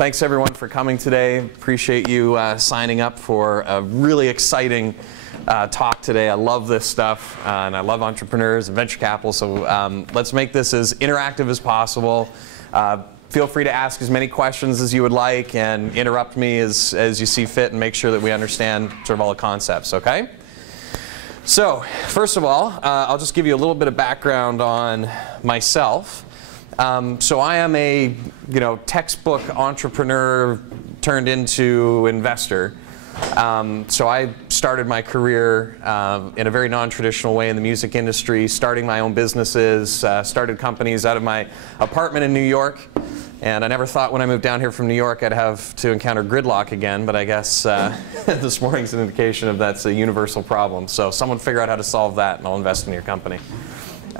Thanks everyone for coming today. Appreciate you signing up for a really exciting talk today. I love this stuff, and I love entrepreneurs and venture capital, so let's make this as interactive as possible. Feel free to ask as many questions as you would like and interrupt me as you see fit, and make sure that we understand sort of all the concepts, okay? So, first of all, I'll just give you a little bit of background on myself. So I am a textbook entrepreneur turned into investor. So I started my career in a very non-traditional way in the music industry, starting my own businesses, started companies out of my apartment in New York. And I never thought when I moved down here from New York I'd have to encounter gridlock again, but I guess this morning's an indication of that's a universal problem. So someone figure out how to solve that and I'll invest in your company.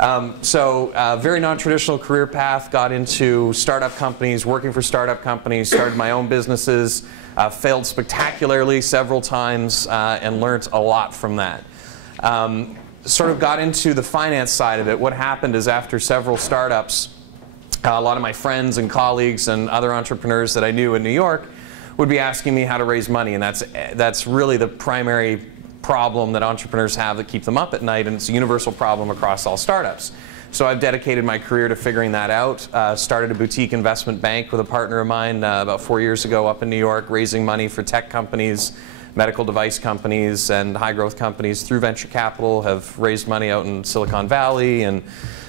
Very non-traditional career path, got into startup companies, working for startup companies, started my own businesses, failed spectacularly several times, and learned a lot from that. Sort of got into the finance side of it. What happened is after several startups, a lot of my friends and colleagues and other entrepreneurs that I knew in New York would be asking me how to raise money, and that's really the primary problem that entrepreneurs have that keep them up at night, and it's a universal problem across all startups. So I've dedicated my career to figuring that out. Started a boutique investment bank with a partner of mine about 4 years ago up in New York, raising money for tech companies, medical device companies, and high growth companies through venture capital. Have raised money out in Silicon Valley and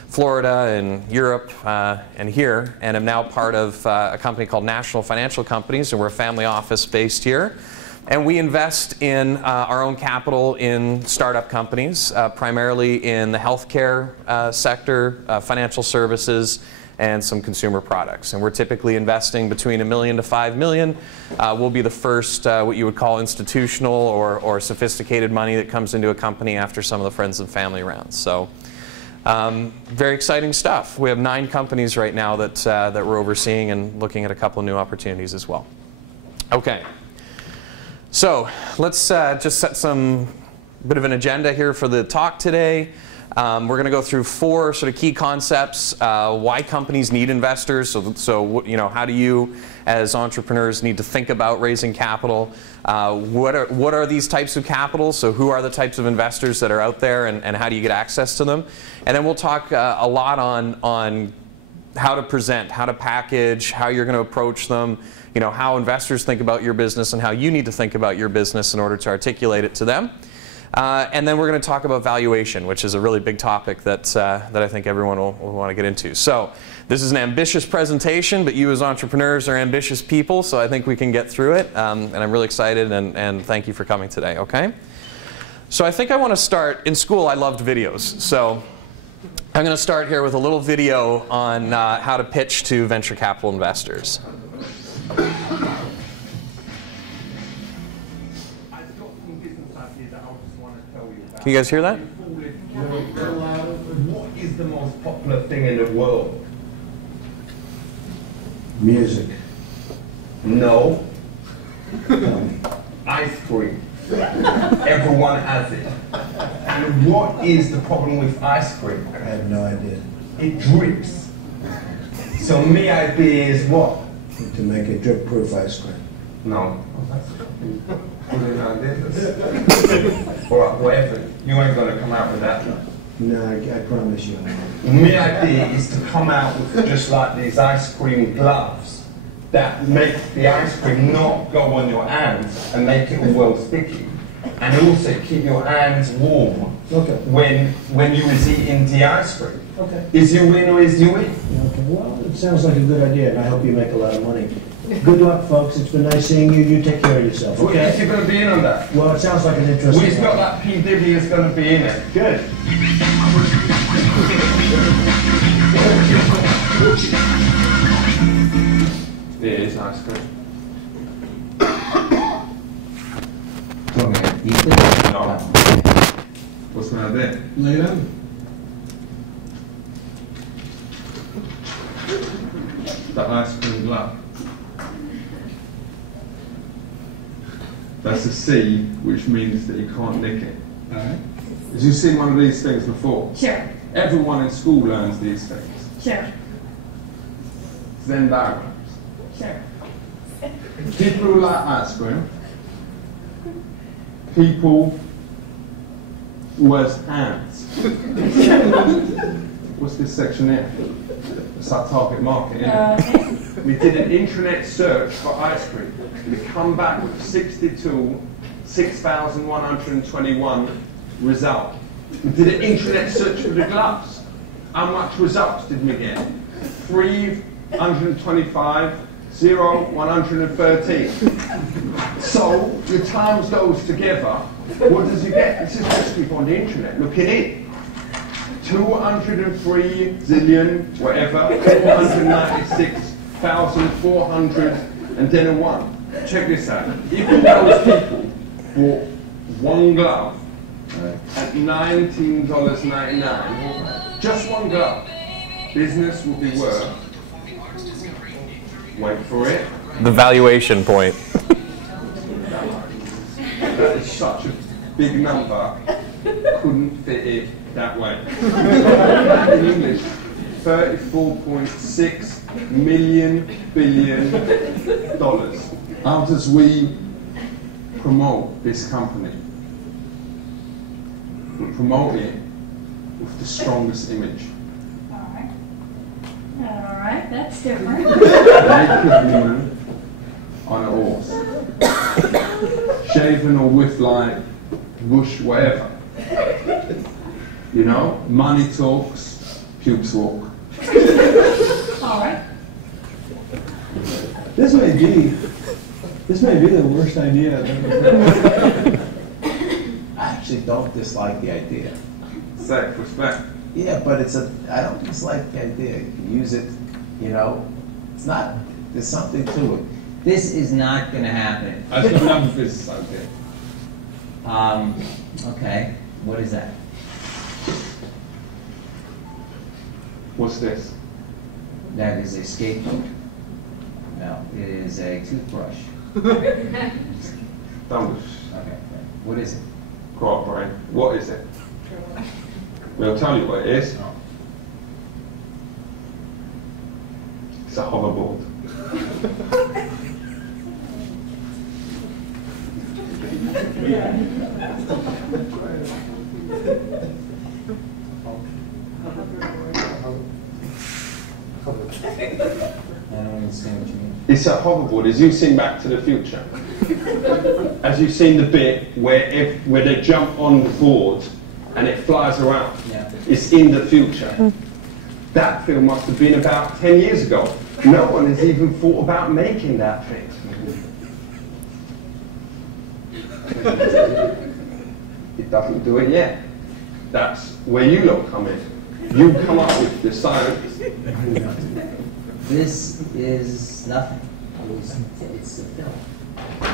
Florida and Europe and here, and am now part of a company called National Financial Companies, and we're a family office based here. And we invest in our own capital in startup companies, primarily in the healthcare sector, financial services, and some consumer products. And we're typically investing between $1 million to $5 million. We'll be the first, what you would call institutional or sophisticated money that comes into a company after some of the friends and family rounds. So very exciting stuff. We have 9 companies right now that we're overseeing and looking at a couple of new opportunities as well. Okay. So let's just set some bit of an agenda here for the talk today. We're going to go through 4 sort of key concepts. Why companies need investors. So how do you as entrepreneurs need to think about raising capital? What are these types of capital? So who are the types of investors that are out there, and how do you get access to them? And then we'll talk a lot on how to present, how to package, how you're going to approach them, how investors think about your business and how you need to think about your business in order to articulate it to them. And then we're going to talk about valuation, which is a really big topic that I think everyone will want to get into. So this is an ambitious presentation, but you as entrepreneurs are ambitious people, so I think we can get through it. And I'm really excited, and thank you for coming today, okay? So I think I want to start, in school I loved videos, so I'm going to start here with a little video on how to pitch to venture capital investors. Can you guys hear that? What is the most popular thing in the world? Music. No. Ice cream. Everyone has it. And what is the problem with ice cream? I have no idea. It drips. So my idea is what? To make a drip-proof ice cream. No. Alright, whatever. You ain't gonna come out with that. No, I promise you. My idea is to come out with just like these ice cream gloves that make the ice cream not go on your hands and make it all well sticky. And also keep your hands warm when you was eating the ice cream. Okay. Is you win or is you win? Okay, well, it sounds like a good idea, and I hope you make a lot of money. Good luck, folks. It's been nice seeing you. You take care of yourself, okay? Well, is you going to be in on that? Well, it sounds like an interesting We've got that P. Diddy is going to be in it. Good. It is ice cream. No. What's the matter there? Lay down. The ice cream glove. That's a C, which means that you can't nick it. Alright. Have you seen one of these things before? Sure. Everyone in school learns these things. Sure. Venn diagrams. Sure. People like ice cream. People who has hands. What's this section here? It's our target market, isn't it? We did an intranet search for ice cream. We come back with 6,121 results. We did an intranet search for the gloves. How much results did we get? 325, 0, 113. So your times those together, what does you get? This is just keep on the internet. Look at it. 203 zillion, whatever, 496,400, and then a 1. Check this out. If those people bought one glove at $19.99, just one glove, business will be worth, wait for it, The valuation point. that is such a big number, couldn't fit it that way. In English, 34.6 million billion dollars. How does we promote this company? We promote it with the strongest image. All right, that's different. Naked woman on a horse. Shaven or with like bush, whatever. You know, money talks, pubes walk. All right. This may be the worst idea I've ever heard. I actually don't dislike the idea. Self-respect. Yeah, but I don't dislike the idea. You can use it, you know, there's something to it. This is not going to happen. I've got another business idea. Okay, what is that? What's this? That is a scapegoat. No, it is a toothbrush. Don't Okay, what is it? cooperate. What is it? We'll tell you what it is. It's a hoverboard. I don't understand what you mean. It's a hoverboard. As you've seen Back to the Future, as you've seen the bit where they jump on the board and it flies around. Yeah. It's in the future. That film must have been about 10 years ago. No one has even thought about making that thing. It doesn't do it yet. That's where you lot come in. You come up with the science. This is nothing. It's a film.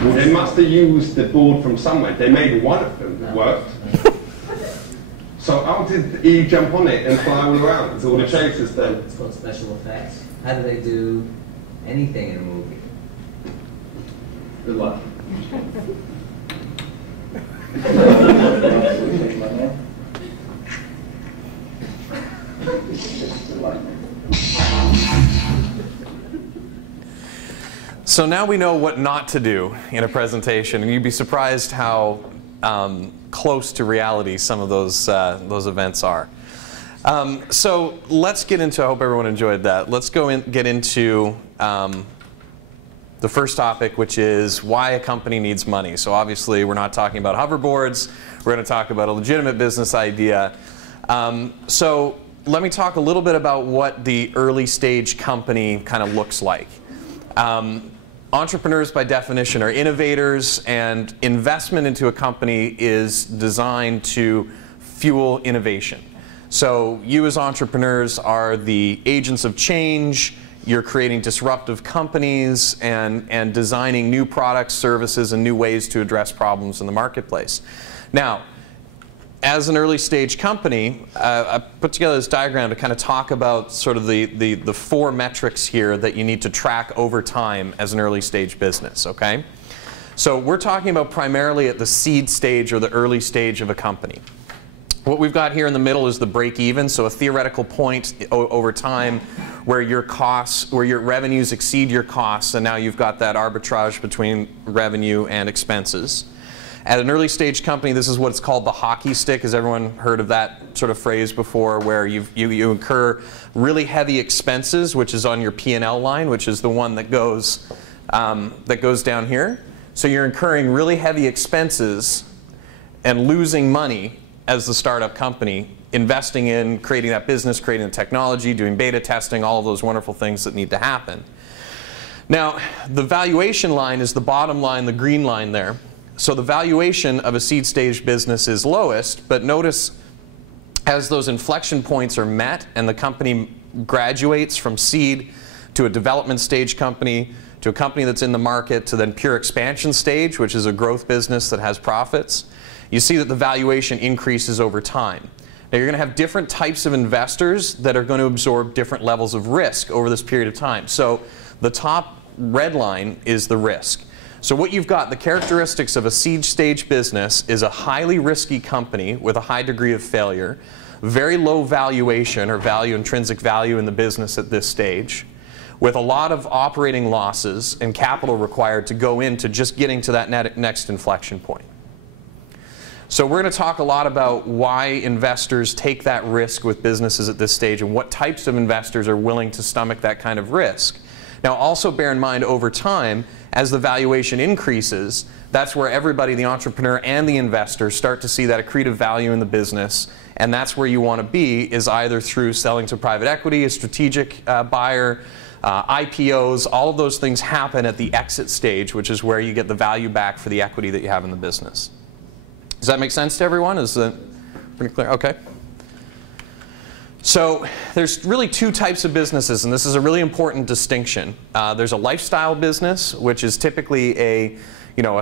Well, they must have used the board from somewhere. They made one of them that worked. So how did he jump on it and fly all around? It's all the chasers then. It's called special effects. How do they do anything in a movie? Good luck. So now we know what not to do in a presentation, and you'd be surprised how close to reality some of those events are. So let's get into, I hope everyone enjoyed that. Let's get into the first topic, which is why a company needs money. So obviously we're not talking about hoverboards, we're going to talk about a legitimate business idea. So let me talk a little bit about what the early stage company kind of looks like. Entrepreneurs by definition are innovators, and investment into a company is designed to fuel innovation. So you as entrepreneurs are the agents of change. You're creating disruptive companies and designing new products, services, and new ways to address problems in the marketplace. Now, as an early stage company, I put together this diagram to kind of talk about sort of the 4 metrics here that you need to track over time as an early stage business, okay? So we're talking about primarily at the seed stage or the early stage of a company. What we've got here in the middle is the break even, so a theoretical point over time where your costs, where your revenues exceed your costs, and now you've got that arbitrage between revenue and expenses. At an early stage company, this is what's called the hockey stick. Has everyone heard of that sort of phrase before, where you incur really heavy expenses, which is on your P&L line, which is the one that goes down here. So you're incurring really heavy expenses and losing money as the startup company, investing in creating that business, creating the technology, doing beta testing, all of those wonderful things that need to happen. Now, the valuation line is the bottom line, the green line there. So the valuation of a seed stage business is lowest, but notice as those inflection points are met and the company graduates from seed to a development stage company, to a company that's in the market, to then pure expansion stage, which is a growth business that has profits, you see that the valuation increases over time. Now, you're going to have different types of investors that are going to absorb different levels of risk over this period of time. So the top red line is the risk. So what you've got, the characteristics of a seed stage business is a highly risky company with a high degree of failure, very low valuation or intrinsic value in the business at this stage, with a lot of operating losses and capital required to go into just getting to that next inflection point. So we're going to talk a lot about why investors take that risk with businesses at this stage and what types of investors are willing to stomach that kind of risk. Now, also bear in mind, over time, as the valuation increases, that's where everybody, the entrepreneur and the investor, start to see that accretive value in the business, and that's where you want to be, is either through selling to private equity, a strategic buyer, IPOs. All of those things happen at the exit stage, which is where you get the value back for the equity that you have in the business. Does that make sense to everyone? Is that pretty clear? Okay. So there's really two types of businesses, and this is a really important distinction. There's a lifestyle business, which is typically a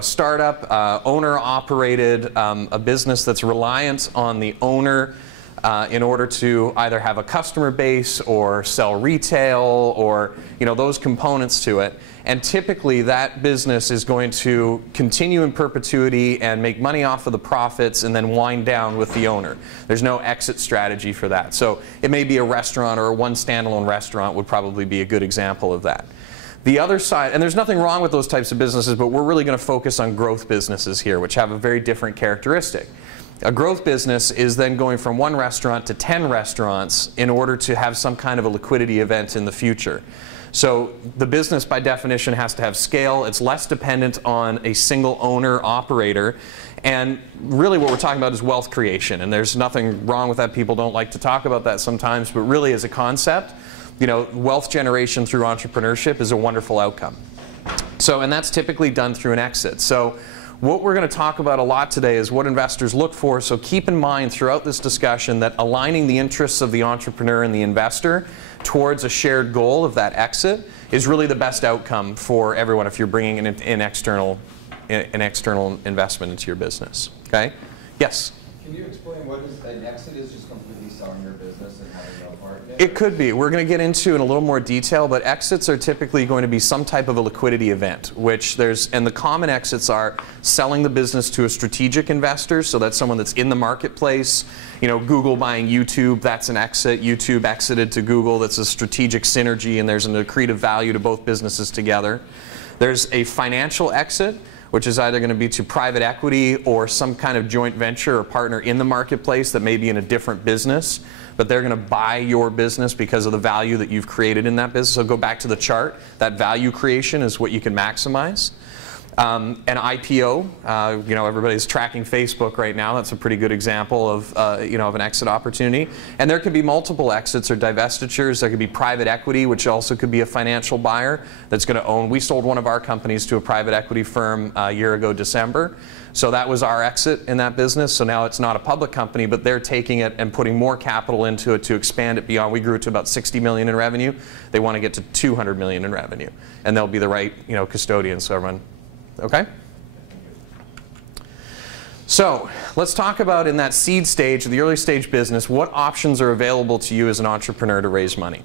startup, owner-operated, a business that's reliant on the owner in order to either have a customer base or sell retail or those components to it. And typically that business is going to continue in perpetuity and make money off of the profits and then wind down with the owner. There's no exit strategy for that. So it may be a restaurant, or one standalone restaurant would probably be a good example of that. The other side, and there's nothing wrong with those types of businesses, but we're really going to focus on growth businesses here, which have a very different characteristic. A growth business is then going from 1 restaurant to 10 restaurants in order to have some kind of a liquidity event in the future. So the business, by definition, has to have scale. It's less dependent on a single owner operator. And really what we're talking about is wealth creation. And there's nothing wrong with that. People don't like to talk about that sometimes. But really, as a concept, wealth generation through entrepreneurship is a wonderful outcome. So, and that's typically done through an exit. So what we're going to talk about a lot today is what investors look for. So keep in mind throughout this discussion that aligning the interests of the entrepreneur and the investor towards a shared goal of that exit is really the best outcome for everyone if you're bringing in an external investment into your business. Okay? Yes? Can you explain what an exit is? Just completely selling your business and having no part in it? It could be. We're going to get into in a little more detail, but exits are typically going to be some type of a liquidity event, and the common exits are selling the business to a strategic investor, so that's someone that's in the marketplace. Google buying YouTube, that's an exit. YouTube exited to Google, that's a strategic synergy, and there's an accretive value to both businesses together. There's a financial exit, which is either going to be to private equity or some kind of joint venture or partner in the marketplace that may be in a different business, but they're going to buy your business because of the value that you've created in that business. So go back to the chart. That value creation is what you can maximize. An IPO, everybody's tracking Facebook right now. That's a pretty good example of, of an exit opportunity. And there could be multiple exits or divestitures. There could be private equity, which also could be a financial buyer that's going to own. We sold one of our companies to a private equity firm a year ago, December. So that was our exit in that business. So now it's not a public company, but they're taking it and putting more capital into it to expand it beyond. We grew to about 60 million in revenue. They want to get to 200 million in revenue. And they'll be the right, custodian, so everyone. Okay? So let's talk about, in that seed stage, the early stage business, what options are available to you as an entrepreneur to raise money.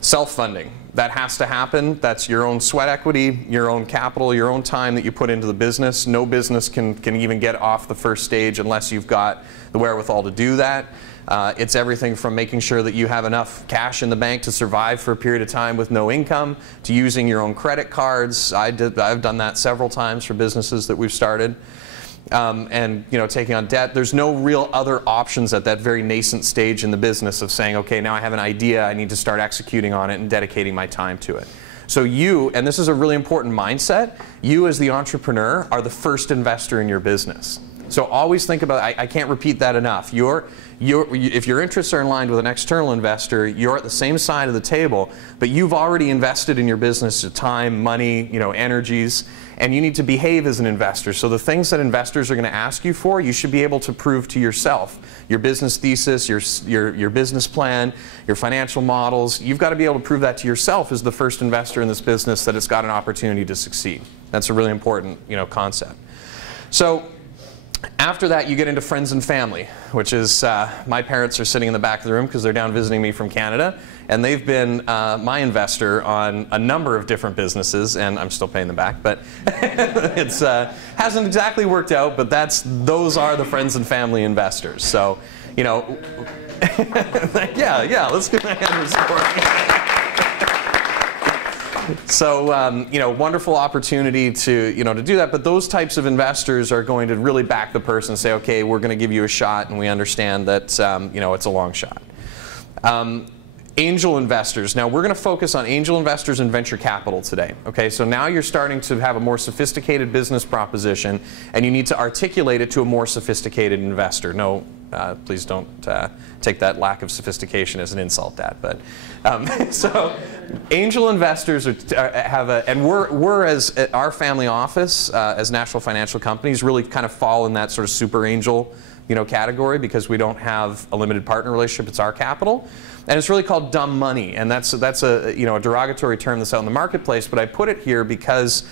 Self-funding. That has to happen. That's your own sweat equity, your own capital, your own time that you put into the business. No business can even get off the first stage unless you've got the wherewithal to do that. It's everything from making sure that you have enough cash in the bank to survive for a period of time with no income, to using your own credit cards. I've done that several times for businesses that we've started. And taking on debt. There's no real other options at that very nascent stage in the business of saying, okay, now I have an idea, I need to start executing on it and dedicating my time to it. So you, and this is a really important mindset, you as the entrepreneur are the first investor in your business. So always think about, I can't repeat that enough. If your interests are aligned with an external investor, you're at the same side of the table, but you've already invested in your business time, money, energies, and you need to behave as an investor. So the things that investors are going to ask you for, you should be able to prove to yourself. Your business thesis, your business plan, your financial models, you've got to be able to prove that to yourself as the first investor in this business that it's got an opportunity to succeed. That's a really important concept. So after that, you get into friends and family, which is my parents are sitting in the back of the room because they're down visiting me from Canada, and they've been my investor on a number of different businesses, and I'm still paying them back, but it hasn't exactly worked out, but those are the friends and family investors. So, yeah, let's give them a hand of support. So, wonderful opportunity to do that. But those types of investors are going to really back the person and say, okay, we're going to give you a shot, and we understand that it's a long shot. Angel investors. Now we're going to focus on angel investors and venture capital today. Okay, so now you're starting to have a more sophisticated business proposition, and you need to articulate it to a more sophisticated investor. No, please don't take that lack of sophistication as an insult, Dad. But so angel investors and we're as our family office as National Financial Companies really kind of fall in that sort of super angel category because we don't have a limited partner relationship. It's our capital. And it's really called dumb money, and that's a derogatory term that's out in the marketplace. But I put it here because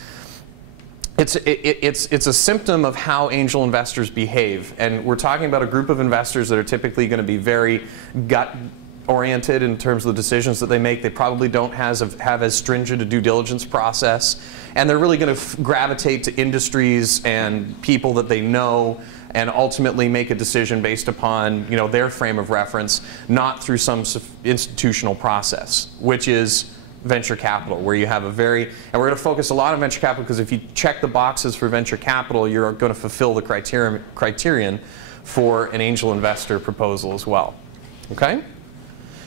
it's a symptom of how angel investors behave, and we're talking about a group of investors that are typically going to be very gut-oriented in terms of the decisions that they make. They probably don't have as stringent a due diligence process, and they're really going to gravitate to industries and people that they know, and ultimately make a decision based upon their frame of reference, not through some institutional process, which is venture capital, where you have and we're going to focus a lot on venture capital because if you check the boxes for venture capital, you're going to fulfill the criterion for an angel investor proposal as well. Okay?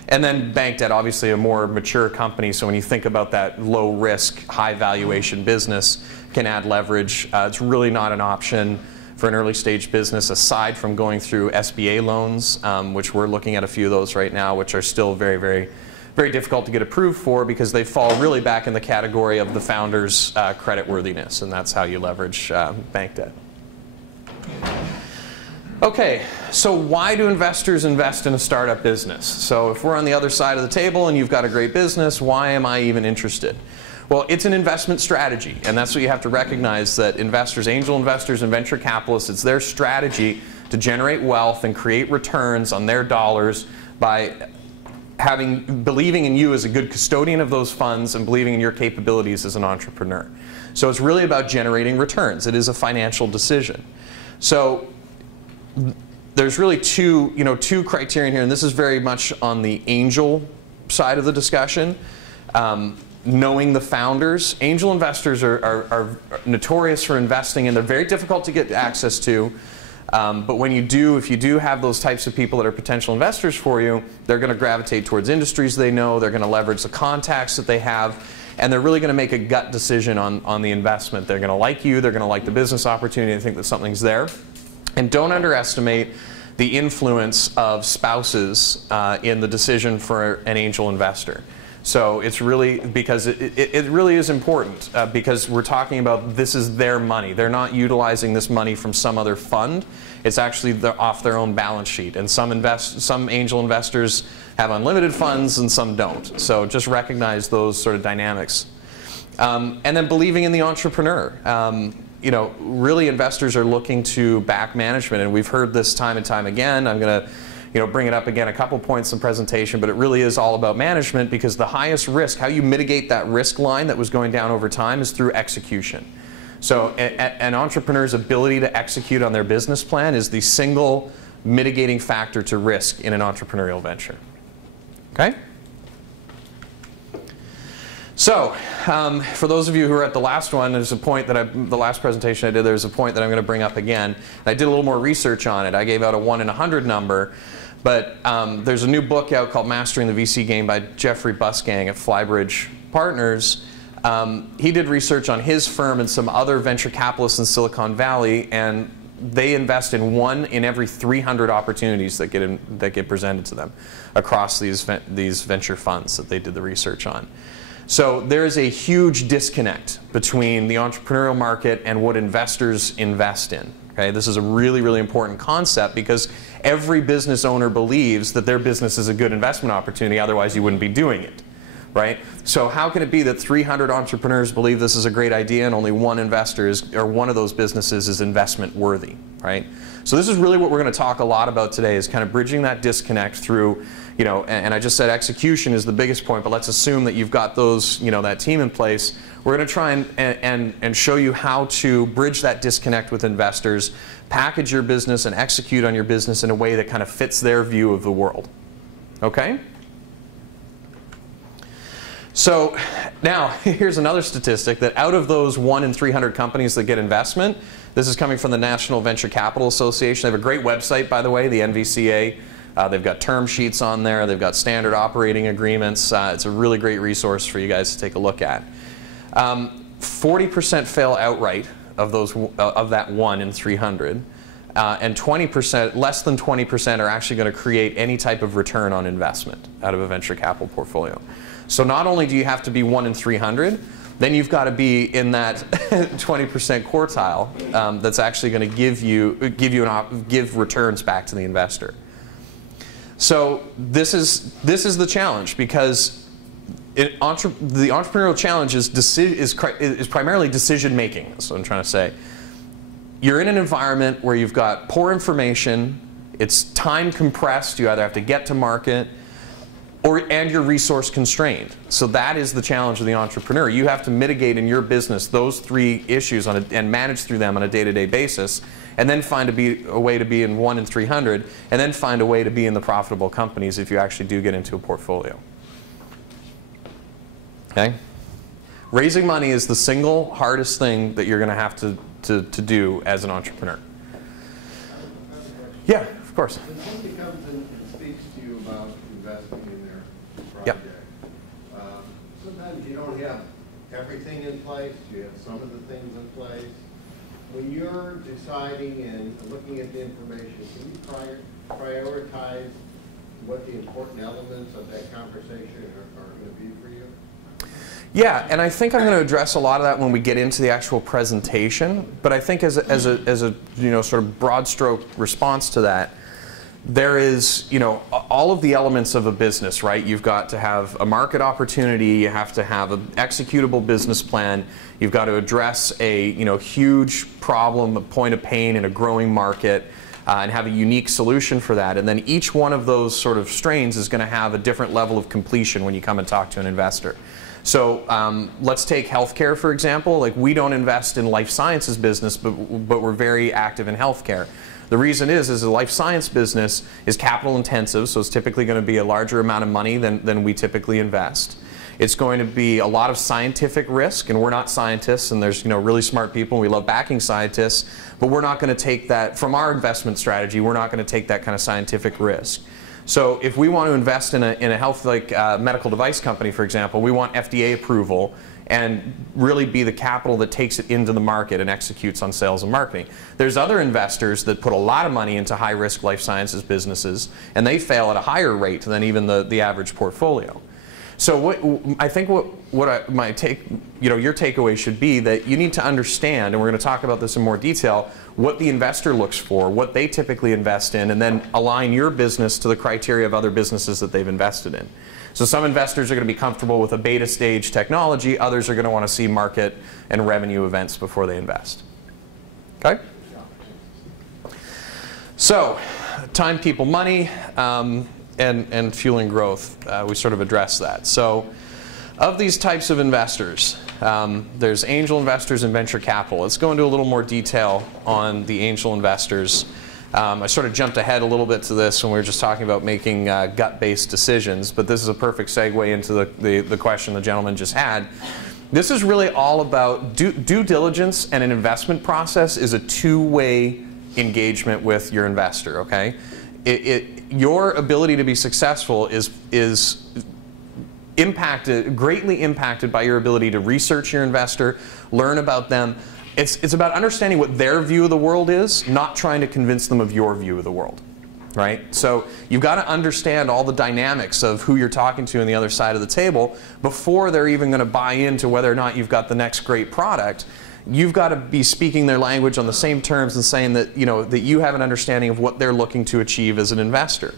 And then bank debt, obviously a more mature company, so when you think about that low risk, high valuation business, can add leverage. It's really not an option for an early stage business aside from going through SBA loans, which we're looking at a few of those right now, which are still very, very, very difficult to get approved for because they fall really back in the category of the founder's creditworthiness, and that's how you leverage bank debt. Okay, so why do investors invest in a startup business? So if we're on the other side of the table and you've got a great business, why am I even interested? Well, it's an investment strategy, and that's what you have to recognize, that investors, angel investors and venture capitalists, it's their strategy to generate wealth and create returns on their dollars by believing in you as a good custodian of those funds and believing in your capabilities as an entrepreneur. So it's really about generating returns. It is a financial decision. So there's really two criterion here, and this is very much on the angel side of the discussion. Knowing the founders. Angel investors are notorious for investing, and they're very difficult to get access to. But if you do have those types of people that are potential investors for you, they're going to gravitate towards industries they know, they're going to leverage the contacts that they have, and they're really going to make a gut decision on the investment. They're going to like you, they're going to like the business opportunity, and think that something's there. And don't underestimate the influence of spouses in the decision for an angel investor. So it's really, because it really is important because we're talking about this is their money. They're not utilizing this money from some other fund. It's actually off their own balance sheet. And some angel investors have unlimited funds and some don't. So just recognize those sort of dynamics. And then believing in the entrepreneur. Really investors are looking to back management, and we've heard this time and time again. I'm going to bring it up again a couple points in the presentation, but it really is all about management, because the highest risk, how you mitigate that risk line that was going down over time, is through execution. So an entrepreneur's ability to execute on their business plan is the single mitigating factor to risk in an entrepreneurial venture. Okay? So, for those of you who were at the last one, there's a point that the last presentation I did, there's a point that I'm going to bring up again. I did a little more research on it. I gave out a 1 in 100 number, but there's a new book out called Mastering the VC Game by Jeffrey Busgang at Flybridge Partners. He did research on his firm and some other venture capitalists in Silicon Valley, and they invest in 1 in every 300 opportunities that get presented to them across these venture funds that they did the research on. So there is a huge disconnect between the entrepreneurial market and what investors invest in. Okay? This is a really, really important concept, because every business owner believes that their business is a good investment opportunity, otherwise you wouldn't be doing it. Right? So how can it be that 300 entrepreneurs believe this is a great idea and only 1 investor or one of those businesses is investment worthy? Right? So this is really what we're going to talk a lot about today, is kind of bridging that disconnect through, and I just said execution is the biggest point, but let's assume that you've got those, that team in place. We're going to try and show you how to bridge that disconnect with investors, package your business and execute on your business in a way that kind of fits their view of the world. Okay? So now, here's another statistic, that out of those 1 in 300 companies that get investment, this is coming from the National Venture Capital Association. They have a great website, by the way, the NVCA. They've got term sheets on there. They've got standard operating agreements. It's a really great resource for you guys to take a look at. 40% fail outright of that 1 in 300. And 20%, less than 20% are actually going to create any type of return on investment out of a venture capital portfolio. So not only do you have to be 1 in 300, then you've got to be in that 20% quartile that's actually going to give returns back to the investor. So this is the challenge, because the entrepreneurial challenge is primarily decision making. That's what I'm trying to say. You're in an environment where you've got poor information, it's time compressed, you either have to get to market, and you're resource constrained. So that is the challenge of the entrepreneur. You have to mitigate in your business those 3 issues and manage through them on a day-to-day basis, and then find a way to be in 1 in 300, and then find a way to be in the profitable companies if you actually do get into a portfolio. Okay? Raising money is the single hardest thing that you're going to have to do as an entrepreneur. Yeah, of course. When somebody comes in and speaks to you about investing in their project, sometimes you don't have everything in place, you have some of the things in place. When you're deciding and looking at the information, can you prioritize what the important elements of that conversation are going to be for you? Yeah, and I think I'm going to address a lot of that when we get into the actual presentation. But I think as a sort of broad stroke response to that, there is all of the elements of a business, right? You've got to have a market opportunity, you have to have an executable business plan, you've got to address a huge problem, a point of pain in a growing market, and have a unique solution for that. And then each one of those sort of strains is going to have a different level of completion when you come and talk to an investor. So let's take healthcare, for example. Like, we don't invest in life sciences business, but we're very active in healthcare. The reason is the life science business is capital intensive, so it's typically going to be a larger amount of money than we typically invest. It's going to be a lot of scientific risk, and we're not scientists, and there's really smart people, and we love backing scientists, but we're not going to take that, from our investment strategy, we're not going to take that kind of scientific risk. So if we want to invest in a health, like medical device company, for example, we want FDA approval and really be the capital that takes it into the market and executes on sales and marketing. There's other investors that put a lot of money into high-risk life sciences businesses, and they fail at a higher rate than even the average portfolio. So I think my take, your takeaway should be that you need to understand, and we're going to talk about this in more detail, what the investor looks for, what they typically invest in, and then align your business to the criteria of other businesses that they've invested in. So some investors are going to be comfortable with a beta stage technology, others are going to want to see market and revenue events before they invest. Okay? So time, people, money, and fueling growth. We sort of address that. So of these types of investors, there's angel investors and venture capital. Let's go into a little more detail on the angel investors. I sort of jumped ahead a little bit to this when we were just talking about making gut-based decisions, but this is a perfect segue into the question the gentleman just had. This is really all about due diligence, and an investment process is a two-way engagement with your investor, okay? Your ability to be successful is greatly impacted by your ability to research your investor, learn about them. It's about understanding what their view of the world is, not trying to convince them of your view of the world, right? So you've got to understand all the dynamics of who you're talking to on the other side of the table before they're even going to buy into whether or not you've got the next great product. You've got to be speaking their language on the same terms and saying that, you know, that you have an understanding of what they're looking to achieve as an investor.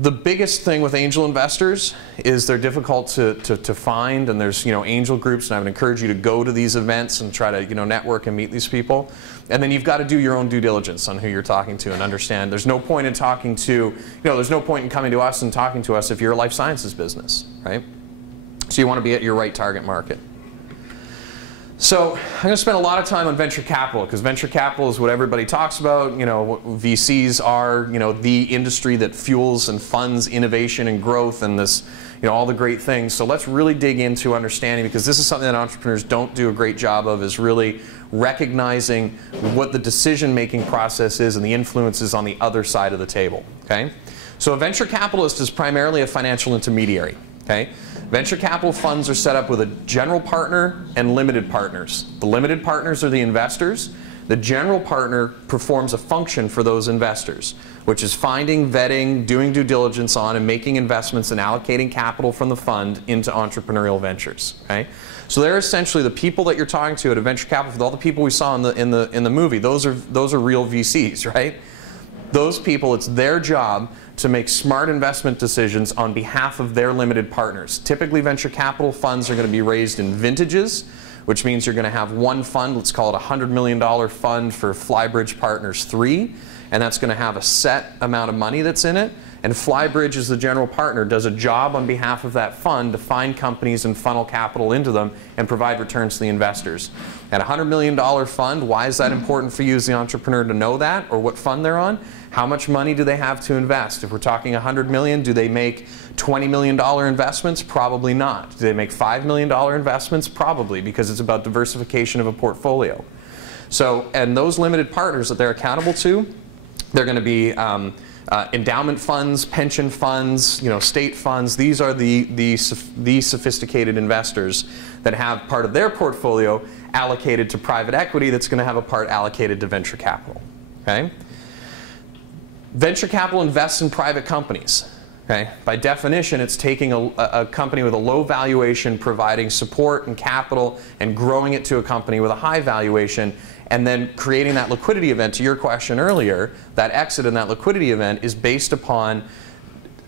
The biggest thing with angel investors is they're difficult to find, and there's, you know, angel groups, and I would encourage you to go to these events and try to, you know, network and meet these people. And then you've got to do your own due diligence on who you're talking to and understand. There's no point in talking to, you know, there's no point in coming to us and talking to us if you're a life sciences business, right? So you want to be at your right target market. So I'm going to spend a lot of time on venture capital, because venture capital is what everybody talks about. You know, VCs are, you know, the industry that fuels and funds innovation and growth and this, you know, all the great things. So let's really dig into understanding, because this is something that entrepreneurs don't do a great job of, is really recognizing what the decision-making process is and the influences on the other side of the table, okay? So a venture capitalist is primarily a financial intermediary, okay? Venture capital funds are set up with a general partner and limited partners. The limited partners are the investors. The general partner performs a function for those investors, which is finding, vetting, doing due diligence on, and making investments and allocating capital from the fund into entrepreneurial ventures. Okay? So they're essentially the people that you're talking to at a venture capital. With all the people we saw in the movie, those are real VCs, right? Those people, it's their job to make smart investment decisions on behalf of their limited partners. Typically, venture capital funds are going to be raised in vintages, which means you're going to have one fund, let's call it a $100 million fund for Flybridge Partners 3, and that's going to have a set amount of money that's in it. And Flybridge, as the general partner, does a job on behalf of that fund to find companies and funnel capital into them and provide returns to the investors. At a $100 million fund, why is that important for you as the entrepreneur to know that, or what fund they're on? How much money do they have to invest? If we're talking $100 million, do they make $20 million investments? Probably not. Do they make $5 million investments? Probably, because it's about diversification of a portfolio. So, and those limited partners that they're accountable to, they're going to be endowment funds, pension funds, you know, state funds. These are the sophisticated investors that have part of their portfolio allocated to private equity that's going to have a part allocated to venture capital. Okay? Venture capital invests in private companies. Okay? By definition, it's taking a company with a low valuation, providing support and capital, and growing it to a company with a high valuation, and then creating that liquidity event. To your question earlier, that exit and that liquidity event is based upon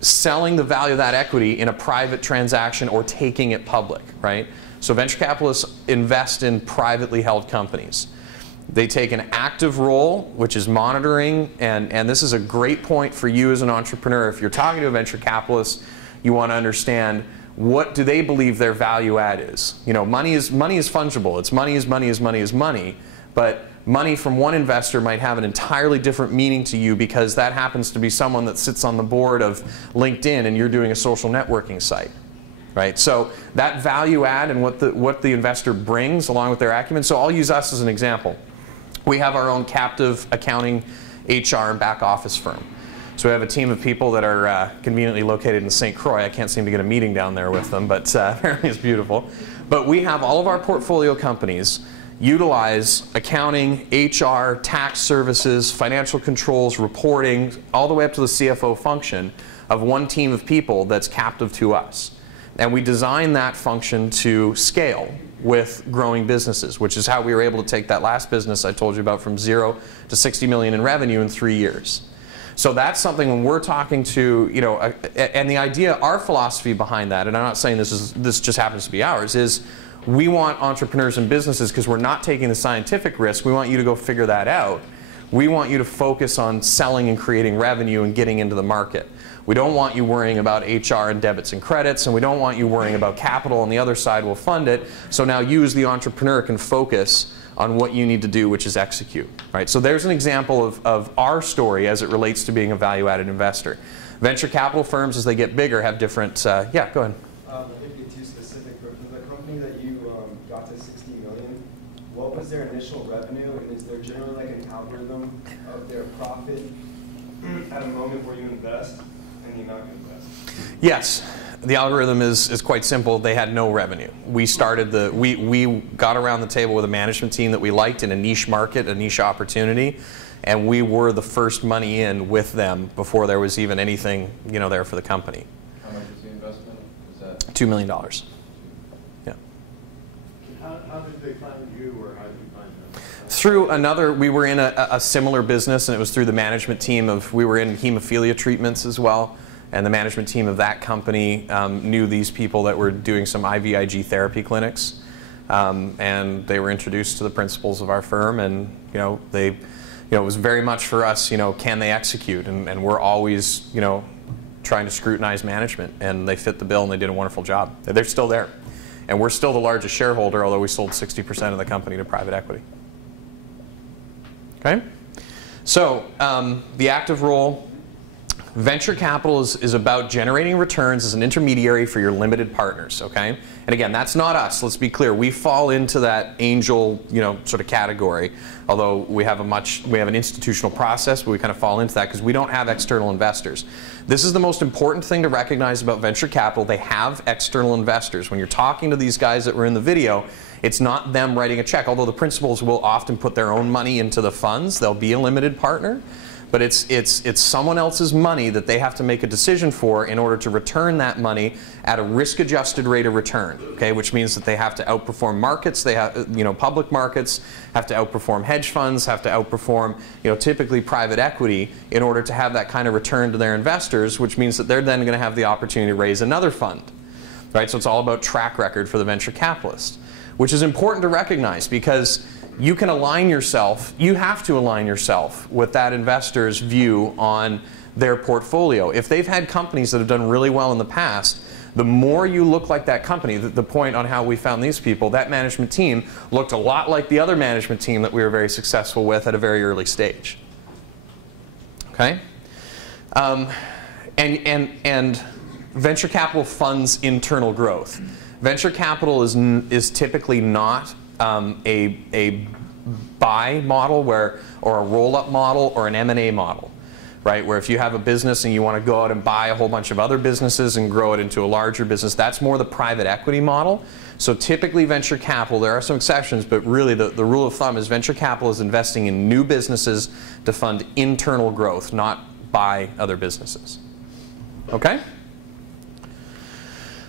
selling the value of that equity in a private transaction or taking it public, right? So venture capitalists invest in privately held companies. They take an active role, which is monitoring, and this is a great point for you as an entrepreneur. If you're talking to a venture capitalist, you want to understand, what do they believe their value add is? You know, money is fungible. It's money is money is money is money. But money from one investor might have an entirely different meaning to you, because that happens to be someone that sits on the board of LinkedIn and you're doing a social networking site, right? So that value add and what the investor brings along with their acumen. So I'll use us as an example. We have our own captive accounting, HR, and back office firm. So we have a team of people that are conveniently located in St. Croix. I can't seem to get a meeting down there with them, but apparently it's beautiful. But we have all of our portfolio companies utilize accounting, HR, tax services, financial controls, reporting, all the way up to the CFO function of one team of people that's captive to us. And we design that function to scale with growing businesses, which is how we were able to take that last business I told you about from 0 to 60 million in revenue in 3 years. So that's something when we're talking to, you know, and the idea, our philosophy behind that, and I'm not saying this just happens to be ours, is we want entrepreneurs and businesses, because we're not taking the scientific risk, we want you to go figure that out. We want you to focus on selling and creating revenue and getting into the market. We don't want you worrying about HR and debits and credits, and we don't want you worrying about capital on the other side will fund it. So now you as the entrepreneur can focus on what you need to do, which is execute. Right? So there's an example of our story as it relates to being a value-added investor. Venture capital firms, as they get bigger, have different, yeah, go ahead. I think you're too specific, but for the company that you got to 60 million, what was their initial revenue, and is there generally like an algorithm of their profit at a moment where you invest and you not invest? Yes, the algorithm is quite simple. They had no revenue. We got around the table with a management team that we liked in a niche market, a niche opportunity, and we were the first money in with them before there was even anything, there for the company. How much is the investment? Is that $2 million. Yeah. How did they find you, or how did you find them? Through another, we were in a similar business, and it was through the management team we were in hemophilia treatments as well, and the management team of that company knew these people that were doing some IVIG therapy clinics, and they were introduced to the principals of our firm, and it was very much for us, can they execute, and we're always, trying to scrutinize management, and they fit the bill, and they did a wonderful job. They're still there, and we're still the largest shareholder, although we sold 60% of the company to private equity. Okay, so the active role. Venture capital is about generating returns as an intermediary for your limited partners, okay? And again, that's not us, let's be clear. We fall into that angel, sort of category, although we have an institutional process, but we kind of fall into that because we don't have external investors. This is the most important thing to recognize about venture capital. They have external investors. When you're talking to these guys that were in the video, it's not them writing a check, although the principals will often put their own money into the funds. They'll be a limited partner. But it's someone else's money that they have to make a decision for in order to return that money at a risk-adjusted rate of return. Okay, which means that they have to outperform markets. They have, public markets have to outperform hedge funds, have to outperform, typically private equity in order to have that kind of return to their investors. Which means that they're then going to have the opportunity to raise another fund. Right, so it's all about track record for the venture capitalist, which is important to recognize because you can align yourself, you have to align yourself with that investor's view on their portfolio. If they've had companies that have done really well in the past, the more you look like that company, the point on how we found these people, that management team looked a lot like the other management team that we were very successful with at a very early stage. Okay? And venture capital funds internal growth. Venture capital is typically not a buy model or a roll-up model or an M&A model, right? Where if you have a business and you want to go out and buy a whole bunch of other businesses and grow it into a larger business, that's more the private equity model. So typically venture capital, there are some exceptions, but really the rule of thumb is venture capital is investing in new businesses to fund internal growth, not buy other businesses. Okay?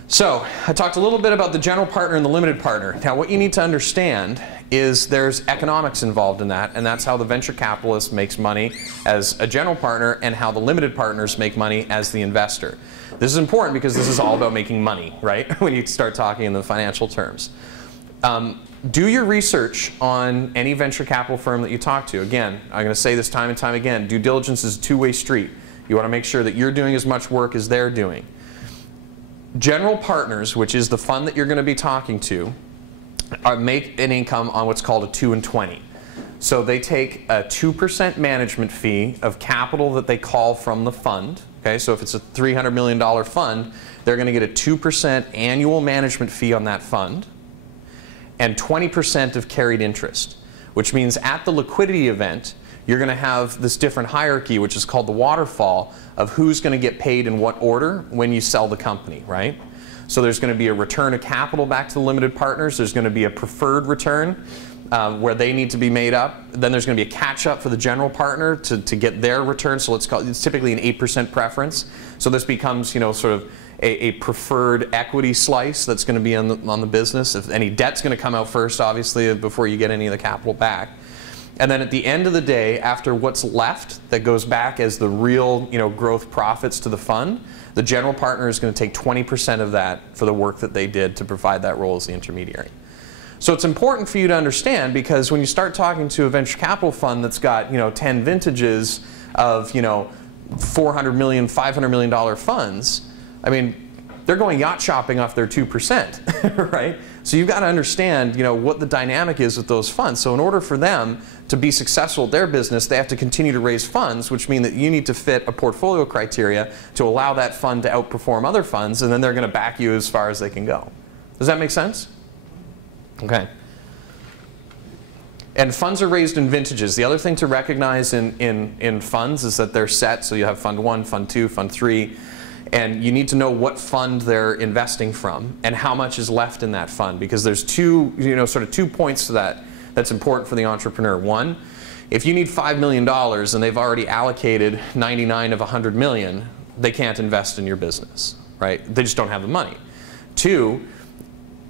So I talked a little bit about the general partner and the limited partner. Now what you need to understand is there's economics involved in that, and that's how the venture capitalist makes money as a general partner and how the limited partners make money as the investor. This is important because this is all about making money, right? When you start talking in the financial terms. Do your research on any venture capital firm that you talk to. Again, I'm going to say this time and time again, due diligence is a two-way street. You want to make sure that you're doing as much work as they're doing. General partners, which is the fund that you're going to be talking to, make an income on what's called a 2 and 20. So they take a 2% management fee of capital that they call from the fund. Okay, so if it's a $300 million fund, they're going to get a 2% annual management fee on that fund and 20% of carried interest, which means at the liquidity event, you're going to have this different hierarchy, which is called the waterfall, of who's going to get paid in what order when you sell the company, right? So there's going to be a return of capital back to the limited partners. There's going to be a preferred return where they need to be made up. Then there's going to be a catch-up for the general partner to get their return. So it's typically an 8% preference. So this becomes, sort of a preferred equity slice that's going to be on the business. If any debt's going to come out first, obviously, before you get any of the capital back. And then at the end of the day, after what's left that goes back as the real growth profits to the fund, the general partner is going to take 20% of that for the work that they did to provide that role as the intermediary. So it's important for you to understand, because when you start talking to a venture capital fund that's got 10 vintages of $400 million, $500 million funds, I mean, they're going yacht shopping off their 2%, right? So you've got to understand, what the dynamic is with those funds. So in order for them to be successful at their business, they have to continue to raise funds, which means that you need to fit a portfolio criteria to allow that fund to outperform other funds, and then they're going to back you as far as they can go. Does that make sense? Okay. And funds are raised in vintages. The other thing to recognize in funds is that they're set. So you have fund 1, fund 2, fund 3. And you need to know what fund they're investing from and how much is left in that fund, because there's sort of two points to that that's important for the entrepreneur. One, if you need $5 million and they've already allocated 99 of 100 million, they can't invest in your business, right? They just don't have the money. Two,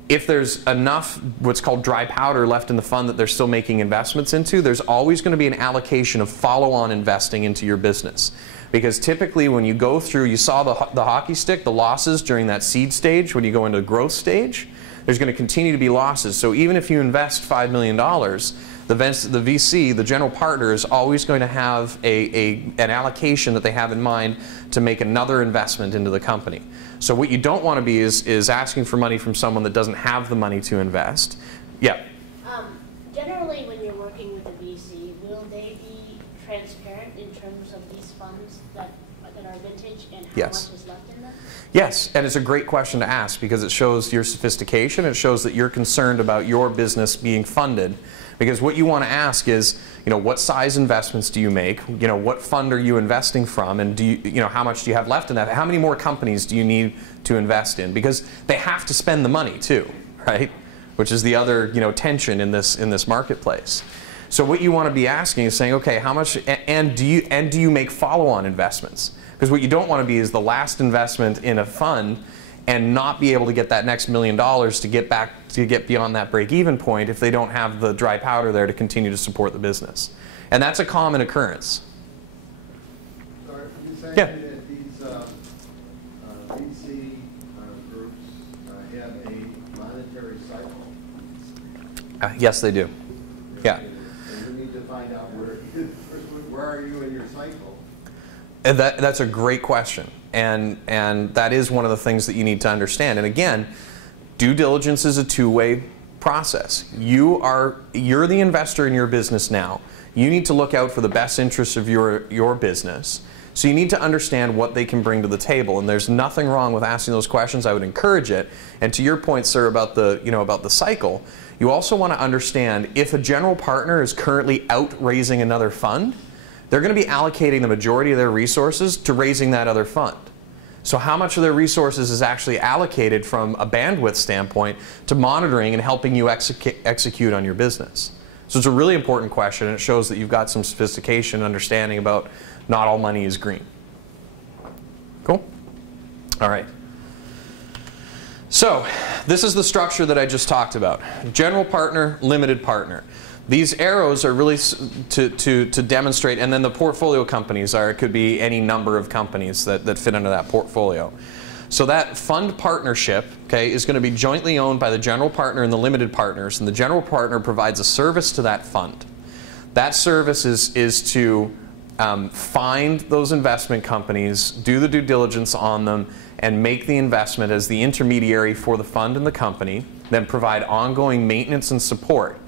if there's enough what's called dry powder left in the fund that they're still making investments into, there's always going to be an allocation of follow-on investing into your business. Because typically when you go through, you saw the hockey stick, the losses during that seed stage. When you go into the growth stage, there's going to continue to be losses. So even if you invest $5 million, the VC, the general partner, is always going to have an allocation that they have in mind to make another investment into the company. So what you don't want to be is asking for money from someone that doesn't have the money to invest. Yeah? Generally, when you're working with a VC, will they be transparent in terms of these funds that are vintage and how Yes. much is left in them? Yes, and it's a great question to ask, because it shows your sophistication. It shows that you're concerned about your business being funded. Because what you want to ask is, what size investments do you make? What fund are you investing from? And do you, how much do you have left in that? How many more companies do you need to invest in? Because they have to spend the money too, right? Which is the other, tension in this marketplace. So what you want to be asking is saying, okay, how much, and do you make follow-on investments? Because what you don't want to be is the last investment in a fund and not be able to get that next $1 million to get beyond that break-even point if they don't have the dry powder there to continue to support the business. And that's a common occurrence. Are you saying Yeah. that these VC groups have a monetary cycle? Yes, they do. Yeah. And you need to find out where are you in your cycle? And that's a great question, and that is one of the things that you need to understand. And again, due diligence is a two-way process. You're the investor in your business now. You need to look out for the best interests of your business. So you need to understand what they can bring to the table, and there's nothing wrong with asking those questions. I would encourage it. And to your point, sir, about the cycle, you also want to understand if a general partner is currently out raising another fund, they're going to be allocating the majority of their resources to raising that other fund. So how much of their resources is actually allocated from a bandwidth standpoint to monitoring and helping you execute on your business? So it's a really important question, and it shows that you've got some sophistication and understanding about not all money is green. Cool? All right. So this is the structure that I just talked about. General partner, limited partner. These arrows are really to demonstrate, and then the portfolio companies it could be any number of companies that fit under that portfolio. So that fund partnership, okay, is going to be jointly owned by the general partner and the limited partners, and the general partner provides a service to that fund. That service is to find those investment companies, do the due diligence on them, and make the investment as the intermediary for the fund and the company, then provide ongoing maintenance and support.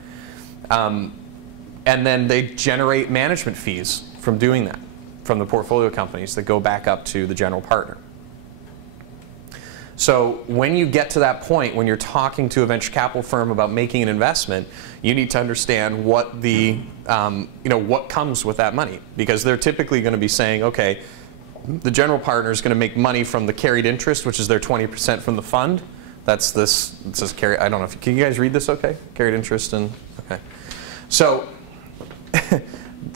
And then they generate management fees from doing that, from the portfolio companies that go back up to the general partner. So when you get to that point, when you're talking to a venture capital firm about making an investment, you need to understand what what comes with that money, because they're typically going to be saying, okay, the general partner is going to make money from the carried interest, which is their 20% from the fund. That's this. It says carry. I don't know if can you guys read this? Okay, carried interest and okay. So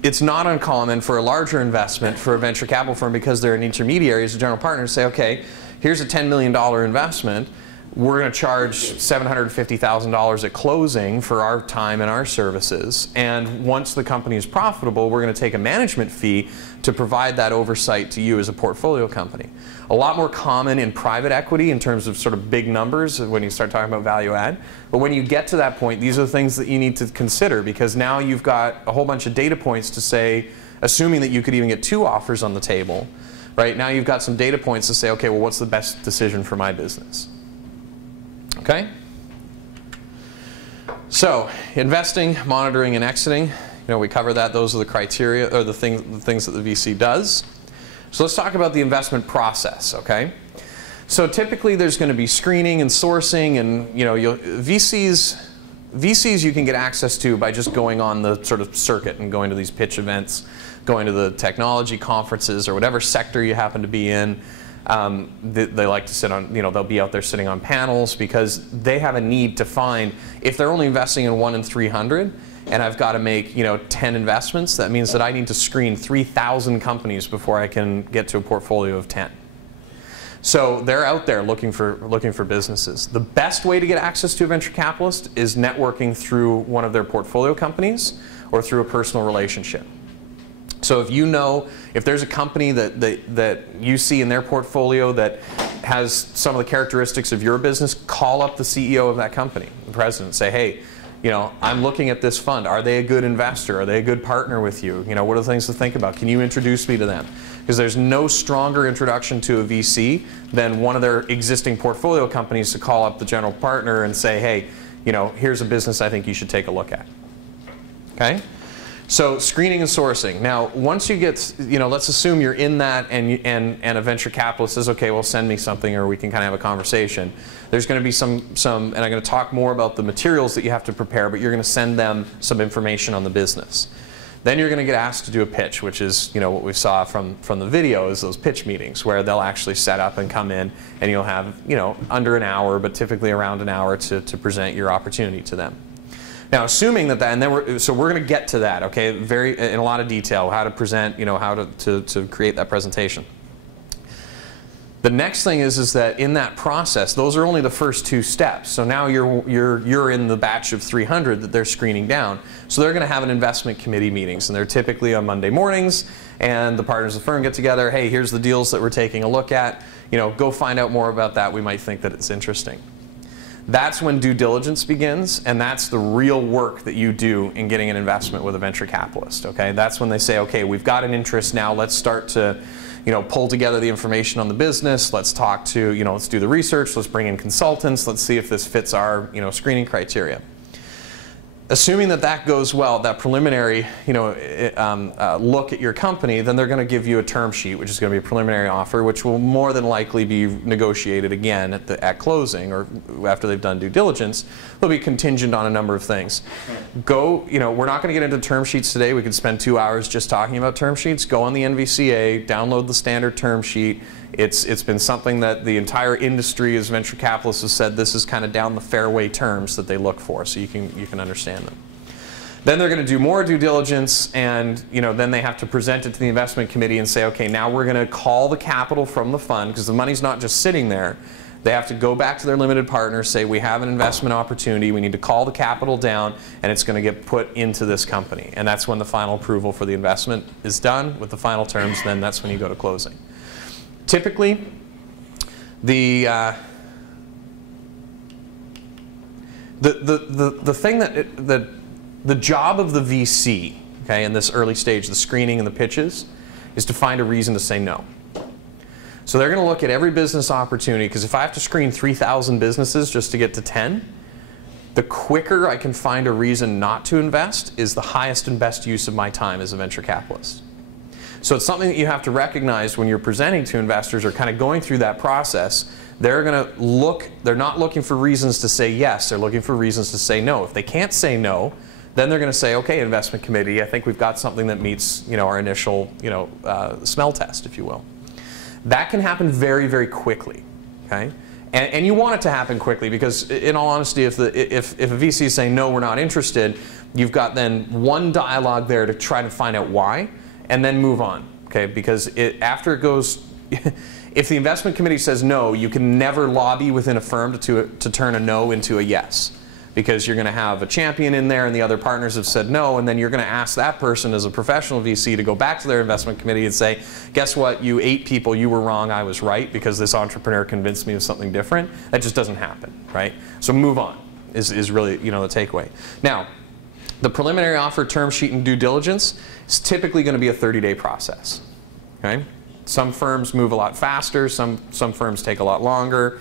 it's not uncommon for a larger investment for a venture capital firm, because they're an intermediary as a general partner, to say, okay, here's a $10 million investment. we're going to charge $750,000 at closing for our time and our services. And once the company is profitable, we're going to take a management fee to provide that oversight to you as a portfolio company. A lot more common in private equity in terms of sort of big numbers when you start talking about value add. But when you get to that point, these are the things that you need to consider, because now you've got a whole bunch of data points to say, assuming that you could even get 2 offers on the table, right? Now you've got some data points to say, okay, well, what's the best decision for my business? Okay? So, investing, monitoring, and exiting. You know, we covered that. Those are the criteria, or the things that the VC does. So let's talk about the investment process, okay? So typically there's going to be screening and sourcing, and you know, VCs you can get access to by just going on the sort of circuit and going to these pitch events, going to the technology conferences or whatever sector you happen to be in. They like to sit on, you know, they'll be out there sitting on panels because they have a need to find, if they're only investing in 1 in 300 and I've got to make, you know, 10 investments, that means that I need to screen 3,000 companies before I can get to a portfolio of 10. So they're out there looking for businesses. The best way to get access to a venture capitalist is networking through one of their portfolio companies or through a personal relationship. So if you know, if there's a company that you see in their portfolio that has some of the characteristics of your business, call up the CEO of that company, the president, say, hey, you know, I'm looking at this fund. Are they a good investor? Are they a good partner with you? You know, what are the things to think about? Can you introduce me to them? Because there's no stronger introduction to a VC than one of their existing portfolio companies to call up the general partner and say, hey, you know, here's a business I think you should take a look at. Okay? So screening and sourcing. Now, once you get, you know, let's assume you're in that and a venture capitalist says, okay, well, send me something or we can kind of have a conversation. There's going to be some, and I'm going to talk more about the materials that you have to prepare, but you're going to send them some information on the business. Then you're going to get asked to do a pitch, which is, you know, what we saw from the video is those pitch meetings where they'll actually set up and come in and you'll have, you know, under an hour, but typically around an hour to present your opportunity to them. Now, assuming that, and then we're going to get to that, okay, in a lot of detail, how to present, you know, how to create that presentation. The next thing is that in that process, those are only the first 2 steps. So now you're in the batch of 300 that they're screening down. So they're going to have an investment committee meetings, and they're typically on Monday mornings, and the partners of the firm get together. Hey, here's the deals that we're taking a look at. You know, go find out more about that. We might think that it's interesting. That's when due diligence begins, and that's the real work that you do in getting an investment with a venture capitalist. Okay, that's when they say, okay, we've got an interest now. Let's start to, you know, pull together the information on the business. Let's talk to, you know, let's do the research. Let's bring in consultants. Let's see if this fits our, you know, screening criteria. Assuming that that goes well, that preliminary, you know, look at your company, then they're going to give you a term sheet, which is going to be a preliminary offer, which will more than likely be negotiated again at closing or after they've done due diligence. They'll be contingent on a number of things. You know, we're not going to get into term sheets today. We could spend 2 hours just talking about term sheets. Go on the NVCA, download the standard term sheet. It's been something that the entire industry as venture capitalists has said this is kind of down the fairway terms that they look for, so you can understand them. Then they're going to do more due diligence, and you know, then they have to present it to the investment committee and say, okay, now we're going to call the capital from the fund, because the money's not just sitting there. They have to go back to their limited partners, say we have an investment opportunity, we need to call the capital down, and it's going to get put into this company. And that's when the final approval for the investment is done with the final terms. Then that's when you go to closing. Typically, the thing the job of the VC, okay, in this early stage, the screening and the pitches, is to find a reason to say no. So they're going to look at every business opportunity, because if I have to screen 3,000 businesses just to get to 10, the quicker I can find a reason not to invest is the highest and best use of my time as a venture capitalist. So it's something that you have to recognize when you're presenting to investors or kind of going through that process. They're going to look, they're not looking for reasons to say yes, they're looking for reasons to say no. If they can't say no, then they're going to say, okay, investment committee, I think we've got something that meets, you know, our initial, you know, smell test, if you will. That can happen very, very quickly, okay? And you want it to happen quickly, because in all honesty, if a VC is saying no, we're not interested, you've got then one dialogue there to try to find out why, and then move on, okay? Because after it goes, If the investment committee says no, you can never lobby within a firm to turn a no into a yes. Because you're going to have a champion in there and the other partners have said no, and then you're going to ask that person as a professional VC to go back to their investment committee and say, guess what, you 8 people, you were wrong, I was right, because this entrepreneur convinced me of something different. That just doesn't happen, right? So move on is really, the takeaway. Now, the preliminary offer, term sheet, and due diligence is typically going to be a 30-day process, okay? Some firms move a lot faster, some firms take a lot longer.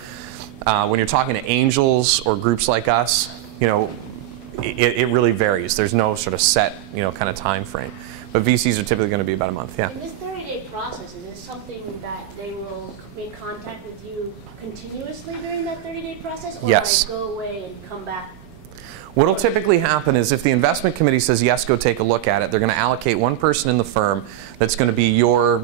When you're talking to angels or groups like us, it really varies. There's no sort of set, kind of time frame. But VCs are typically going to be about a month, yeah. In this 30-day process, is this something that they will be in contact with you continuously during that 30-day process? Or Yes. go away and come back? What'll typically happen is if the investment committee says, yes, go take a look at it, they're going to allocate one person in the firm that's going to be your,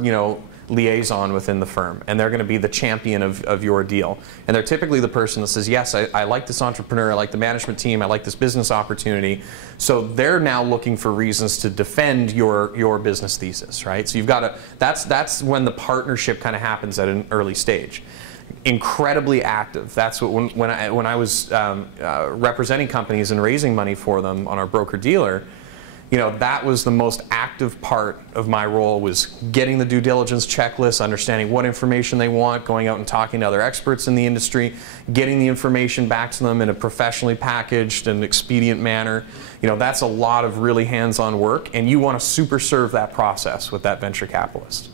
liaison within the firm, and they're going to be the champion of your deal. And they're typically the person that says, yes, I like this entrepreneur, I like the management team, I like this business opportunity. So they're now looking for reasons to defend your business thesis, right? So you've got to, that's when the partnership kind of happens at an early stage. Incredibly active. That's what when I was representing companies and raising money for them on our broker-dealer, that was the most active part of my role, was getting the due diligence checklist, understanding what information they want, going out and talking to other experts in the industry, getting the information back to them in a professionally packaged and expedient manner. That's a lot of really hands-on work, and you want to super serve that process with that venture capitalist.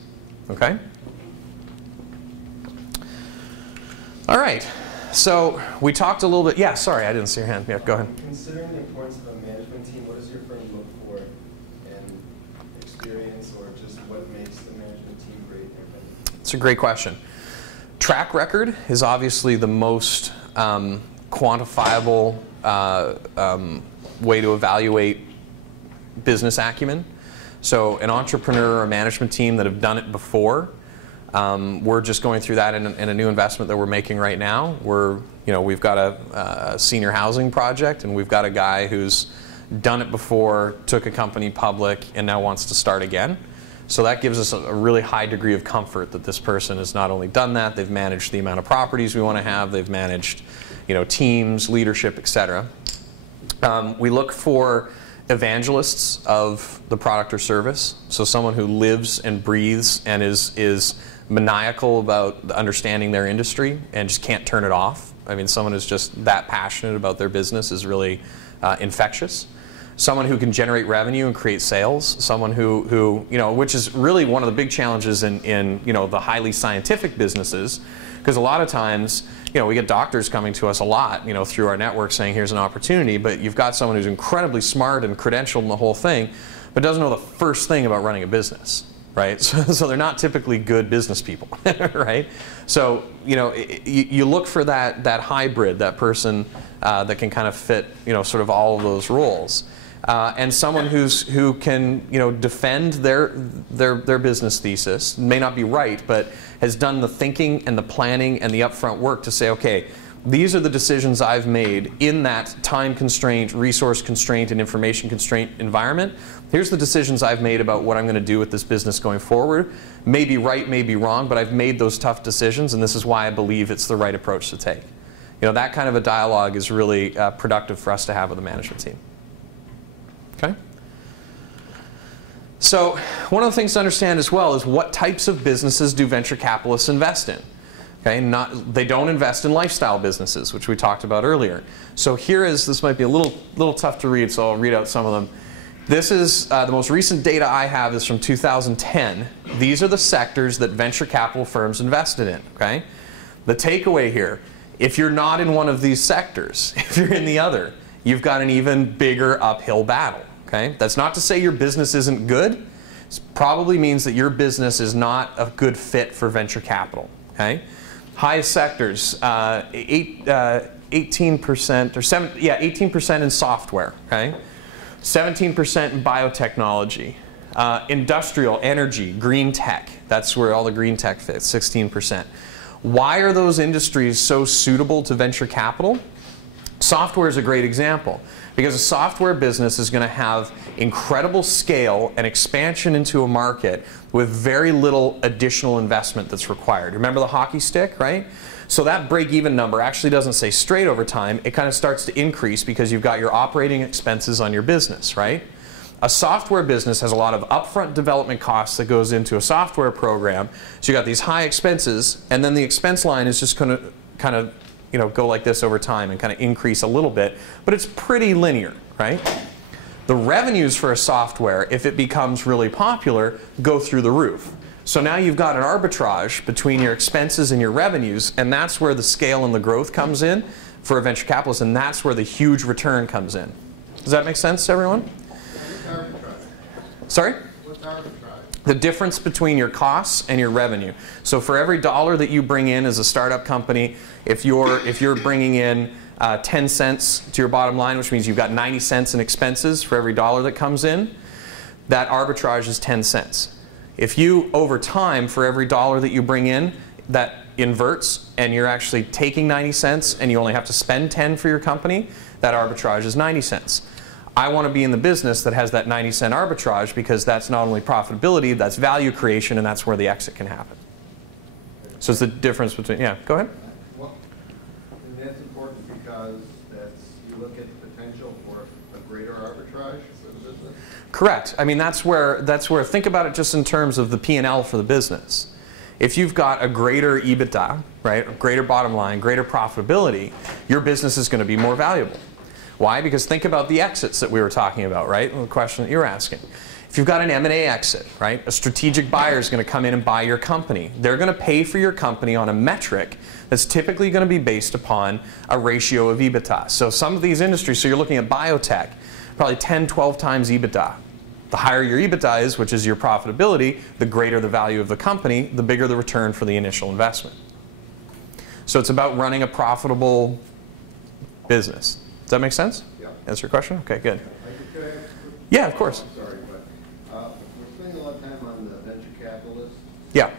Okay? All right. So we talked a little bit. Yeah, sorry, I didn't see your hand. Yeah, go ahead. Considering the importance of a management team, what does your firm look for in experience, or just what makes the management team great? It's a great question. Track record is obviously the most quantifiable way to evaluate business acumen. So an entrepreneur or a management team that have done it before, we're just going through that in a new investment that we're making right now. We've got a senior housing project, and we've got a guy who's done it before, took a company public, and now wants to start again. So that gives us a really high degree of comfort that this person has not only done that, they've managed the amount of properties we want to have, they've managed teams, leadership, etc. We look for evangelists of the product or service, so someone who lives and breathes and is maniacal about understanding their industry and just can't turn it off. I mean, someone who's just that passionate about their business is really infectious. Someone who can generate revenue and create sales. Someone who which is really one of the big challenges in the highly scientific businesses, because a lot of times, we get doctors coming to us a lot, through our network saying, here's an opportunity, but you've got someone who's incredibly smart and credentialed in the whole thing, but doesn't know the first thing about running a business, right? So they're not typically good business people, right? So, you look for that hybrid, that person that can kind of fit, sort of all of those roles. And someone who can defend their business thesis, may not be right, but has done the thinking and the planning and the upfront work to say, okay, these are the decisions I've made in that time constraint, resource constraint, and information constraint environment. Here's the decisions I've made about what I'm going to do with this business going forward. May be right, may be wrong, but I've made those tough decisions, and this is why I believe it's the right approach to take. That kind of a dialogue is really productive for us to have with the management team. Okay? So one of the things to understand as well is what types of businesses do venture capitalists invest in. Okay? They don't invest in lifestyle businesses, which we talked about earlier. So this might be a little tough to read, so I'll read out some of them. This is the most recent data I have is from 2010. These are the sectors that venture capital firms invested in. Okay? The takeaway here, if you're not in one of these sectors, if you're in the other, you've got an even bigger uphill battle. Okay? That's not to say your business isn't good. It probably means that your business is not a good fit for venture capital. Okay? Highest sectors, 18% or 18% in software. Okay? 17% in biotechnology, industrial, energy, green tech. That's where all the green tech fits. 16%. Why are those industries so suitable to venture capital? Software is a great example because a software business is going to have incredible scale and expansion into a market with very little additional investment that's required. Remember the hockey stick, right? So that break-even number actually doesn't say straight over time. It kind of starts to increase because you've got your operating expenses on your business, right? A software business has a lot of upfront development costs that goes into a software program. So you got these high expenses, and then the expense line is just going to kind of go like this over time and kind of increase a little bit, but it's pretty linear, right? The revenues for a software, if it becomes really popular, go through the roof. So now you've got an arbitrage between your expenses and your revenues, and that's where the scale and the growth comes in for a venture capitalist, and that's where the huge return comes in. Does that make sense to everyone? What's arbitrage? Sorry? What's arbitrage? The difference between your costs and your revenue. So for every dollar that you bring in as a startup company, if you're bringing in 10 cents to your bottom line, which means you've got 90 cents in expenses for every dollar that comes in, that arbitrage is 10 cents. If you, over time, for every dollar that you bring in, that inverts and you're actually taking 90 cents and you only have to spend 10 for your company, that arbitrage is 90 cents. I want to be in the business that has that 90-cent arbitrage because that's not only profitability, that's value creation, and that's where the exit can happen. So it's the difference between, yeah, go ahead. Well, and that's important because you look at the potential for a greater arbitrage for the business. Correct. I mean, that's where, think about it just in terms of the P&L for the business. If you've got a greater EBITDA, right, a greater bottom line, greater profitability, your business is going to be more valuable. Why? Because think about the exits that we were talking about, right? The question that you were asking. If you've got an M&A exit, right, a strategic buyer is going to come in and buy your company. They're going to pay for your company on a metric that's typically going to be based upon a ratio of EBITDA. So some of these industries, so you're looking at biotech, probably 10, 12 times EBITDA. The higher your EBITDA is, which is your profitability, the greater the value of the company, the bigger the return for the initial investment. So it's about running a profitable business. Does that make sense? Yeah. Answer your question? Okay, good. Could I ask Yeah, of course. I'm sorry, but we're spending a lot of time on the venture capitalists. Yeah.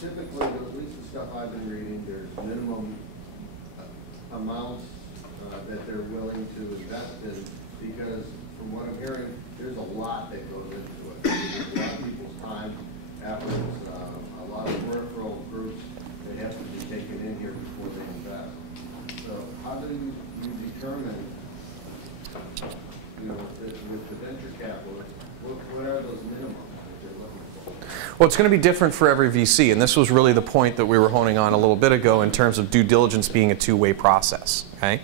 Typically, at least the stuff I've been reading, there's minimum amounts that they're willing to invest in because, from what I'm hearing, there's a lot that goes into it. There's a lot of people's time, efforts, a lot of peripheral groups that have to be taken in here before they invest. So how do you determine, with the venture capitalists, what are those minimums that they're looking for? Well, it's going to be different for every VC, and this was really the point that we were honing on a little bit ago in terms of due diligence being a two-way process. Okay?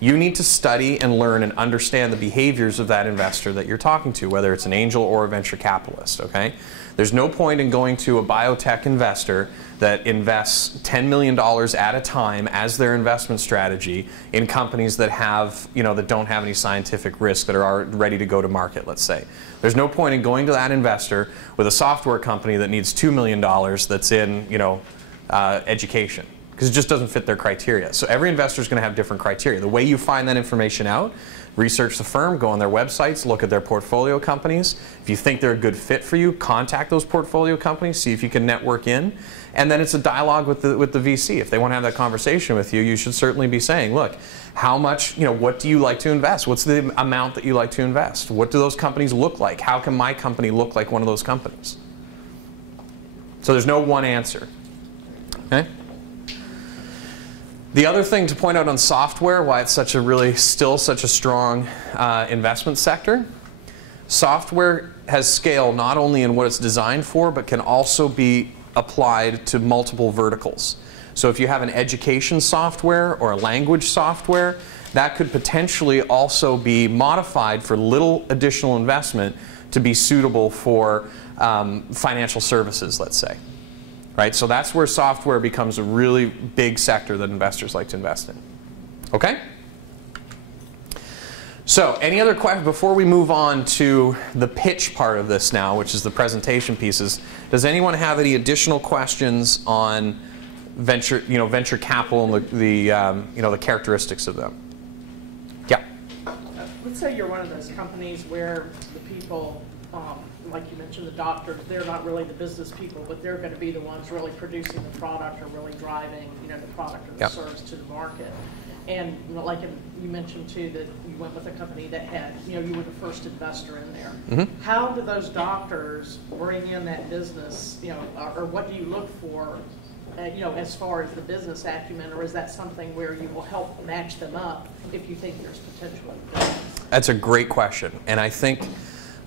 You need to study and learn and understand the behaviors of that investor that you're talking to, whether it's an angel or a venture capitalist. Okay? There's no point in going to a biotech investor that invests $10 million at a time as their investment strategy in companies that have, that don't have any scientific risk, that are ready to go to market, let's say. There's no point in going to that investor with a software company that needs $2 million that's in, education, because it just doesn't fit their criteria. So every investor is going to have different criteria. The way you find that information out, research the firm, go on their websites, look at their portfolio companies. If you think they're a good fit for you, contact those portfolio companies, see if you can network in. And then it's a dialogue with the VC. If they want to have that conversation with you, you should certainly be saying, look, how much, what do you like to invest? What's the amount that you like to invest? What do those companies look like? How can my company look like one of those companies? So there's no one answer. Okay? The other thing to point out on software, why it's still such a strong investment sector, software has scale not only in what it's designed for, but can also be applied to multiple verticals. So if you have an education software or a language software, that could potentially also be modified for little additional investment to be suitable for financial services, let's say. Right? So that's where software becomes a really big sector that investors like to invest in. Okay? So any other questions before we move on to the pitch part of this now, which is the presentation pieces? Does anyone have any additional questions on venture capital and the characteristics of them? Yeah. Let's say you're one of those companies where the people like you mentioned, the doctors, they're not really the business people, but they're going to be the ones really producing the product or really driving, you know, the product or the Yep. service to the market. And you know, like you mentioned too, that you went with a company that had, you know, you were the first investor in there. Mm-hmm. How do those doctors bring in that business, you know, or what do you look for, you know, as far as the business acumen, or is that something where you will help match them up if you think there's potential in the business? That's a great question, and I think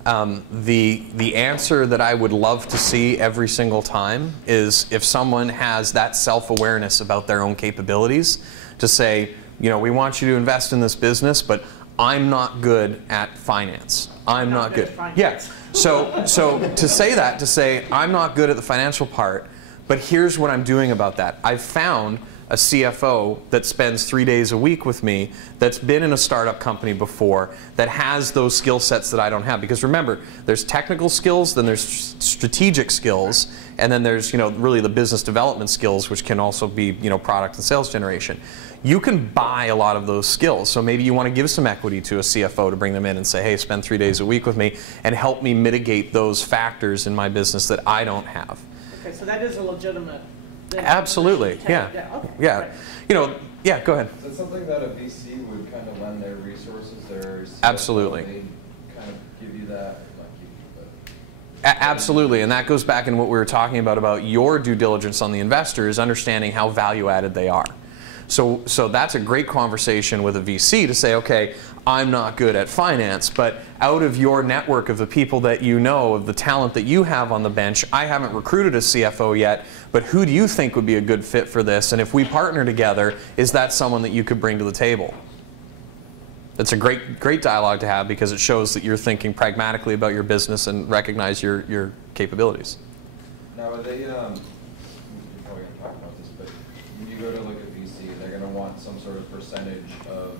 the answer that I would love to see every single time is if someone has that self-awareness about their own capabilities to say, you know, we want you to invest in this business, but I'm not good at finance. I'm not good. Yeah. So to say that, to say I'm not good at the financial part, but here's what I'm doing about that. I've found a CFO that spends 3 days a week with me that's been in a startup company before that has those skill sets that I don't have. Because remember, there's technical skills, then there's strategic skills, and then there's, you know, really the business development skills, which can also be, you know, product and sales generation. You can buy a lot of those skills. So maybe you want to give some equity to a CFO to bring them in and say, hey, spend 3 days a week with me and help me mitigate those factors in my business that I don't have. Okay, so that is a legitimate. Absolutely, yeah. Okay, yeah. right. You know, yeah, go ahead. Is that something that a VC would kind of lend their resources, their CFO, Absolutely. They kind of give you that, or not give you, but Absolutely, and that goes back in what we were talking about your due diligence on the investor is understanding how value added they are. So that's a great conversation with a VC to say, okay, I'm not good at finance, but out of your network of the people that you know, of the talent that you have on the bench, I haven't recruited a CFO yet, but who do you think would be a good fit for this? And if we partner together, is that someone that you could bring to the table? That's a great dialogue to have because it shows that you're thinking pragmatically about your business and recognize your capabilities. now are they, you're probably going to talk about this, but when you go to like a VC, they're going to want some sort of percentage of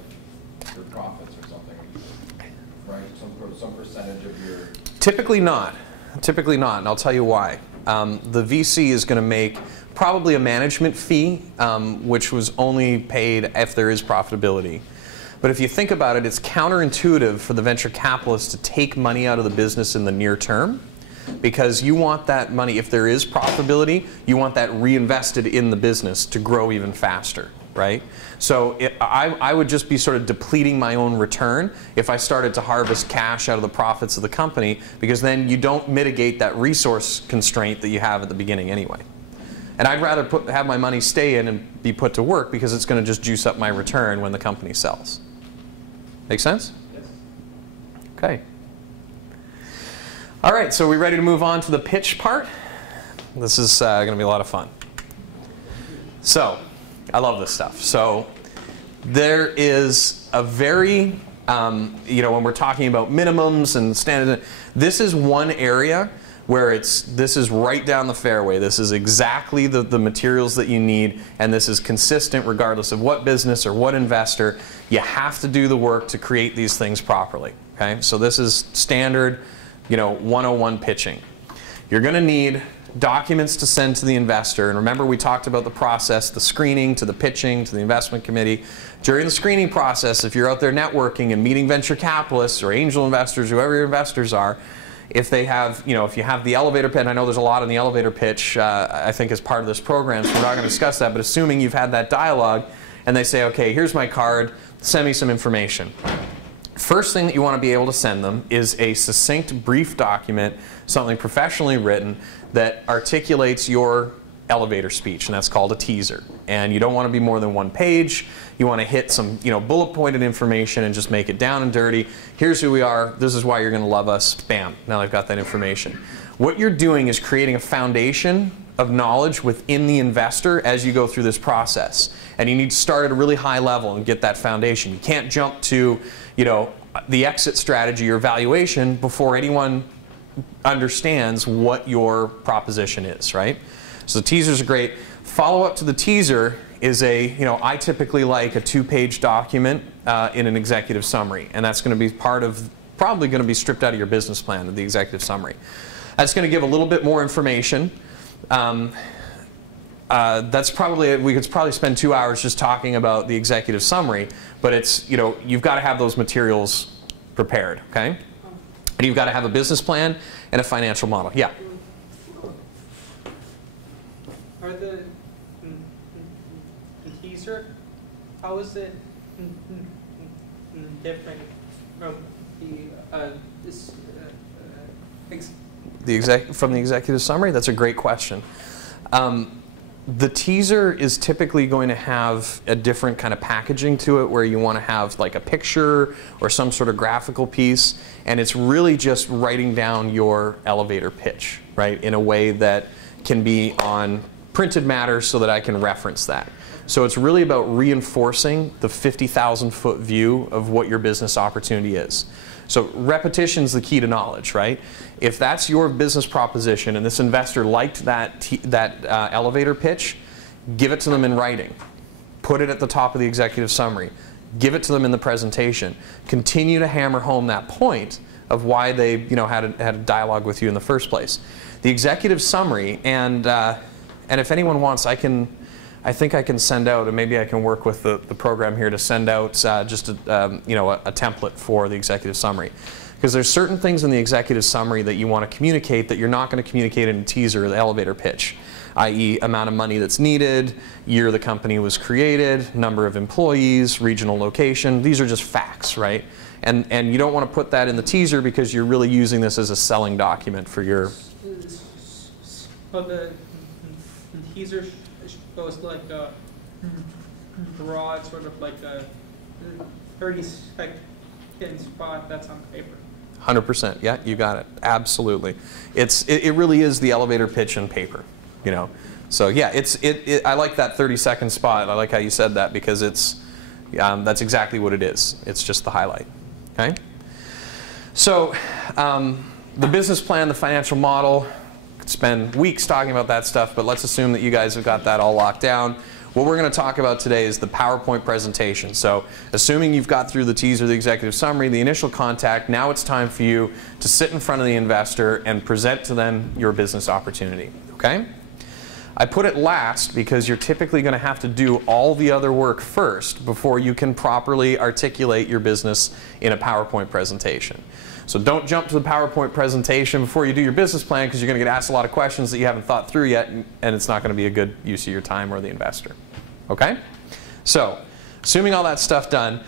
your profits or something, right? Some percentage of your... Typically not, and I'll tell you why. The VC is going to make probably a management fee, which was only paid if there is profitability. But if you think about it, it's counterintuitive for the venture capitalist to take money out of the business in the near term because you want that money, if there is profitability, you want that reinvested in the business to grow even faster, right? So I would just be sort of depleting my own return if I started to harvest cash out of the profits of the company because then you don't mitigate that resource constraint that you have at the beginning anyway. And I'd rather have my money stay in and be put to work because it's going to just juice up my return when the company sells. Make sense? Yes. Okay. All right, so are we ready to move on to the pitch part? This is going to be a lot of fun. So, I love this stuff. So, there is a very, you know, when we're talking about minimums and standards, this is one area where this is right down the fairway. This is exactly the materials that you need, and this is consistent regardless of what business or what investor. You have to do the work to create these things properly. Okay, so this is standard, you know, 101 pitching. You're going to need documents to send to the investor, and remember we talked about the process, the screening to the pitching to the investment committee. During the screening process, if you're out there networking and meeting venture capitalists or angel investors, whoever your investors are, if they have, you know, if you have the elevator pitch, I know there's a lot in the elevator pitch, I think as part of this program, so we're not going to discuss that, but assuming you've had that dialogue and they say, okay, here's my card, send me some information. First thing that you want to be able to send them is a succinct, brief document, something professionally written that articulates your elevator speech, and that's called a teaser. And you don't want to be more than one page. You want to hit some, you know, bullet pointed information and just make it down and dirty. Here's who we are. This is why you're going to love us. Bam. Now I've got that information. What you're doing is creating a foundation of knowledge within the investor as you go through this process. And you need to start at a really high level and get that foundation. You can't jump to, you know, the exit strategy or valuation before anyone understands what your proposition is, right? So the teasers are great. Follow up to the teaser is I typically like a 2-page document in an executive summary, and that's going to be probably going to be stripped out of your business plan of the executive summary. That's going to give a little bit more information. That's probably, we could probably spend 2 hours just talking about the executive summary, but it's, you've got to have those materials prepared, okay? And you've got to have a business plan and a financial model. Yeah? Are the teaser, how is it different from from the executive summary? That's a great question. The teaser is typically going to have a different kind of packaging to it, where you want to have like a picture or some sort of graphical piece, and it's really just writing down your elevator pitch, right, in a way that can be on printed matter so that I can reference that. So it's really about reinforcing the 50,000-foot view of what your business opportunity is. So repetition is the key to knowledge, right? If that's your business proposition and this investor liked that elevator pitch, give it to them in writing. Put it at the top of the executive summary. Give it to them in the presentation. Continue to hammer home that point of why they had a dialogue with you in the first place. The executive summary, and if anyone wants, I think I can send out, and maybe I can work with the program here to send out just a template for the executive summary. Because there's certain things in the executive summary that you want to communicate that you're not going to communicate in a teaser or the elevator pitch, i.e. amount of money that's needed, year the company was created, number of employees, regional location. These are just facts, right? And you don't want to put that in the teaser because you're really using this as a selling document for your... So the teaser goes like a broad, sort of like a 30-second spot that's on paper. 100%. Yeah, you got it. Absolutely. It really is the elevator pitch in paper, So yeah, I like that 30-second spot. I like how you said that, because that's exactly what it is. It's just the highlight. Okay. So the business plan, the financial model. Could spend weeks talking about that stuff, but let's assume that you guys have got that all locked down. What we're going to talk about today is the PowerPoint presentation. So assuming you've got through the teaser, the executive summary, the initial contact, now it's time for you to sit in front of the investor and present to them your business opportunity. Okay? I put it last because you're typically going to have to do all the other work first before you can properly articulate your business in a PowerPoint presentation. So don't jump to the PowerPoint presentation before you do your business plan, because you're going to get asked a lot of questions that you haven't thought through yet, and it's not going to be a good use of your time or the investor. Okay? So, assuming all that stuff done,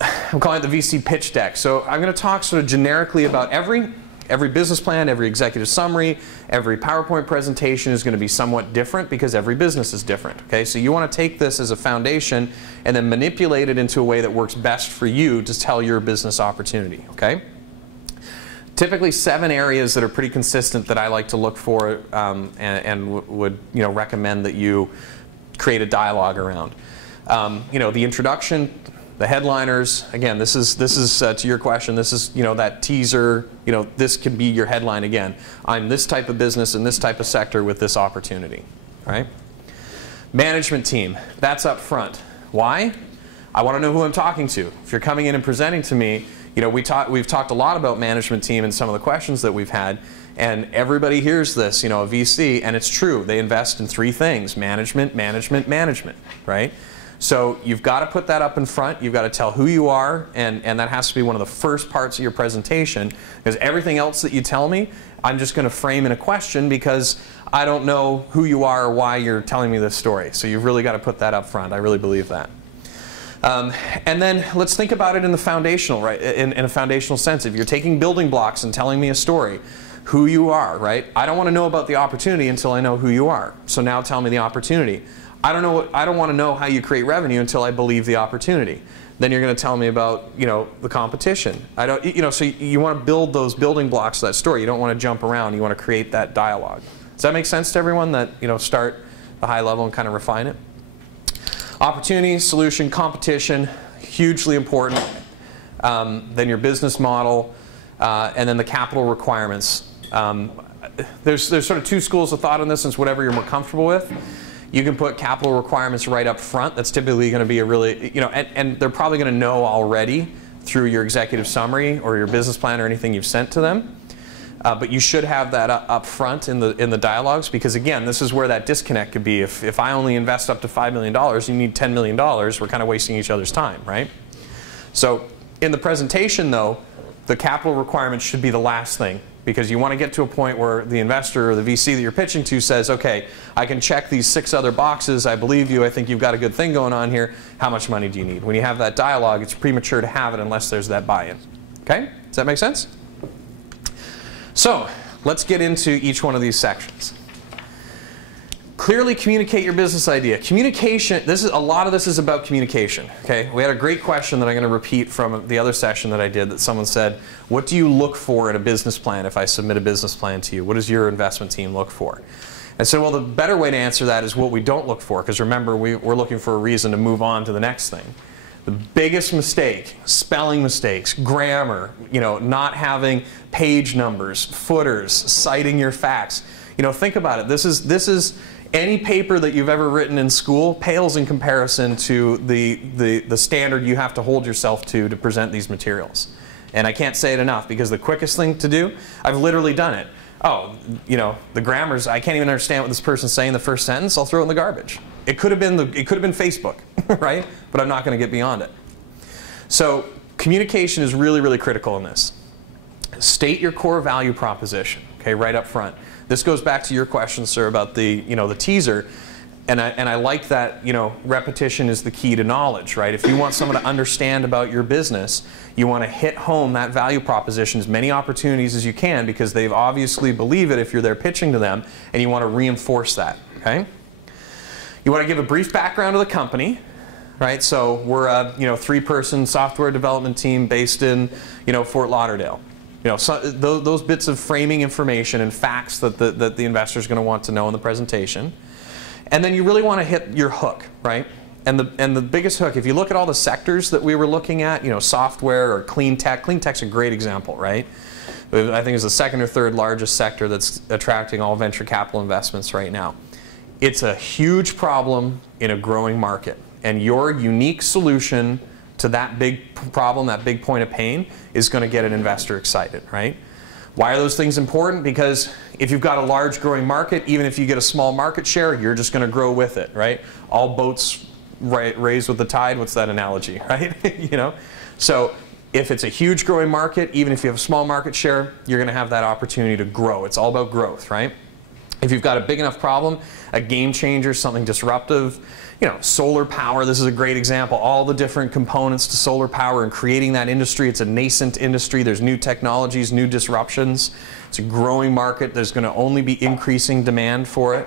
I'm calling it the VC pitch deck. So I'm going to talk sort of generically about every business plan, every executive summary, every PowerPoint presentation is going to be somewhat different because every business is different. Okay? So you want to take this as a foundation and then manipulate it into a way that works best for you to tell your business opportunity. Okay? Typically 7 areas that are pretty consistent that I like to look for and would recommend that you create a dialogue around. The introduction, the headliners. Again, this is to your question. This is that teaser. This can be your headline again. I'm this type of business in this type of sector with this opportunity. Right? Management team. That's up front. Why? I want to know who I'm talking to. If you're coming in and presenting to me. We've talked a lot about management team in some of the questions that we've had, and everybody hears this, a VC, and it's true. They invest in 3 things: management, management, management, right? So you've got to put that up in front. You've got to tell who you are, and that has to be one of the first parts of your presentation, because everything else that you tell me, I'm just going to frame in a question because I don't know who you are or why you're telling me this story. So you've really got to put that up front. I really believe that. And then let's think about it in the foundational, right? In a foundational sense. If you're taking building blocks and telling me a story, who you are, right? I don't want to know about the opportunity until I know who you are. So now tell me the opportunity. I don't want to know how you create revenue until I believe the opportunity. Then you're going to tell me about the competition. So you want to build those building blocks of that story. You don't want to jump around. You want to create that dialogue. Does that make sense to everyone? That start the high level and kind of refine it. Opportunity, solution, competition, hugely important. Then your business model, and then the capital requirements. There's sort of 2 schools of thought on this, and it's whatever you're more comfortable with. You can put capital requirements right up front. That's typically going to be a really, and they're probably going to know already through your executive summary or your business plan or anything you've sent to them. But you should have that up front in the dialogues, because again, this is where that disconnect could be. If I only invest up to $5 million, you need $10 million, we're kind of wasting each other's time, right? So in the presentation though, the capital requirements should be the last thing, because you want to get to a point where the investor or the VC that you're pitching to says, okay, I can check these 6 other boxes, I believe you, I think you've got a good thing going on here, how much money do you need? When you have that dialogue, it's premature to have it unless there's that buy-in. Okay? Does that make sense? So, let's get into each one of these sections. Clearly communicate your business idea. Communication, a lot of this is about communication. Okay? We had a great question that I'm going to repeat from the other session that I did, that someone said, what do you look for in a business plan if I submit a business plan to you? What does your investment team look for? And so, well, the better way to answer that is what we don't look for, because remember, we're looking for a reason to move on to the next thing. The biggest mistake, spelling mistakes, grammar, not having page numbers, footers, citing your facts. Think about it. This is any paper that you've ever written in school pales in comparison to the standard you have to hold yourself to present these materials. And I can't say it enough, because the quickest thing to do, I've literally done it. Oh, the grammar's, I can't even understand what this person's saying in the first sentence, I'll throw it in the garbage. It could have been Facebook, right? But I'm not going to get beyond it. So communication is really, really critical in this. State your core value proposition, okay, right up front. This goes back to your question, sir, about the teaser. And I like that, repetition is the key to knowledge, right? If you want someone to understand about your business, you want to hit home that value proposition, as many opportunities as you can, because they obviously believe it if you're there pitching to them, and you want to reinforce that, okay? You want to give a brief background of the company, right? So we're a 3-person software development team based in Fort Lauderdale. So those bits of framing information and facts that the investor is going to want to know in the presentation. And then you really want to hit your hook, right? And the biggest hook, if you look at all the sectors that we were looking at, software or clean tech. Clean tech's a great example, right? I think it's the 2nd or 3rd largest sector that's attracting all venture capital investments right now. It's a huge problem in a growing market. And your unique solution to that big problem, that big point of pain, is going to get an investor excited, right? Why are those things important? Because if you've got a large growing market, even if you get a small market share, you're just going to grow with it, right? All boats raise with the tide. What's that analogy, right? So if it's a huge growing market, even if you have a small market share, you're going to have that opportunity to grow. It's all about growth, right? If you've got a big enough problem, a game changer, something disruptive, solar power, this is a great example. All the different components to solar power and creating that industry. It's a nascent industry. There's new technologies, new disruptions. It's a growing market. There's going to only be increasing demand for it.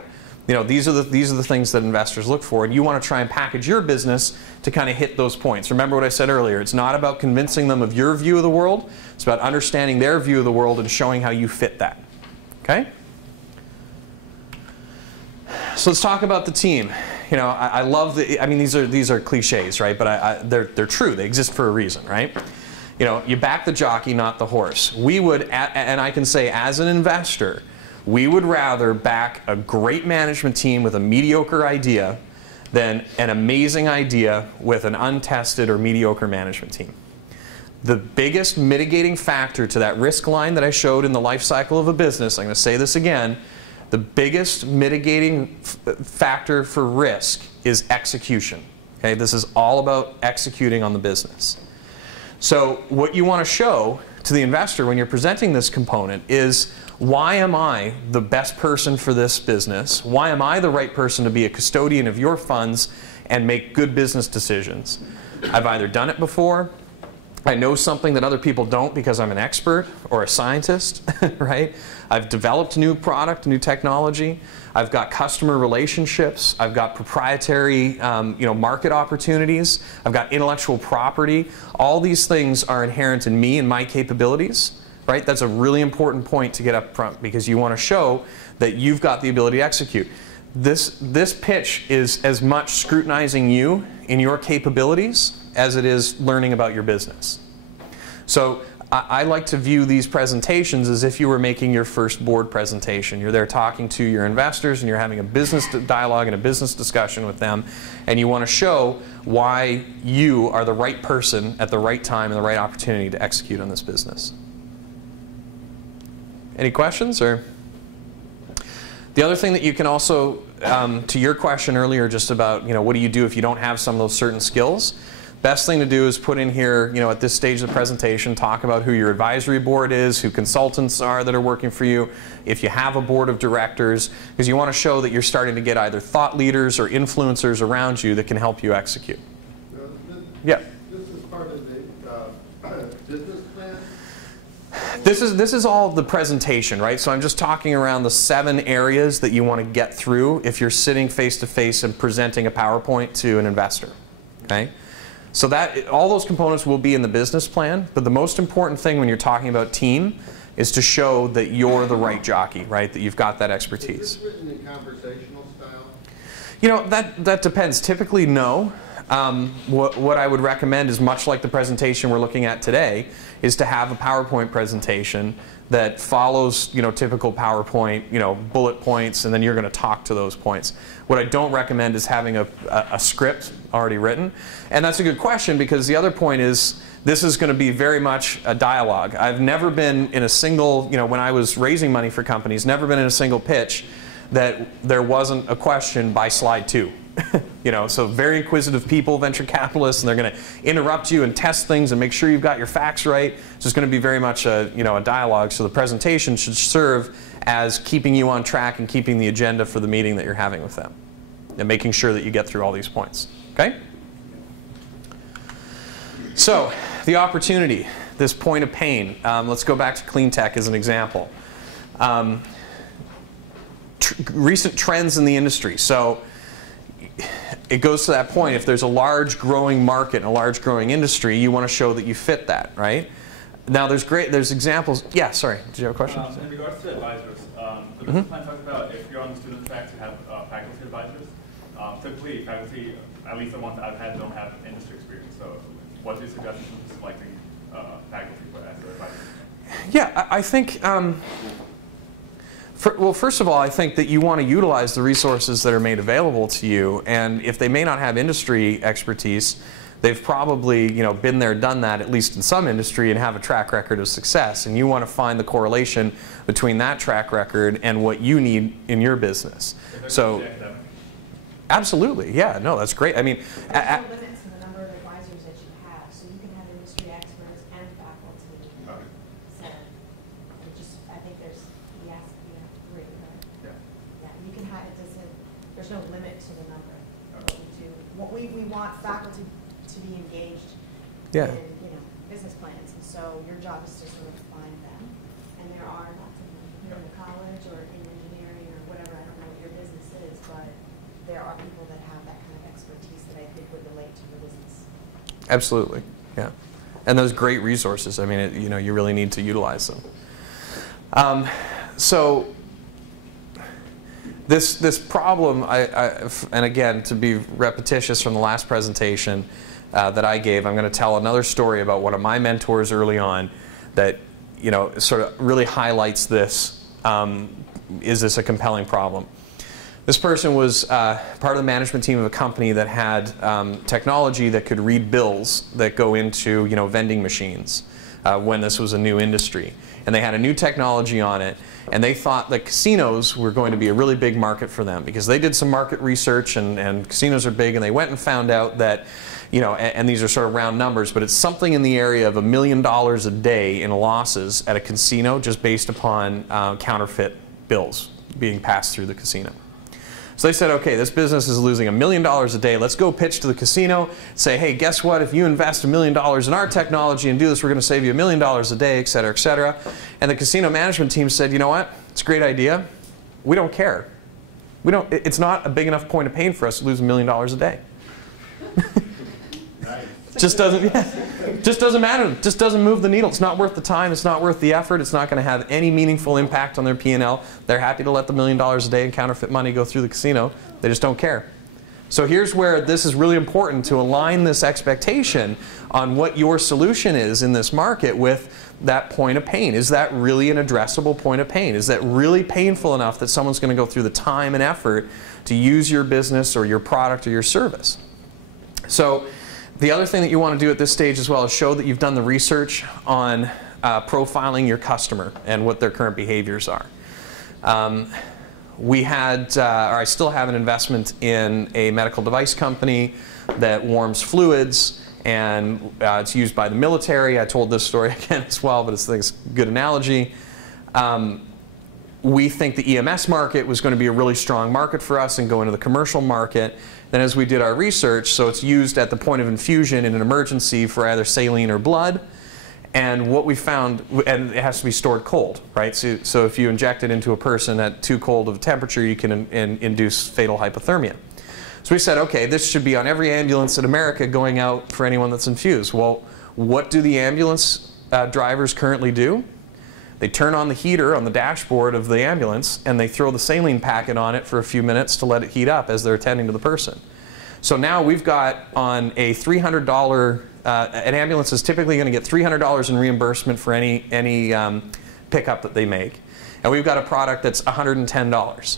These are the things that investors look for, and you want to try and package your business to kind of hit those points. Remember what I said earlier. It's not about convincing them of your view of the world. It's about understanding their view of the world and showing how you fit that. Okay? So let's talk about the team. I love these are cliches, right? But they're true. They exist for a reason, right? You back the jockey, not the horse. We would, and I can say as an investor, we would rather back a great management team with a mediocre idea than an amazing idea with an untested or mediocre management team. The biggest mitigating factor to that risk line that I showed in the life cycle of a business, I'm going to say this again, the biggest mitigating factor for risk is execution. Okay? This is all about executing on the business. So what you want to show to the investor when you're presenting this component is, why am I the best person for this business? Why am I the right person to be a custodian of your funds and make good business decisions? I've either done it before, I know something that other people don't because I'm an expert or a scientist, right? I've developed new product, new technology. I've got customer relationships. I've got proprietary market opportunities. I've got intellectual property. All these things are inherent in me and my capabilities, right? That's a really important point to get up front, because you want to show that you've got the ability to execute. This pitch is as much scrutinizing you in your capabilities as it is learning about your business. So I like to view these presentations as if you were making your first board presentation. You're there talking to your investors and you're having a business dialogue and a business discussion with them, and you want to show why you are the right person at the right time and the right opportunity to execute on this business. Any questions? Or the other thing that you can also, to your question earlier just about what do you do if you don't have some of those certain skills, best thing to do is put in here, at this stage of the presentation, talk about who your advisory board is, who consultants are that are working for you, if you have a board of directors, because you want to show that you're starting to get either thought leaders or influencers around you that can help you execute. Yeah. This is part of the business plan? This is all the presentation, right? So I'm just talking around the 7 areas that you want to get through if you're sitting face to face and presenting a PowerPoint to an investor. Okay? So that all those components will be in the business plan, but the most important thing when you're talking about team is to show that you're the right jockey, right? That you've got that expertise. Is this written in conversational style? That depends. Typically, no. What I would recommend is, much like the presentation we're looking at today, is to have a PowerPoint presentation that follows typical PowerPoint bullet points, and then you're going to talk to those points. What I don't recommend is having a script already written. And that's a good question, because the other point is this is going to be very much a dialogue. I've never been in a single, when I was raising money for companies, never been in a single pitch that there wasn't a question by slide 2. So very inquisitive people, venture capitalists, and they're going to interrupt you and test things and make sure you've got your facts right. So it's going to be very much a dialogue. So the presentation should serve as keeping you on track and keeping the agenda for the meeting that you're having with them, and making sure that you get through all these points. Okay? So the opportunity, this point of pain. Let's go back to clean tech as an example. Recent trends in the industry. So it goes to that point, if there's a large growing market and a large growing industry, you want to show that you fit that, right? Now there's examples. Yeah, sorry, did you have a question? In regards to advisors, the business plan talks about if you're on the student track to have faculty advisors. Typically, faculty, at least the ones that I've had, don't have industry experience. So what's your suggestion for selecting faculty as their advisors? Yeah, I think, well, first of all, I think that you want to utilize the resources that are made available to you, and if they may not have industry expertise, they've probably been there, done that, at least in some industry, and have a track record of success. And you want to find the correlation between that track record and what you need in your business. So, absolutely, yeah, no, that's great. I mean, there's no limit to the number of advisors that you have, so you can have industry experts and faculty. So, I think there's, you have 3, right? Yeah, you can have, there's no limit to the number. We want faculty to be engaged in business plans, and so your job is to sort of find them. And there are lots of them here in the college or in engineering or whatever. I don't know what your business is, but there are people that have that kind of expertise that I think would relate to your business. Absolutely, yeah. And those great resources. I mean, you really need to utilize them. So this problem, and again, to be repetitious from the last presentation that I gave, I'm going to tell another story about one of my mentors early on that sort of really highlights this. Is this a compelling problem? This person was part of the management team of a company that had technology that could read bills that go into vending machines when this was a new industry. And they had a new technology on it, and they thought that casinos were going to be a really big market for them, because they did some market research, and casinos are big, and they went and found out that, and these are sort of round numbers, but it's something in the area of $1 million a day in losses at a casino just based upon counterfeit bills being passed through the casino. So they said, okay, this business is losing $1 million a day. Let's go pitch to the casino, say, hey, guess what? If you invest $1 million in our technology and do this, we're going to save you $1 million a day, et cetera, et cetera. And the casino management team said, you know what? It's a great idea. We don't care. It's not a big enough point of pain for us to lose $1 million a day. Just doesn't matter. It just doesn't move the needle. It's not worth the time. It's not worth the effort. It's not going to have any meaningful impact on their P&L. They're happy to let the $1 million a day in counterfeit money go through the casino. They just don't care. So here's where this is really important, to align this expectation on what your solution is in this market with that point of pain. Is that really an addressable point of pain? Is that really painful enough that someone's going to go through the time and effort to use your business or your product or your service? So the other thing that you want to do at this stage as well is show that you've done the research on profiling your customer and what their current behaviors are. We had, or I still have, an investment in a medical device company that warms fluids, and it's used by the military. I told this story again as well, but it's a good analogy. We think the EMS market was going to be a really strong market for us and go into the commercial market. Then as we did our research, so it's used at the point of infusion in an emergency for either saline or blood. And what we found, and it has to be stored cold, right? So if you inject it into a person at too cold of a temperature, you can induce fatal hypothermia. So we said, okay, this should be on every ambulance in America going out for anyone that's infused. Well, what do the ambulance drivers currently do? They turn on the heater on the dashboard of the ambulance and they throw the saline packet on it for a few minutes to let it heat up as they're attending to the person. So now we've got on a $300, an ambulance is typically going to get $300 in reimbursement for any pickup that they make. And we've got a product that's $110.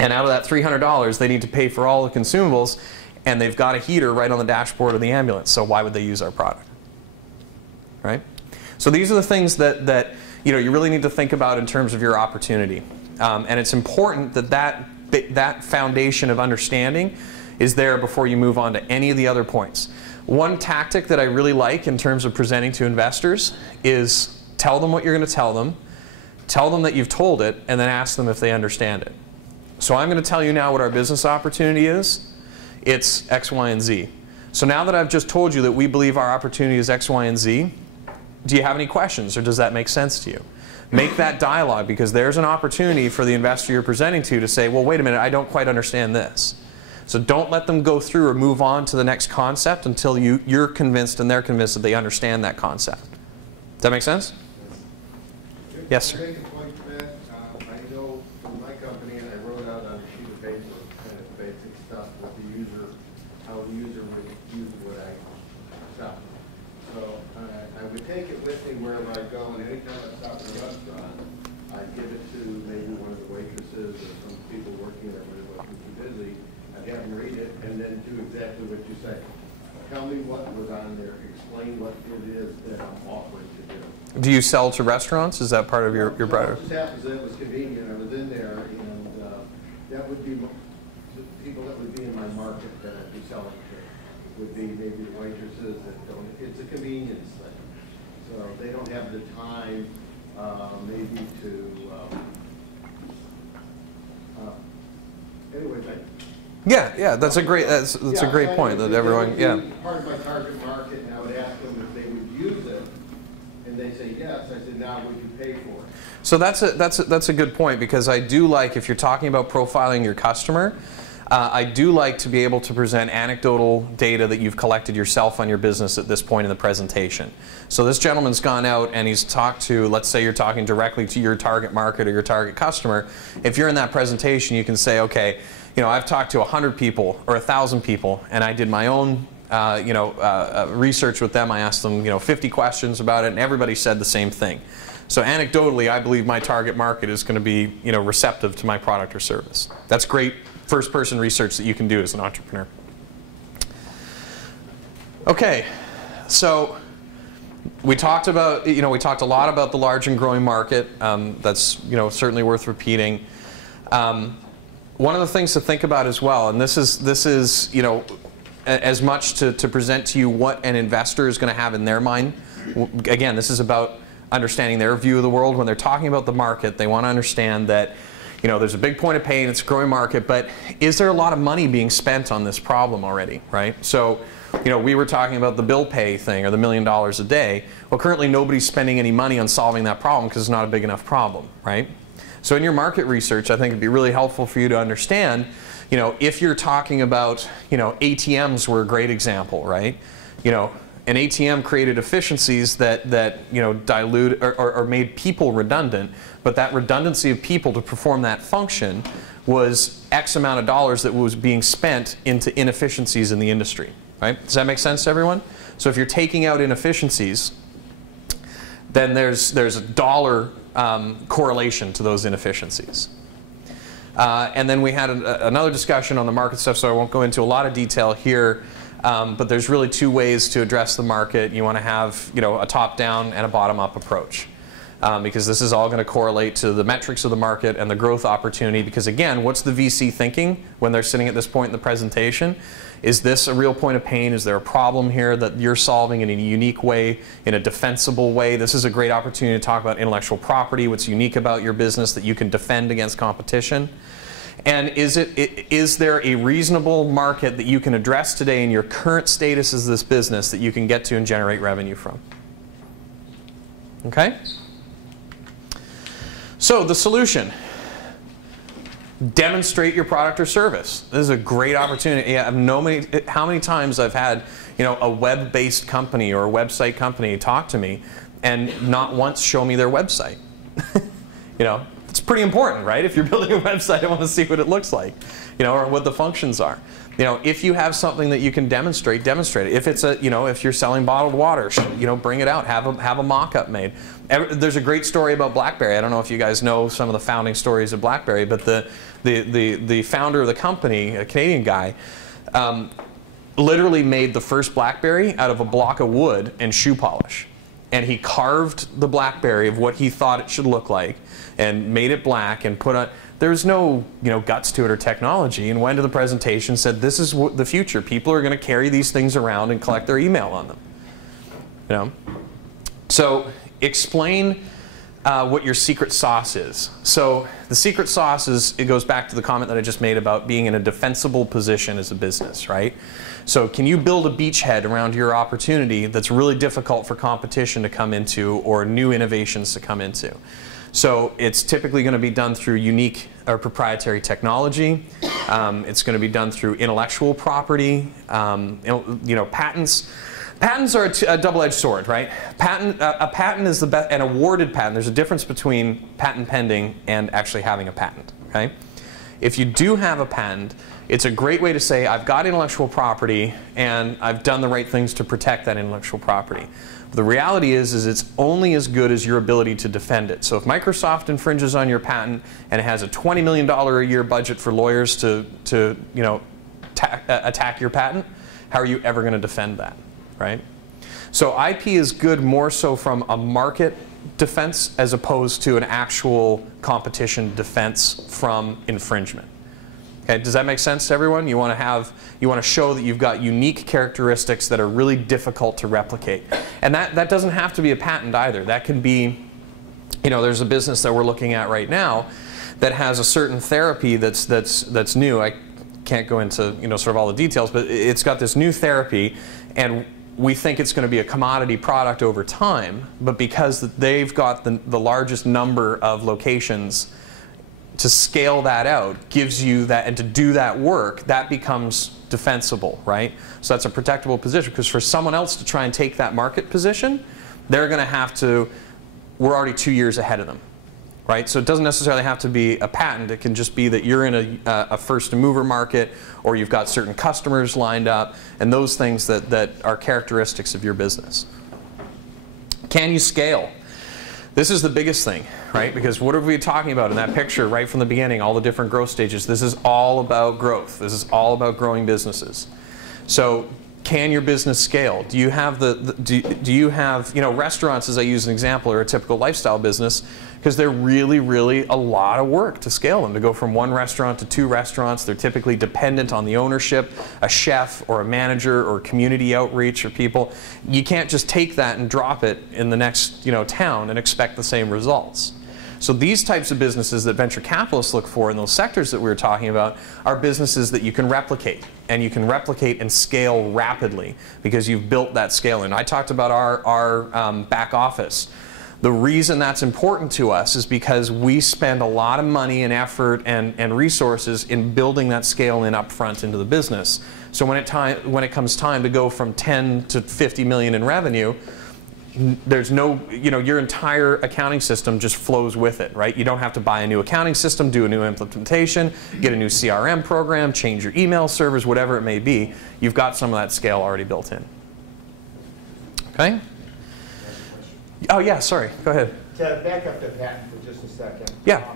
And out of that $300, they need to pay for all the consumables, and they've got a heater right on the dashboard of the ambulance. So why would they use our product? Right? So these are the things that you really need to think about in terms of your opportunity. And it's important that that foundation of understanding is there before you move on to any of the other points. One tactic that I really like in terms of presenting to investors is tell them what you're going to tell them that you've told it, and then ask them if they understand it. So I'm going to tell you now what our business opportunity is. It's X, Y, and Z. So now that I've just told you that we believe our opportunity is X, Y, and Z, do you have any questions, or does that make sense to you? Make that dialogue, because there's an opportunity for the investor you're presenting to say, well, wait a minute, I don't quite understand this. So don't let them go through or move on to the next concept until you're convinced and they're convinced that they understand that concept. Does that make sense? Yes, sir. To make a point to that, I know from my company, and I wrote out on a sheet of paper kind of basic stuff with the user, how the user would use what I sell. So I would take it with me wherever I go, and anytime I stop at a restaurant, I'd give it to maybe one of the waitresses or some people working there when it wasn't too busy. I'd have them read it and then do exactly what you say. Tell me what was on there, explain what it is that I'm offering to do. Do you sell to restaurants? Is that part of your product? It just happens that it was convenient. I was in there, and that would be the people that would be in my market that I'd be selling to. Would be maybe the waitresses that don't. It's a convenience thing, so they don't have the time maybe to. Anyway, Yeah, that's a great a great point that everyone part of my target market, and I would ask them if they would use it. They say yes. I said, now would you pay for it? So that's a good point, because I do like, if you're talking about profiling your customer, I do like to be able to present anecdotal data that you've collected yourself on your business at this point in the presentation. So this gentleman's gone out and he's talked to, let's say you're talking directly to your target market or your target customer. If you're in that presentation, you can say, okay, I've talked to 100 people or 1,000 people, and I did my own research with them. I asked them 50 questions about it, and everybody said the same thing. So anecdotally, I believe my target market is going to be receptive to my product or service. That's great first-person research that you can do as an entrepreneur. Okay, so we talked about we talked a lot about the large and growing market. That's certainly worth repeating. One of the things to think about as well, and this is as much to present to you what an investor is going to have in their mind. Again, this is about understanding their view of the world. When they're talking about the market, they want to understand that there's a big point of pain, it's a growing market, but is there a lot of money being spent on this problem already, right? So we were talking about the bill pay thing, or the $1 million a day. Well, currently nobody's spending any money on solving that problem because it's not a big enough problem, right? So in your market research, I think it'd be really helpful for you to understand, if you're talking about, ATMs were a great example, right? An ATM created efficiencies that dilute or made people redundant, but that redundancy of people to perform that function was X amount of dollars that was being spent into inefficiencies in the industry, right? Does that make sense to everyone? So if you're taking out inefficiencies, then there's a dollar correlation to those inefficiencies. And then we had another discussion on the market stuff, so I won't go into a lot of detail here. But there's really two ways to address the market. You want to have a top-down and a bottom-up approach. because this is all going to correlate to the metrics of the market and the growth opportunity. Because again, what's the VC thinking when they're sitting at this point in the presentation? Is this a real point of pain? Is there a problem here that you're solving in a unique way, in a defensible way? This is a great opportunity to talk about intellectual property, what's unique about your business that you can defend against competition. And is there a reasonable market that you can address today in your current status as this business that you can get to and generate revenue from? Okay? So the solution. Demonstrate your product or service. This is a great opportunity. How many times I've had, a web-based company or a website company talk to me and not once show me their website. It's pretty important, right? If you're building a website, I want to see what it looks like, or what the functions are. If you have something that you can demonstrate, demonstrate it. If it's if you're selling bottled water, bring it out. Have a mock-up made. There's a great story about BlackBerry. I don't know if you guys know some of the founding stories of BlackBerry, but the founder of the company, a Canadian guy, literally made the first BlackBerry out of a block of wood and shoe polish. And he carved the BlackBerry of what he thought it should look like and made it black and put on. There's no guts to it or technology, and went to the presentation and said, this is the future. People are going to carry these things around and collect their email on them. So explain what your secret sauce is. So the secret sauce is, it goes back to the comment that I just made about being in a defensible position as a business, right? So can you build a beachhead around your opportunity that's really difficult for competition to come into or new innovations to come into? So it's typically going to be done through unique or proprietary technology. It's going to be done through intellectual property, patents. Patents are a double-edged sword, right? A patent is an awarded patent. There's a difference between patent pending and actually having a patent, okay? If you do have a patent, it's a great way to say, I've got intellectual property and I've done the right things to protect that intellectual property. The reality is it's only as good as your ability to defend it. So if Microsoft infringes on your patent and it has a $20 million a year budget for lawyers to attack your patent, how are you ever going to defend that, right? So IP is good more so from a market defense as opposed to an actual competition defense from infringement. Okay, does that make sense to everyone? You want to show that you've got unique characteristics that are really difficult to replicate. And that doesn't have to be a patent either. That can be, there's a business that we're looking at right now that has a certain therapy that's new. I can't go into sort of all the details, but it's got this new therapy, and we think it's going to be a commodity product over time, but because they've got the largest number of locations, to scale that out gives you that, and to do that work, that becomes defensible, right? So that's a protectable position, because for someone else to try and take that market position, they're going to have to, we're already 2 years ahead of them, right? So it doesn't necessarily have to be a patent. It can just be that you're in a first mover market, or you've got certain customers lined up, and those things that are characteristics of your business. Can you scale? This is the biggest thing, right? Because what are we talking about in that picture right from the beginning, all the different growth stages? This is all about growth. This is all about growing businesses. So can your business scale? Do you have do you have, restaurants, as I use an example, are a typical lifestyle business because they're really, really a lot of work to scale them. To go from one restaurant to 2 restaurants, they're typically dependent on the ownership, a chef or a manager or community outreach or people. You can't just take that and drop it in the next, town and expect the same results. So these types of businesses that venture capitalists look for in those sectors that we were talking about are businesses that you can replicate, and you can replicate and scale rapidly because you've built that scale in. I talked about our back office. The reason that's important to us is because we spend a lot of money and effort and resources in building that scale in upfront into the business. So when it comes time to go from 10 to 50 million in revenue, there's no, your entire accounting system just flows with it, right? You don't have to buy a new accounting system, do a new implementation, get a new CRM program, change your email servers, whatever it may be. You've got some of that scale already built in. Okay? Oh yeah, sorry, go ahead. To back up the patent for just a second. Yeah.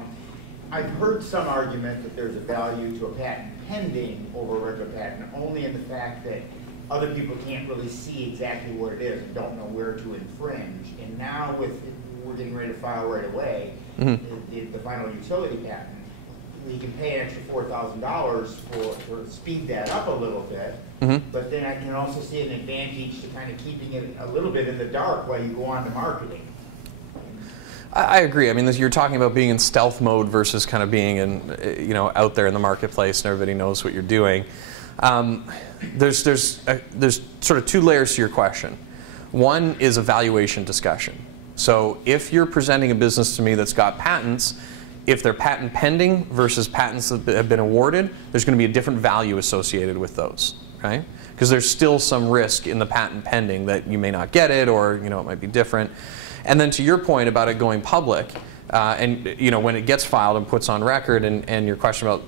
I've heard some argument that there's a value to a patent pending over a regular patent, only in the fact that other people can't really see exactly what it is and don't know where to infringe. And now we're getting ready to file right away, the final utility patent, we can pay an extra $4,000 to speed that up a little bit. But then I can also see an advantage to kind of keeping it a little bit in the dark while you go on to marketing. I agree. I mean, you're talking about being in stealth mode versus kind of being in, out there in the marketplace and everybody knows what you're doing. There's sort of two layers to your question. One is a valuation discussion. So if you're presenting a business to me that's got patents, if they're patent pending versus patents that have been awarded, there's going to be a different value associated with those, right? Because there's still some risk in the patent pending that you may not get it, or it might be different. And then to your point about it going public, and when it gets filed and puts on record, and your question about,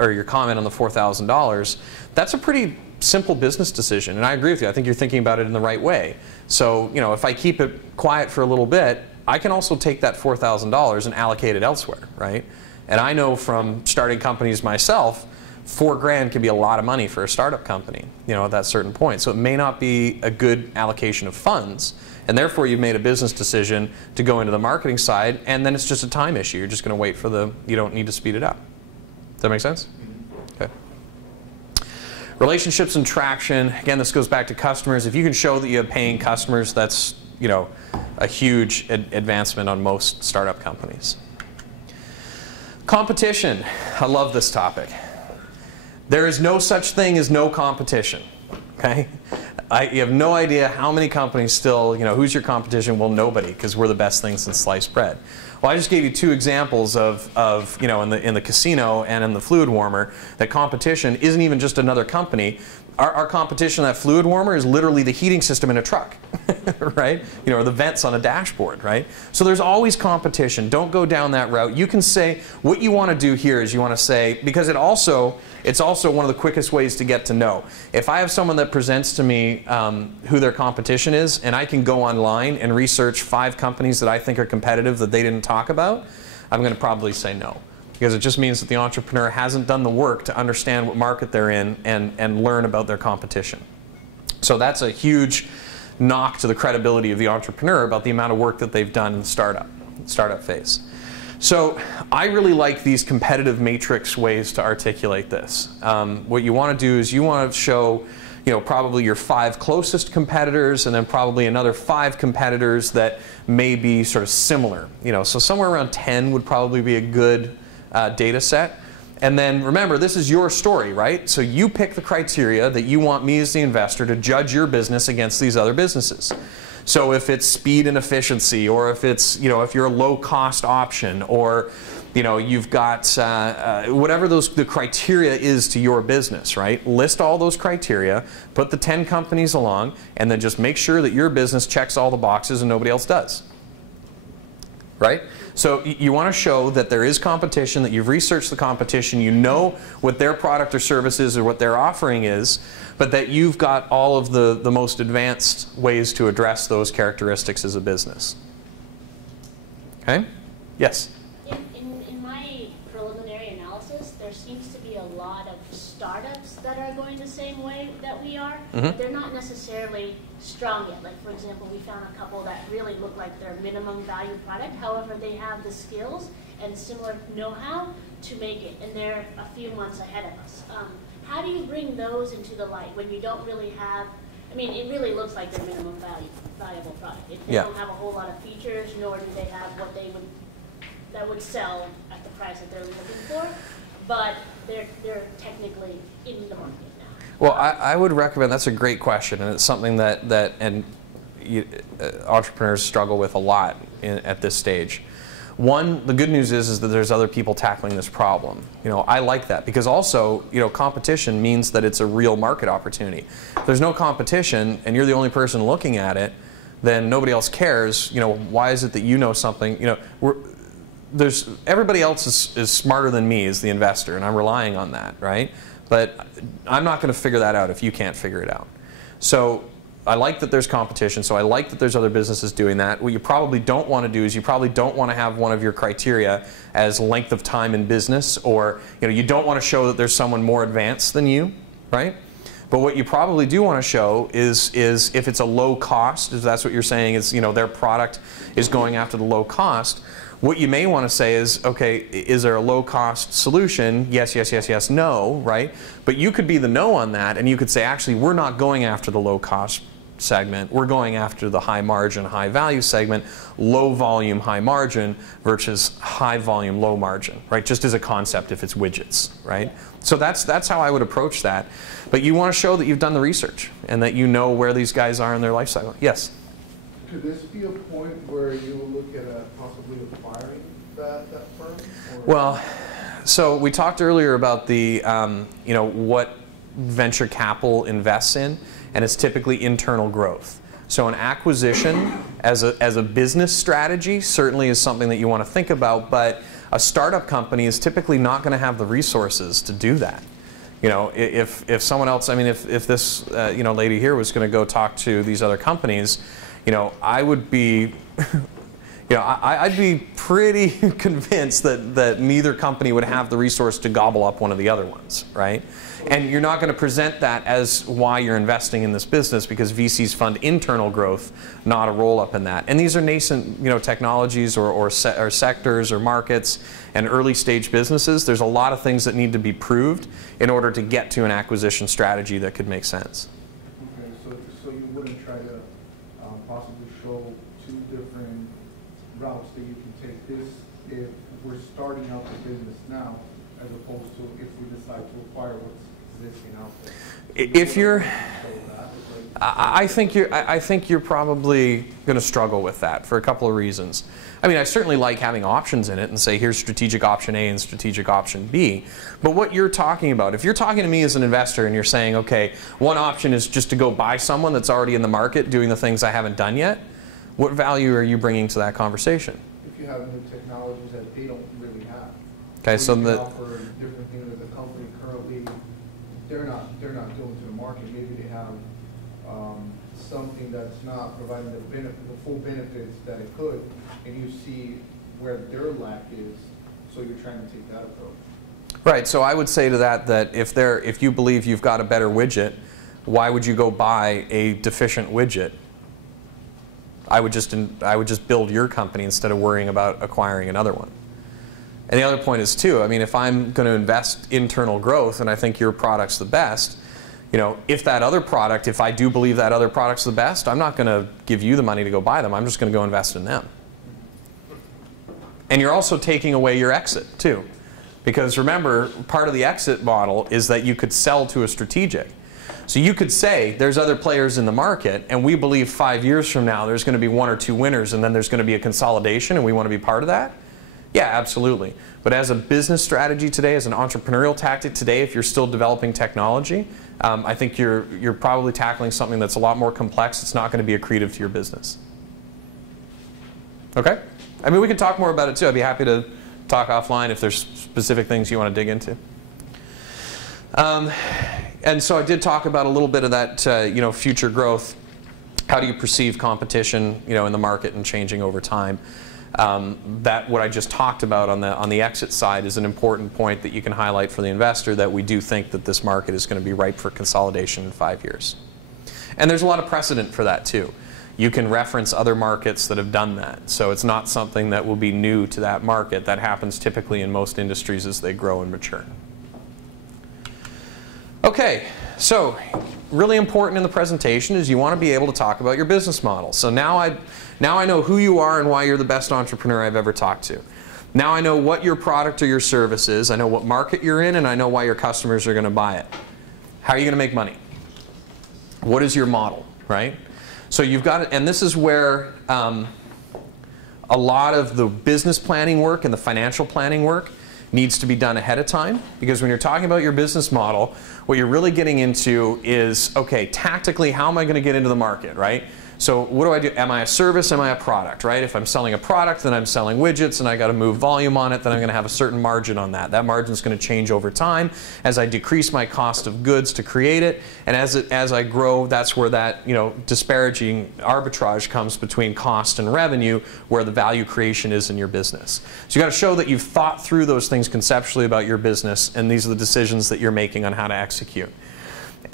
or your comment on the $4,000, that's a pretty simple business decision. And I agree with you. I think you're thinking about it in the right way. So if I keep it quiet for a little bit, I can also take that $4,000 and allocate it elsewhere, right? And I know from starting companies myself, $4 grand can be a lot of money for a startup company, at that certain point. So it may not be a good allocation of funds, and therefore you've made a business decision to go into the marketing side, and then it's just a time issue. You're just going to wait for you don't need to speed it up. Does that make sense? Okay. Relationships and traction. Again, this goes back to customers. If you can show that you have paying customers, that's a huge advancement on most startup companies. Competition. I love this topic. There is no such thing as no competition. Okay? You have no idea how many companies still, who's your competition? Well, nobody, because we're the best thing since sliced bread. Well, I just gave you two examples of in the casino and in the fluid warmer, that competition isn't even just another company. Our competition, that fluid warmer, is literally the heating system in a truck, right? Or the vents on a dashboard, right? So there's always competition. Don't go down that route. You can say, what you want to do here is you want to say, because it's also one of the quickest ways to get to know. If I have someone that presents to me who their competition is, and I can go online and research 5 companies that I think are competitive that they didn't talk about, I'm going to probably say no. Because it just means that the entrepreneur hasn't done the work to understand what market they're in and learn about their competition. So that's a huge knock to the credibility of the entrepreneur about the amount of work that they've done in the startup phase. So I really like these competitive matrix ways to articulate this. What you want to do is you want to show probably your 5 closest competitors, and then probably another 5 competitors that may be sort of similar. So somewhere around 10 would probably be a good data set. And then remember, this is your story, right? So you pick the criteria that you want me as the investor to judge your business against these other businesses. So if it's speed and efficiency, or if it's, if you're a low-cost option, or, you've got whatever the criteria is to your business, right? List all those criteria, put the 10 companies along, and then just make sure that your business checks all the boxes and nobody else does, right? So you want to show that there is competition, that you've researched the competition, you know what their product or service is or what their offering is, but that you've got all of the most advanced ways to address those characteristics as a business. Okay? Yes? In my preliminary analysis, there seems to be a lot of startups that are going the same way that we are, but they're not necessarily strong yet. Like, for example, we found a couple that really look like their minimum value product. However, they have the skills and similar know-how to make it, and they're a few months ahead of us. How do you bring those into the light when you don't really have, I mean, it really looks like their minimum valuable product. They don't have a whole lot of features, nor do they have what that would sell at the price that they're looking for, but they're technically in the market now. Well, I would recommend, that's a great question, and it's something that entrepreneurs struggle with a lot at this stage. One, the good news is that there's other people tackling this problem. I like that, because also, competition means that it's a real market opportunity. If there's no competition and you're the only person looking at it, then nobody else cares. Why is it that you know something? Everybody else is smarter than me as the investor, and I'm relying on that, right? But I'm not going to figure that out if you can't figure it out. So I like that there's competition, so I like that there's other businesses doing that. What you probably don't want to do is you probably don't want to have one of your criteria as length of time in business, or you don't want to show that there's someone more advanced than you, right? But what you probably do want to show is if it's a low cost, if that's what you're saying, is their product is going after the low cost. What you may want to say is, okay, is there a low-cost solution? Yes, yes, yes, yes, no, right? But you could be the no on that, and you could say, actually, we're not going after the low-cost segment. We're going after the high-margin, high-value segment, low-volume, high-margin versus high-volume, low-margin, right? Just as a concept if it's widgets, right? So that's how I would approach that. But you want to show that you've done the research and that you know where these guys are in their life cycle. Yes? Could this be a point where you will look at possibly acquiring that firm? Well, so we talked earlier about the, what venture capital invests in, and it's typically internal growth. So an acquisition as a business strategy certainly is something that you want to think about, but a startup company is typically not going to have the resources to do that. If someone else, I mean, if this lady here was going to go talk to these other companies, I would be, I'd be pretty convinced that neither company would have the resource to gobble up one of the other ones, right? And you're not going to present that as why you're investing in this business, because VCs fund internal growth, not a roll-up in that. And these are nascent, technologies or sectors or markets and early-stage businesses. There's a lot of things that need to be proved in order to get to an acquisition strategy that could make sense. Okay, so you wouldn't try to possibly show two different routes that you can take this if we're starting out the business now, as opposed to if we decide to acquire what's existing out there. If you're, I think you're probably going to struggle with that for a couple of reasons. I mean, I certainly like having options in it and say, here's strategic option A and strategic option B. But what you're talking about, if you're talking to me as an investor and you're saying, okay, one option is just to go buy someone that's already in the market doing the things I haven't done yet, what value are you bringing to that conversation? If you have new technologies that they don't really have. Okay, so the offer different things that the company currently they're not doing to the market. Maybe they have something that's not providing the full benefits that it could, and you see where their lack is, so you're trying to take that approach. Right. So I would say to that if you believe you've got a better widget, why would you go buy a deficient widget? I would just build your company instead of worrying about acquiring another one. And the other point is too, I mean, if I'm going to invest internal growth and I think your product's the best, if that other product, if I do believe that other product's the best, I'm not going to give you the money to go buy them. I'm just going to go invest in them. And you're also taking away your exit too. Because remember, part of the exit model is that you could sell to a strategic. So you could say there's other players in the market and we believe 5 years from now there's going to be 1 or 2 winners and then there's going to be a consolidation and we want to be part of that. Yeah, absolutely. But as a business strategy today, as an entrepreneurial tactic today, if you're still developing technology, I think you're probably tackling something that's a lot more complex. It's not going to be accretive to your business. Okay? I mean, we can talk more about it too. I'd be happy to talk offline if there's specific things you want to dig into. And so I did talk about a little bit of that, future growth. How do you perceive competition, in the market and changing over time? That what I just talked about on the exit side is an important point that you can highlight for the investor, that we do think that this market is going to be ripe for consolidation in 5 years. And there's a lot of precedent for that too. You can reference other markets that have done that. So it's not something that will be new to that market. That happens typically in most industries as they grow and mature. Okay, so really important in the presentation is you want to be able to talk about your business model. So now I know who you are and why you're the best entrepreneur I've ever talked to. Now I know what your product or your service is. I know what market you're in, and I know why your customers are going to buy it. How are you going to make money? What is your model, right? So you've got, and this is where a lot of the business planning work and the financial planning work needs to be done ahead of time, because when you're talking about your business model, what you're really getting into is, okay, tactically, how am I going to get into the market, right? So what do I do? Am I a service? Am I a product, right? If I'm selling a product, then I'm selling widgets and I got to move volume on it, then I'm going to have a certain margin on that. That margin is going to change over time as I decrease my cost of goods to create it. And as I grow, that's where that, disparaging arbitrage comes between cost and revenue, where the value creation is in your business. So you got to show that you've thought through those things conceptually about your business, and these are the decisions that you're making on how to execute.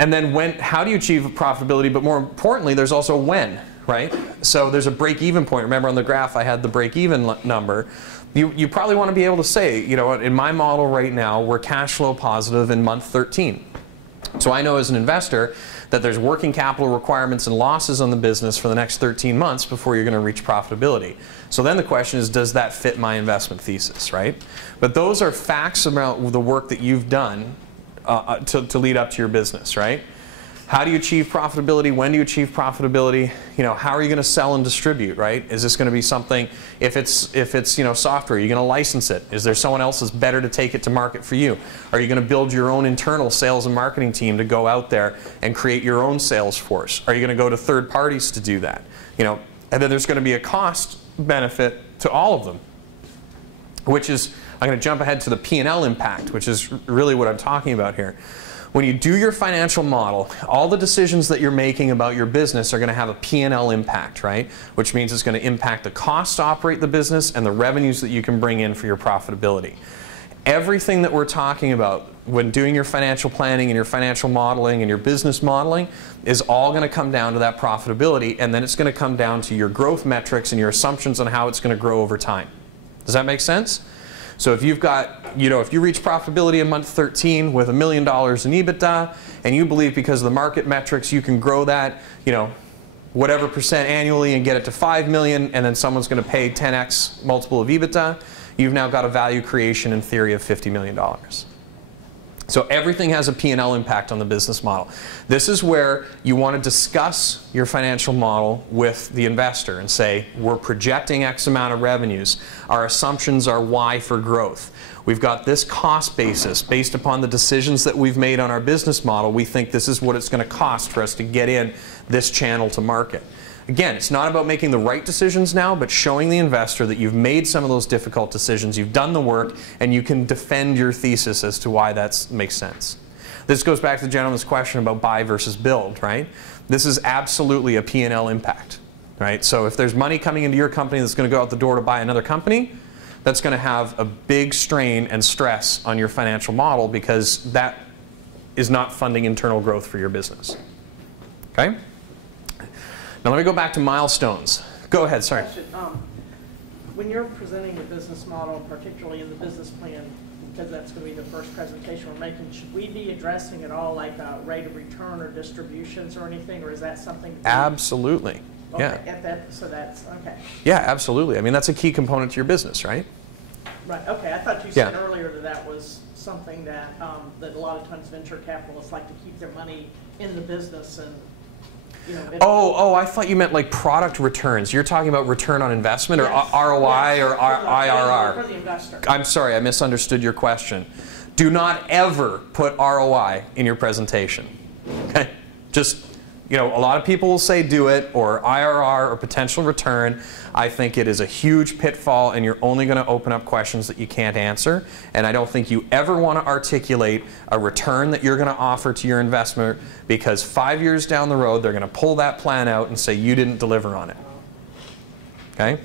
And then how do you achieve profitability? But more importantly, there's also when, right? So there's a break-even point. Remember on the graph I had the break-even number. You probably want to be able to say, you know, in my model right now, we're cash flow positive in month 13. So I know as an investor that there's working capital requirements and losses on the business for the next 13 months before you're going to reach profitability. So then the question is, does that fit my investment thesis, right? But those are facts about the work that you've done to lead up to your business, right? How do you achieve profitability? When do you achieve profitability? You know, how are you going to sell and distribute, right? Is this going to be something, if it's you know, software, are you going to license it? Is there someone else that's better to take it to market for you? Are you going to build your own internal sales and marketing team to go out there and create your own sales force? Are you going to go to third parties to do that? You know, and then there's going to be a cost benefit to all of them, which is, I'm going to jump ahead to the P&L impact, which is really what I'm talking about here. When you do your financial model, all the decisions that you're making about your business are going to have a P&L impact, right? Which means it's going to impact the cost to operate the business and the revenues that you can bring in for your profitability. Everything that we're talking about when doing your financial planning and your financial modeling and your business modeling is all going to come down to that profitability, and then it's going to come down to your growth metrics and your assumptions on how it's going to grow over time. Does that make sense? So if you've got, you know, if you reach profitability in month 13 with $1 million in EBITDA, and you believe because of the market metrics you can grow that, you know, whatever percent annually and get it to 5 million, and then someone's going to pay 10x multiple of EBITDA, you've now got a value creation in theory of $50 million. So everything has a P&L impact on the business model. This is where you want to discuss your financial model with the investor and say, we're projecting X amount of revenues. Our assumptions are Y for growth. We've got this cost basis based upon the decisions that we've made on our business model. We think this is what it's going to cost for us to get in this channel to market. Again, it's not about making the right decisions now, but showing the investor that you've made some of those difficult decisions, you've done the work, and you can defend your thesis as to why that makes sense. This goes back to the gentleman's question about buy versus build, right? This is absolutely a P&L impact, right? So if there's money coming into your company that's going to go out the door to buy another company, that's going to have a big strain and stress on your financial model because that is not funding internal growth for your business. Okay? Now let me go back to milestones. Go ahead, sorry. When you're presenting the business model, particularly in the business plan, because that's going to be the first presentation we're making, should we be addressing at all like rate of return or distributions or anything, or is that something? Absolutely. Okay, Yeah. So that's, okay. Yeah, absolutely. I mean, that's a key component to your business, right? Right, okay. I thought you said earlier that that was something that, that a lot of times venture capitalists like to keep their money in the business and, you know, oh, I thought you meant like product returns. You're talking about return on investment or ROI or IRR. For the investor. I'm sorry, I misunderstood your question. Do not ever put ROI in your presentation. Okay? Just, you know, a lot of people will say do it or IRR or potential return. I think it is a huge pitfall and you're only going to open up questions that you can't answer. And I don't think you ever want to articulate a return that you're going to offer to your investment because 5 years down the road they're going to pull that plan out and say you didn't deliver on it. Okay?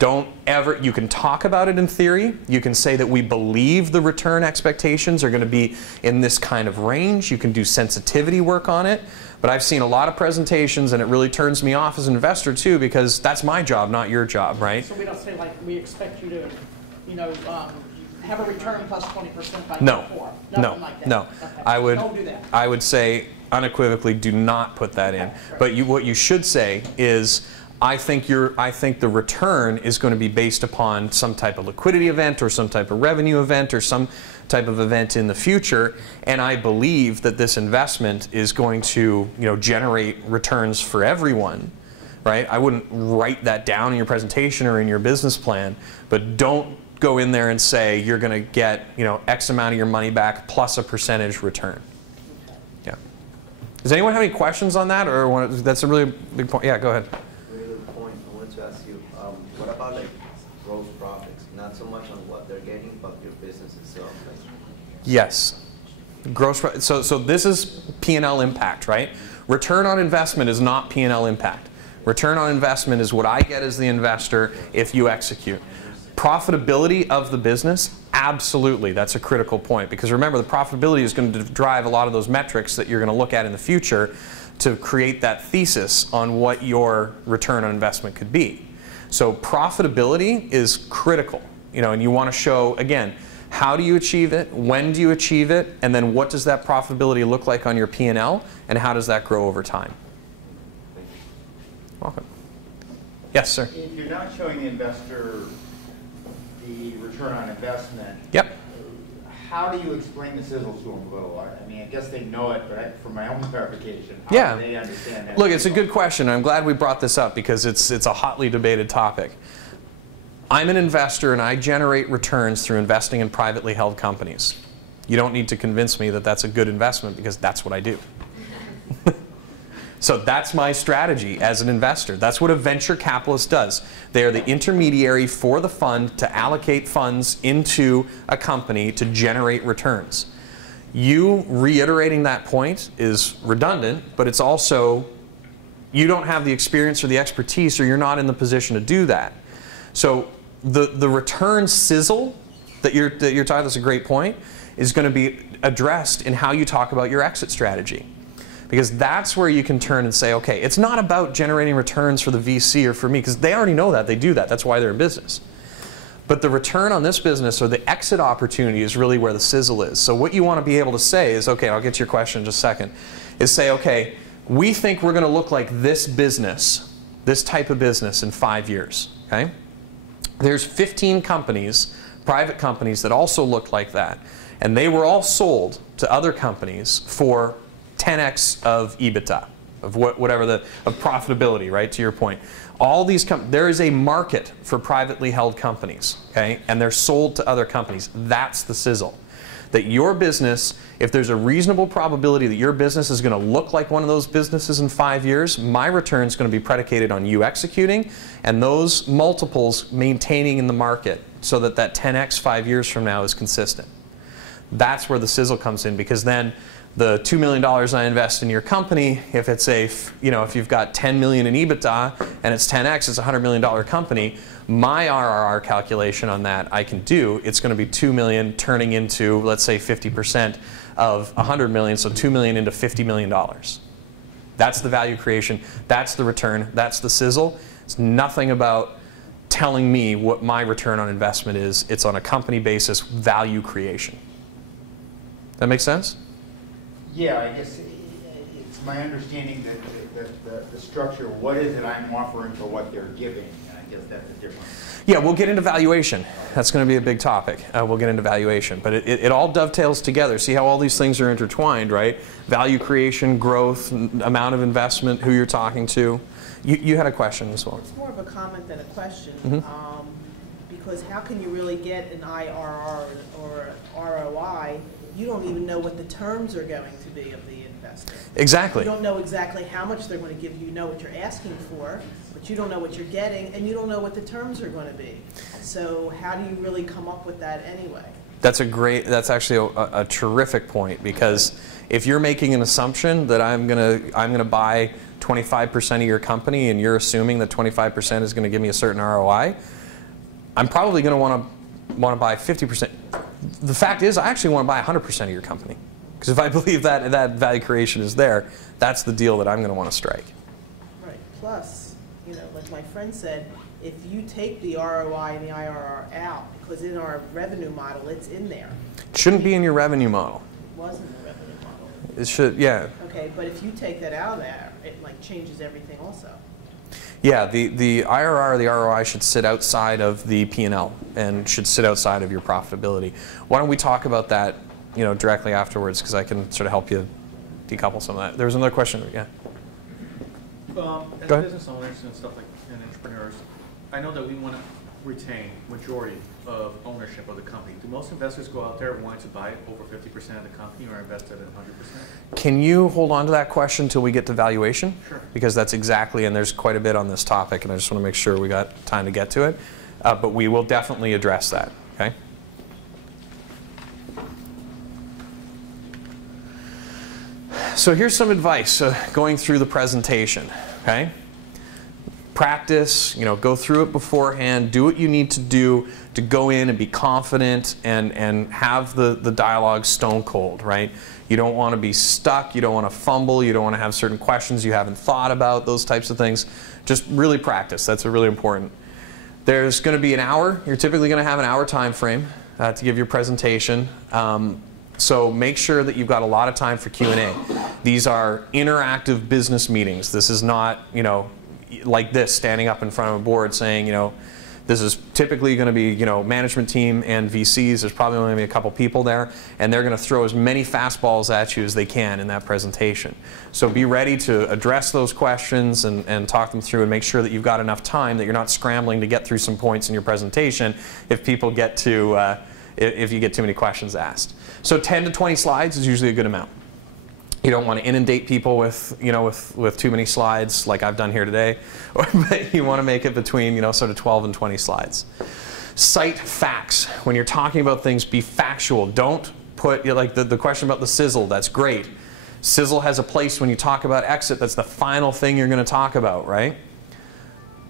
Don't ever, you can talk about it in theory. You can say that we believe the return expectations are going to be in this kind of range. You can do sensitivity work on it. But I've seen a lot of presentations and it really turns me off as an investor too because that's my job, not your job, right? So we don't say like, we expect you to, you know, have a return plus 20% by No. year 4. No, Nothing like that. no. Okay. Don't do that. I would say unequivocally do not put that in. But what you should say is I think the return is going to be based upon some type of liquidity event or some type of revenue event or some type of event in the future, and I believe that this investment is going to, you know, generate returns for everyone, right? I wouldn't write that down in your presentation or in your business plan, but don't go in there and say you're going to get, you know, X amount of your money back plus a percentage return. Yeah. Does anyone have any questions on that, or that's a really big point? Yeah, go ahead. Really good point. I wanted to ask you, what about like gross profits? Not so much on what they're getting, but your business itself. Like, yes. So this is P&L impact, right? Return on investment is not P&L impact. Return on investment is what I get as the investor if you execute. Profitability of the business, absolutely, that's a critical point, because remember, the profitability is going to drive a lot of those metrics that you're going to look at in the future to create that thesis on what your return on investment could be. So profitability is critical, and you want to show, again, how do you achieve it, when do you achieve it, and then what does that profitability look like on your P&L, and how does that grow over time? Welcome. Yes, sir. If you're not showing the investor the return on investment, yep. How do you explain the sizzle to them a little? I mean, I guess they know it, but for my own clarification, how do they understand that? Look, it's a good question. I'm glad we brought this up because it's a hotly debated topic. I'm an investor and I generate returns through investing in privately held companies. You don't need to convince me that that's a good investment because that's what I do. So that's my strategy as an investor. That's what a venture capitalist does. They are the intermediary for the fund to allocate funds into a company to generate returns. You reiterating that point is redundant, but it's also, you don't have the experience or the expertise, or you're not in the position to do that. So the return sizzle that you're talking, that's a great point, is going to be addressed in how you talk about your exit strategy. Because that's where you can turn and say, okay, it's not about generating returns for the VC or for me, because they already know that, they do that, that's why they're in business. But the return on this business or the exit opportunity is really where the sizzle is. So what you want to be able to say is, okay, I'll get to your question in just a second, is say, okay, we think we're going to look like this business, this type of business in 5 years, okay? There's 15 companies, private companies, that also look like that. And they were all sold to other companies for 10x of EBITDA, of whatever of profitability, right, to your point. All these there is a market for privately held companies, okay, and they're sold to other companies. That's the sizzle. That your business, if there's a reasonable probability that your business is going to look like one of those businesses in 5 years, my return is going to be predicated on you executing and those multiples maintaining in the market so that that 10x 5 years from now is consistent. That's where the sizzle comes in, because then the $2 million I invest in your company, if it's if you've got 10 million in EBITDA and it's 10x, it's a $100 million company, my RRR calculation on that I can do, it's going to be 2 million turning into, let's say, 50% of 100 million, so 2 million into $50 million. That's the value creation, that's the return, that's the sizzle. It's nothing about telling me what my return on investment is. It's on a company basis, value creation. That make sense? Yeah, I guess it's my understanding that the structure, what is it I'm offering for what they're giving, and I guess that's the difference. Yeah, we'll get into valuation. That's going to be a big topic. We'll get into valuation. But it all dovetails together. See how all these things are intertwined, right? Value creation, growth, amount of investment, who you're talking to. You had a question as well. It's more of a comment than a question. Mm-hmm. Because how can you really get an IRR or ROI? You don't even know what the terms are going to be of the investment. Exactly. You don't know exactly how much they're going to give you. You know what you're asking for, but you don't know what you're getting, and you don't know what the terms are going to be. So how do you really come up with that anyway? That's actually a terrific point, because if you're making an assumption that I'm gonna buy 25% of your company and you're assuming that 25% is going to give me a certain ROI, I'm probably going to want to buy 50%. The fact is, I actually want to buy 100% of your company, because if I believe that value creation is there, that's the deal that I'm going to want to strike. Right. Plus, like my friend said, if you take the ROI and the IRR out, because in our revenue model, it's in there. It shouldn't be in your revenue model. It was in the revenue model. It should, yeah. Okay, but if you take that out of there, it changes everything also. Yeah, the IRR or the ROI should sit outside of the P&L and should sit outside of your profitability. Why don't we talk about that, directly afterwards, because I can sort of help you decouple some of that. There was another question. Yeah. As business owners and stuff and entrepreneurs, I know that we want to retain majority of ownership of the company. Do most investors go out there wanting to buy over 50% of the company or invest at 100%? Can you hold on to that question until we get to valuation? Sure. Because that's exactly, and there's quite a bit on this topic, and I just want to make sure we got time to get to it. But we will definitely address that, okay? So here's some advice going through the presentation, okay? practice, go through it beforehand, do what you need to do to go in and be confident and have the dialogue stone cold, right? You don't want to be stuck, you don't want to fumble, you don't want to have certain questions you haven't thought about, those types of things. Just really practice, that's really important. There's going to be an hour, you're typically going to have an hour time frame to give your presentation. So make sure that you've got a lot of time for Q&A. These are interactive business meetings. This is not, like this, standing up in front of a board saying, this is typically going to be, management team and VCs. There's probably only going to be a couple people there, and they're going to throw as many fastballs at you as they can in that presentation. So be ready to address those questions and talk them through and make sure that you've got enough time that you're not scrambling to get through some points in your presentation if people get to, if you get too many questions asked. So 10 to 20 slides is usually a good amount. You don't want to inundate people with, with too many slides like I've done here today. But you want to make it between, sort of 12 and 20 slides. Cite facts. When you're talking about things, be factual. Don't put, like the question about the sizzle, that's great. Sizzle has a place when you talk about exit. That's the final thing you're going to talk about, right?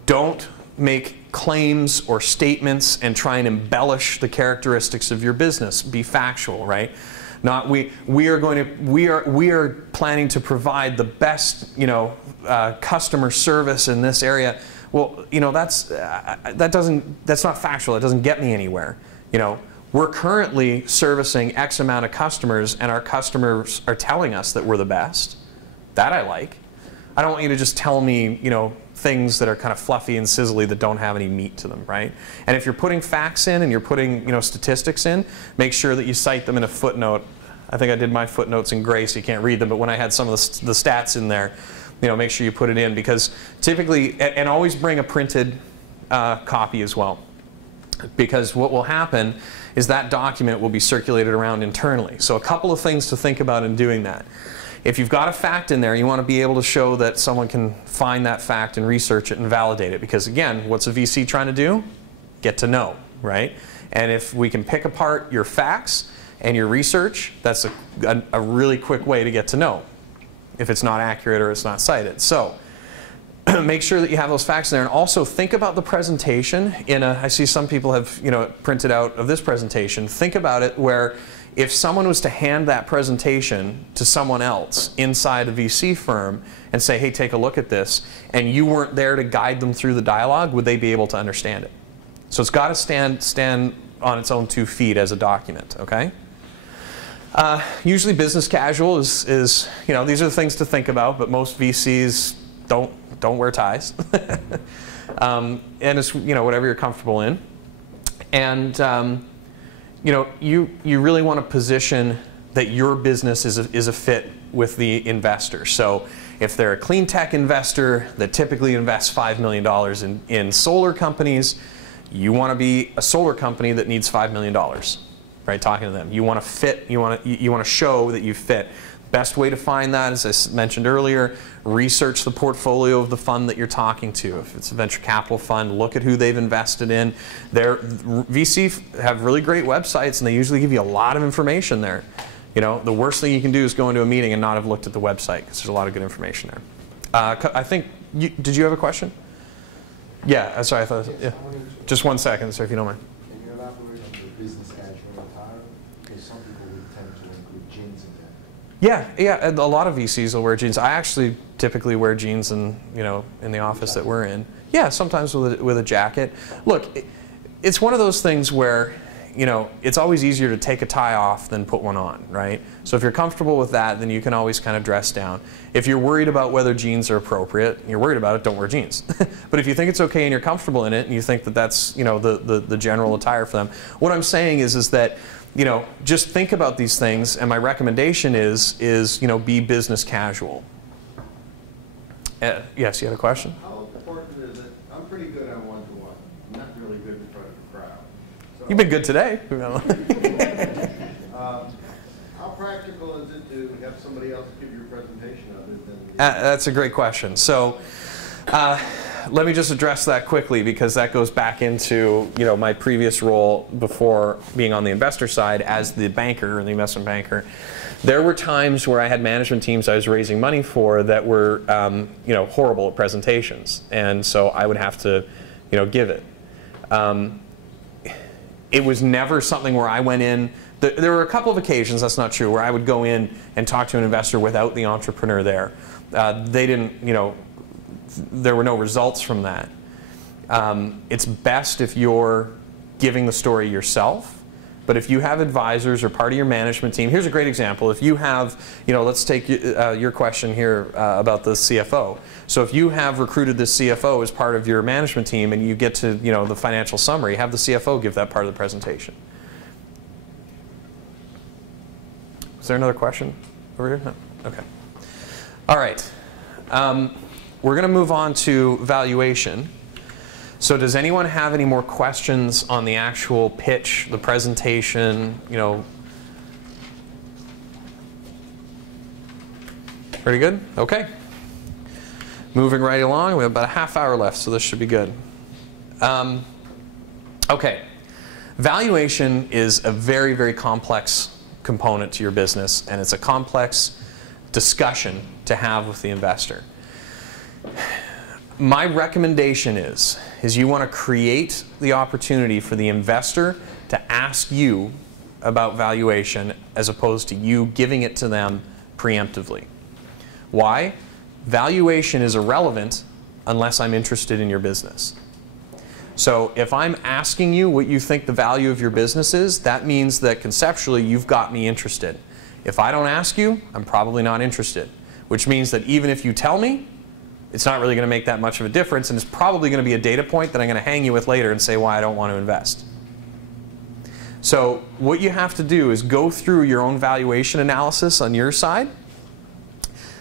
Don't make claims or statements and try and embellish the characteristics of your business. Be factual, right? Not we are planning to provide the best customer service in this area. Well, that's not factual. It doesn't get me anywhere. We're currently servicing X amount of customers, and our customers are telling us that we're the best. That I like. I don't want you to just tell me things that are kind of fluffy and sizzly that don't have any meat to them, right? And if you're putting facts in and you're putting statistics in, make sure that you cite them in a footnote. I think I did my footnotes in gray so you can't read them, but when I had some of the stats in there, make sure you put it in, because typically, and always bring a printed copy as well, because what will happen is that document will be circulated around internally. So a couple of things to think about in doing that. If you've got a fact in there, you want to be able to show that someone can find that fact and research it and validate it. Because again, what's a VC trying to do? Get to know, right? And if we can pick apart your facts and your research, that's a really quick way to get to know if it's not accurate or it's not cited. So make sure that you have those facts in there, and also think about the presentation I see some people have printed out of this presentation. Think about it where if someone was to hand that presentation to someone else inside a VC firm and say, hey, take a look at this, and you weren't there to guide them through the dialogue, would they be able to understand it? So it's got to stand on its own 2 feet as a document, okay? Usually business casual is these are the things to think about, but most VCs don't wear ties. And it's, whatever you're comfortable in. And, you really want to position that your business is a fit with the investor. So if they're a clean tech investor that typically invests $5 million in solar companies, you want to be a solar company that needs $5 million, right? Talking to them. You want to fit, you want to show that you fit. Best way to find that, as I mentioned earlier, research the portfolio of the fund that you're talking to. If it's a venture capital fund, look at who they've invested in. VC have really great websites, and they usually give you a lot of information there. The worst thing you can do is go into a meeting and not have looked at the website, because there's a lot of good information there. I think, did you have a question? Yeah, sorry, I thought, yeah. Just 1 second, sir, if you don't mind. Can you elaborate on the business casual attire? Because some people would tend to include jeans in that. Yeah, a lot of VCs will wear jeans. I actually typically wear jeans in the office that we're in. Yeah, sometimes with a jacket. Look, it's one of those things where it's always easier to take a tie off than put one on, right? So if you're comfortable with that, then you can always kind of dress down. If you're worried about whether jeans are appropriate, and you're worried about it, don't wear jeans. But if you think it's okay and you're comfortable in it, and you think that that's the general attire for them, what I'm saying is that just think about these things, and my recommendation is be business casual. Yes, you had a question? How important is it? I'm pretty good on one-to-one. I'm not really good in front of a crowd. So, You've been good today. How practical is it to have somebody else give your presentation other than? That's a great question. So let me just address that quickly, because that goes back into my previous role before being on the investor side as the banker, the investment banker. There were times where I had management teams I was raising money for that were horrible at presentations, and so I would have to give it. It was never something where I went in. There were a couple of occasions, that's not true, where I would go in and talk to an investor without the entrepreneur there. They didn't, there were no results from that. It's best if you're giving the story yourself. But if you have advisors or part of your management team, here's a great example. If you have, let's take your question here about the CFO. So if you have recruited the CFO as part of your management team and you get to, the financial summary, have the CFO give that part of the presentation. Is there another question over here? No? Okay. All right. We're going to move on to valuation. So does anyone have any more questions on the actual pitch, the presentation, Pretty good? Okay. Moving right along. We have about a half hour left, so this should be good. Okay. Valuation is a very, very complex component to your business, and it's a complex discussion to have with the investor. My recommendation is you want to create the opportunity for the investor to ask you about valuation as opposed to you giving it to them preemptively. Why? Valuation is irrelevant unless I'm interested in your business. So if I'm asking you what you think the value of your business is, that means that conceptually you've got me interested. If I don't ask you, I'm probably not interested, which means that even if you tell me, it's not really going to make that much of a difference, and it's probably going to be a data point that I'm going to hang you with later and say why I don't want to invest. So what you have to do is go through your own valuation analysis on your side,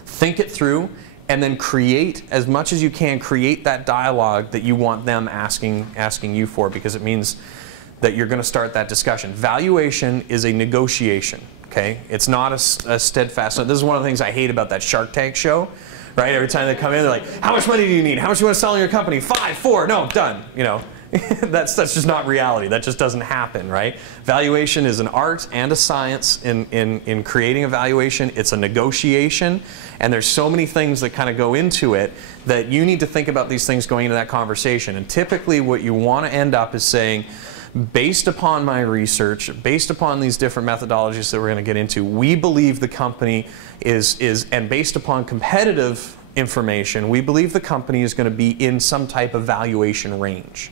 think it through, and then create, as much as you can, create that dialogue that you want them asking you for, because it means that you're going to start that discussion. Valuation is a negotiation, okay? It's not a steadfast. This is one of the things I hate about that Shark Tank show. Right? Every time they come in, they're like, how much money do you need? How much do you want to sell in your company? 5, 4, no, done. That's just not reality. That just doesn't happen, right? Valuation is an art and a science in creating a valuation. It's a negotiation, and there's so many things that kind of go into it that you need to think about these things going into that conversation. And typically what you want to end up is saying, based upon my research, based upon these different methodologies that we're going to get into, we believe the company and based upon competitive information, we believe the company is going to be in some type of valuation range.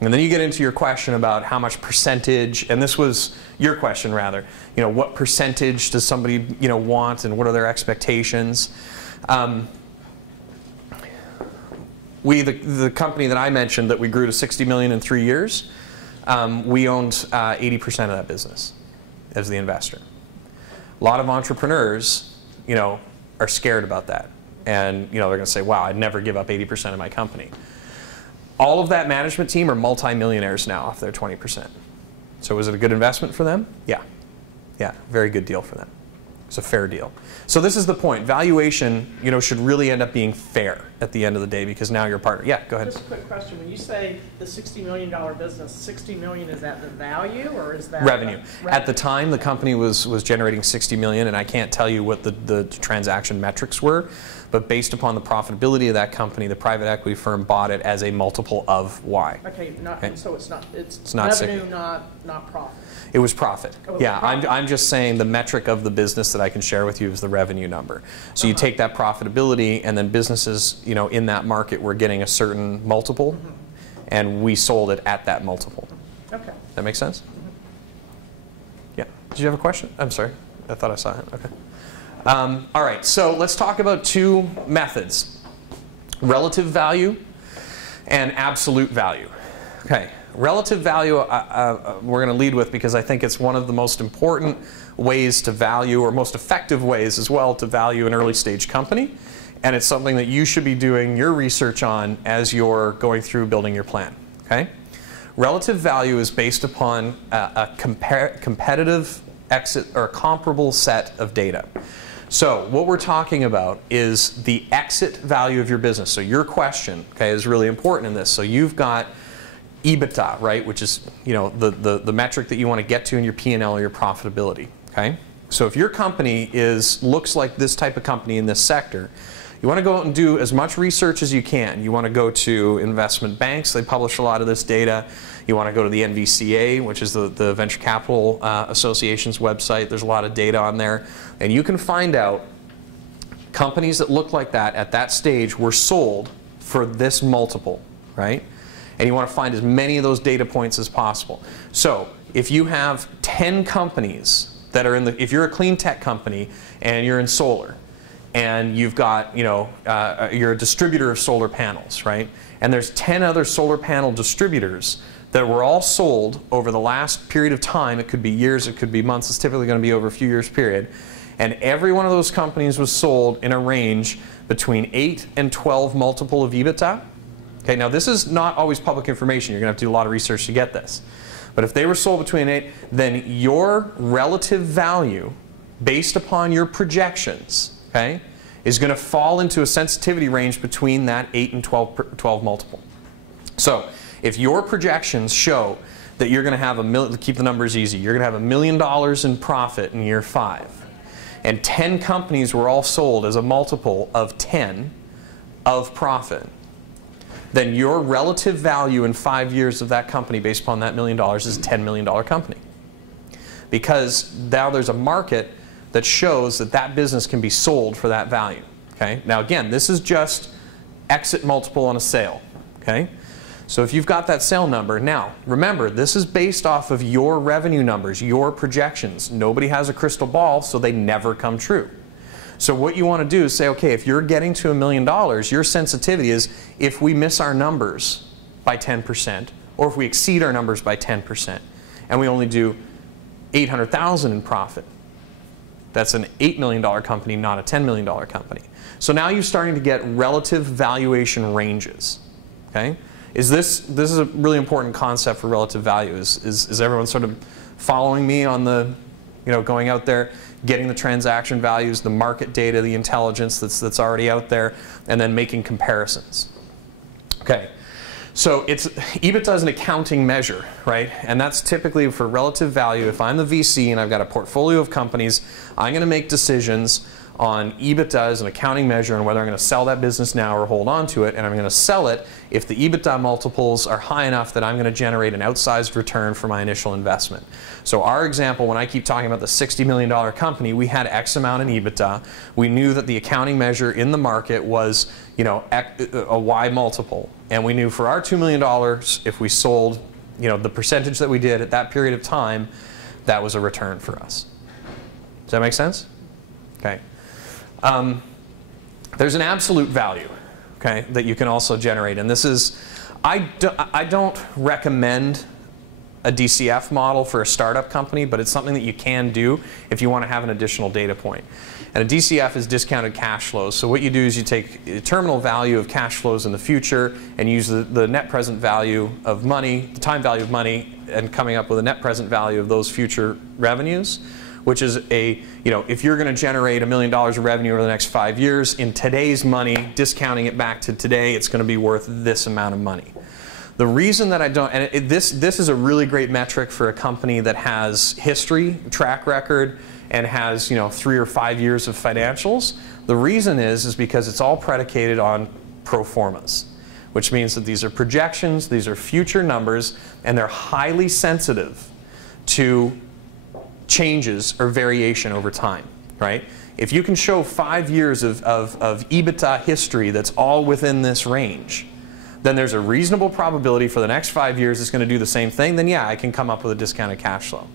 And then you get into your question about how much percentage, and this was your question rather, what percentage does somebody want and what are their expectations? The company that I mentioned that we grew to 60 million in 3 years, we owned 80% of that business as the investor. A lot of entrepreneurs, are scared about that. And, they're going to say, wow, I'd never give up 80% of my company. All of that management team are multimillionaires now off their 20%. So was it a good investment for them? Yeah. Yeah, very good deal for them. It's a fair deal. So this is the point. Valuation, should really end up being fair at the end of the day, because now you're a partner. Yeah, go ahead. Just a quick question. When you say the $60 million business, 60 million, is that the value or is that revenue? At the time, the company was generating 60 million, and I can't tell you what the transaction metrics were, but based upon the profitability of that company, the private equity firm bought it as a multiple of Y. Okay, so it's not revenue, not profit. It was profit. Oh, yeah, profit. I'm just saying the metric of the business that I can share with you is the revenue number. So you take that profitability, and then businesses, in that market were getting a certain multiple, and we sold it at that multiple. Okay. That makes sense? Yeah. Did you have a question? I'm sorry. I thought I saw it. Okay. All right. So let's talk about two methods: relative value and absolute value. Okay. Relative value we're going to lead with because I think it's one of the most important ways to value, or most effective ways as well, to value an early stage company. And it's something that you should be doing your research on as you're going through building your plan. Okay? Relative value is based upon a competitive exit or a comparable set of data. So what we're talking about is the exit value of your business. So your question, okay, is really important in this. So you've got EBITDA, right, which is, you know, the metric that you want to get to in your P&L or your profitability, okay? So if your company looks like this type of company in this sector, you want to go out and do as much research as you can. You want to go to investment banks. They publish a lot of this data. You want to go to the NVCA, which is the Venture Capital Association's website. There's a lot of data on there. And you can find out companies that look like that at that stage were sold for this multiple, right? And you want to find as many of those data points as possible. So if you have 10 companies that are if you're a clean tech company and you're in solar, and you've got, you know, you're a distributor of solar panels, right? And there's 10 other solar panel distributors that were all sold over the last period of time. It could be years, it could be months. It's typically going to be over a few years period. And every one of those companies was sold in a range between 8 and 12 multiple of EBITDA. Okay, now this is not always public information. You're going to have to do a lot of research to get this. But if they were sold between 8, then your relative value based upon your projections, okay, is going to fall into a sensitivity range between that 8 and 12 multiple. So if your projections show that you're going to have keep the numbers easy, you're going to have $1 million in profit in year 5, and 10 companies were all sold as a multiple of 10 of profit, then your relative value in 5 years of that company based upon that $1 million is a $10 million company. Because now there's a market that shows that that business can be sold for that value. Okay? Now again, this is just exit multiple on a sale. Okay? So if you've got that sale number, now remember, this is based off of your revenue numbers, your projections. Nobody has a crystal ball, so they never come true. So what you want to do is say, okay, if you're getting to $1 million, your sensitivity is if we miss our numbers by 10%, or if we exceed our numbers by 10%, and we only do $800,000 in profit. That's an $8 million company, not a $10 million company. So now you're starting to get relative valuation ranges. Okay? This is a really important concept for relative value. Is everyone sort of following me on the, you know, going out there, getting the transaction values, the market data, the intelligence that's already out there, and then making comparisons? Okay. So EBITDA is an accounting measure, right? And that's typically for relative value. If I'm the VC and I've got a portfolio of companies, I'm going to make decisions on EBITDA as an accounting measure and whether I'm going to sell that business now or hold on to it. And I'm going to sell it if the EBITDA multiples are high enough that I'm going to generate an outsized return for my initial investment. So our example, when I keep talking about the $60 million company, we had X amount in EBITDA. We knew that the accounting measure in the market was, you know, a Y multiple. And we knew for our $2 million, if we sold, you know, the percentage that we did at that period of time, that was a return for us. Does that make sense? Okay. There's an absolute value, okay, that you can also generate. And this is, I don't recommend a DCF model for a startup company, but it's something that you can do if you want to have an additional data point. And a DCF is discounted cash flows. So what you do is you take the terminal value of cash flows in the future and use the net present value of money, the time value of money, and coming up with a net present value of those future revenues, which is a, you know, if you're going to generate $1 million of revenue over the next 5 years, in today's money, discounting it back to today, it's going to be worth this amount of money. The reason that I don't, and this is a really great metric for a company that has history, track record, and has, you know, 3 or 5 years of financials. The reason is because it's all predicated on pro formas, which means that these are projections, these are future numbers, and they're highly sensitive to changes or variation over time, right? If you can show 5 years of EBITDA history that's all within this range, then there's a reasonable probability for the next 5 years it's going to do the same thing, then yeah, I can come up with a discounted cash flow.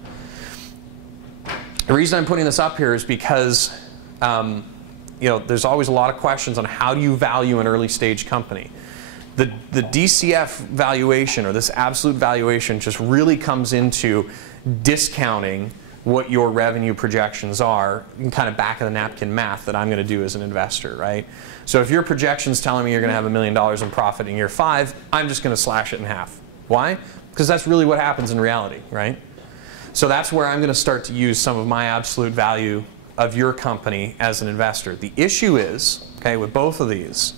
The reason I'm putting this up here is because you know, there's always a lot of questions on how do you value an early stage company. The DCF valuation, or this absolute valuation, just really comes into discounting what your revenue projections are, kind of back of the napkin math that I'm going to do as an investor, right? So if your projection's telling me you're going to have $1 million in profit in year 5, I'm just going to slash it in half. Why? Because that's really what happens in reality, right? So that's where I'm going to start to use some of my absolute value of your company as an investor. The issue is, okay, with both of these,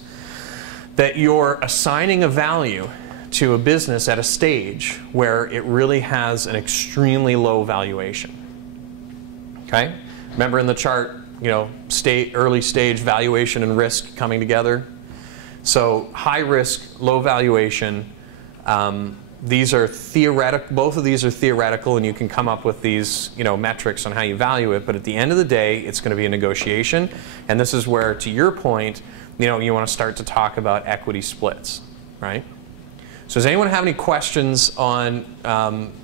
that you're assigning a value to a business at a stage where it really has an extremely low valuation. Okay? Remember in the chart, you know, early stage valuation and risk coming together? So high risk, low valuation. These are theoretical. Both of these are theoretical, and you can come up with these, you know, metrics on how you value it. But at the end of the day, it's going to be a negotiation. And this is where, to your point, you know, you want to start to talk about equity splits, right? So does anyone have any questions on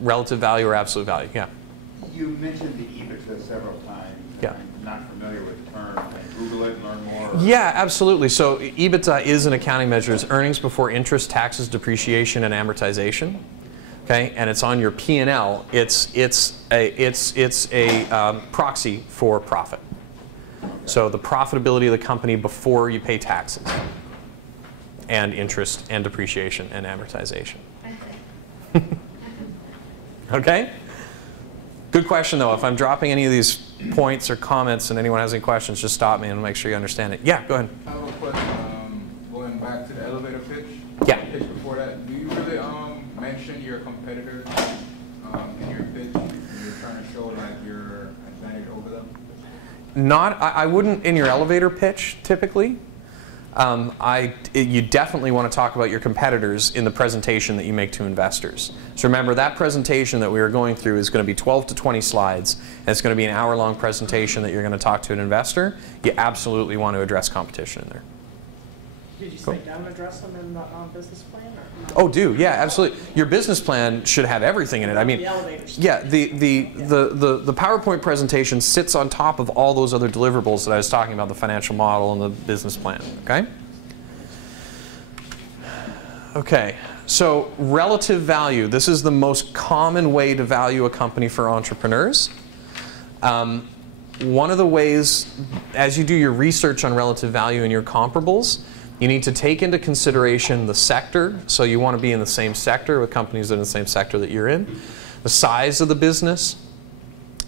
relative value or absolute value? Yeah. You mentioned the EBITDA several times. Yeah. I'm not familiar with the term. Can I Google it and learn more? Yeah, absolutely. So EBITDA is an accounting measure. It's earnings before interest, taxes, depreciation, and amortization. Okay, and it's on your P&L. It's a proxy for profit. So the profitability of the company before you pay taxes and interest and depreciation and amortization. Okay? Good question, though. If I'm dropping any of these points or comments and anyone has any questions, just stop me and make sure you understand it. Yeah, go ahead. I have a question. Going back to the elevator pitch. Yeah. Pitch before that. Do you really mention your competitors in your pitch? You're trying to show like your advantage over them? I wouldn't in your elevator pitch typically. You definitely want to talk about your competitors in the presentation that you make to investors. So remember, that presentation that we were going through is going to be 12 to 20 slides, and it's going to be an hour-long presentation that you're going to talk to an investor. You absolutely want to address competition in there. Did you say don't address them in the business plan? Or? Oh, do, yeah, absolutely. Your business plan should have everything in it. I mean, yeah, the PowerPoint presentation sits on top of all those other deliverables that I was talking about, the financial model and the business plan, okay? Okay, so relative value. This is the most common way to value a company for entrepreneurs. One of the ways, as you do your research on relative value and your comparables, you need to take into consideration the sector. So you want to be in the same sector with companies that are in the same sector that you're in. The size of the business.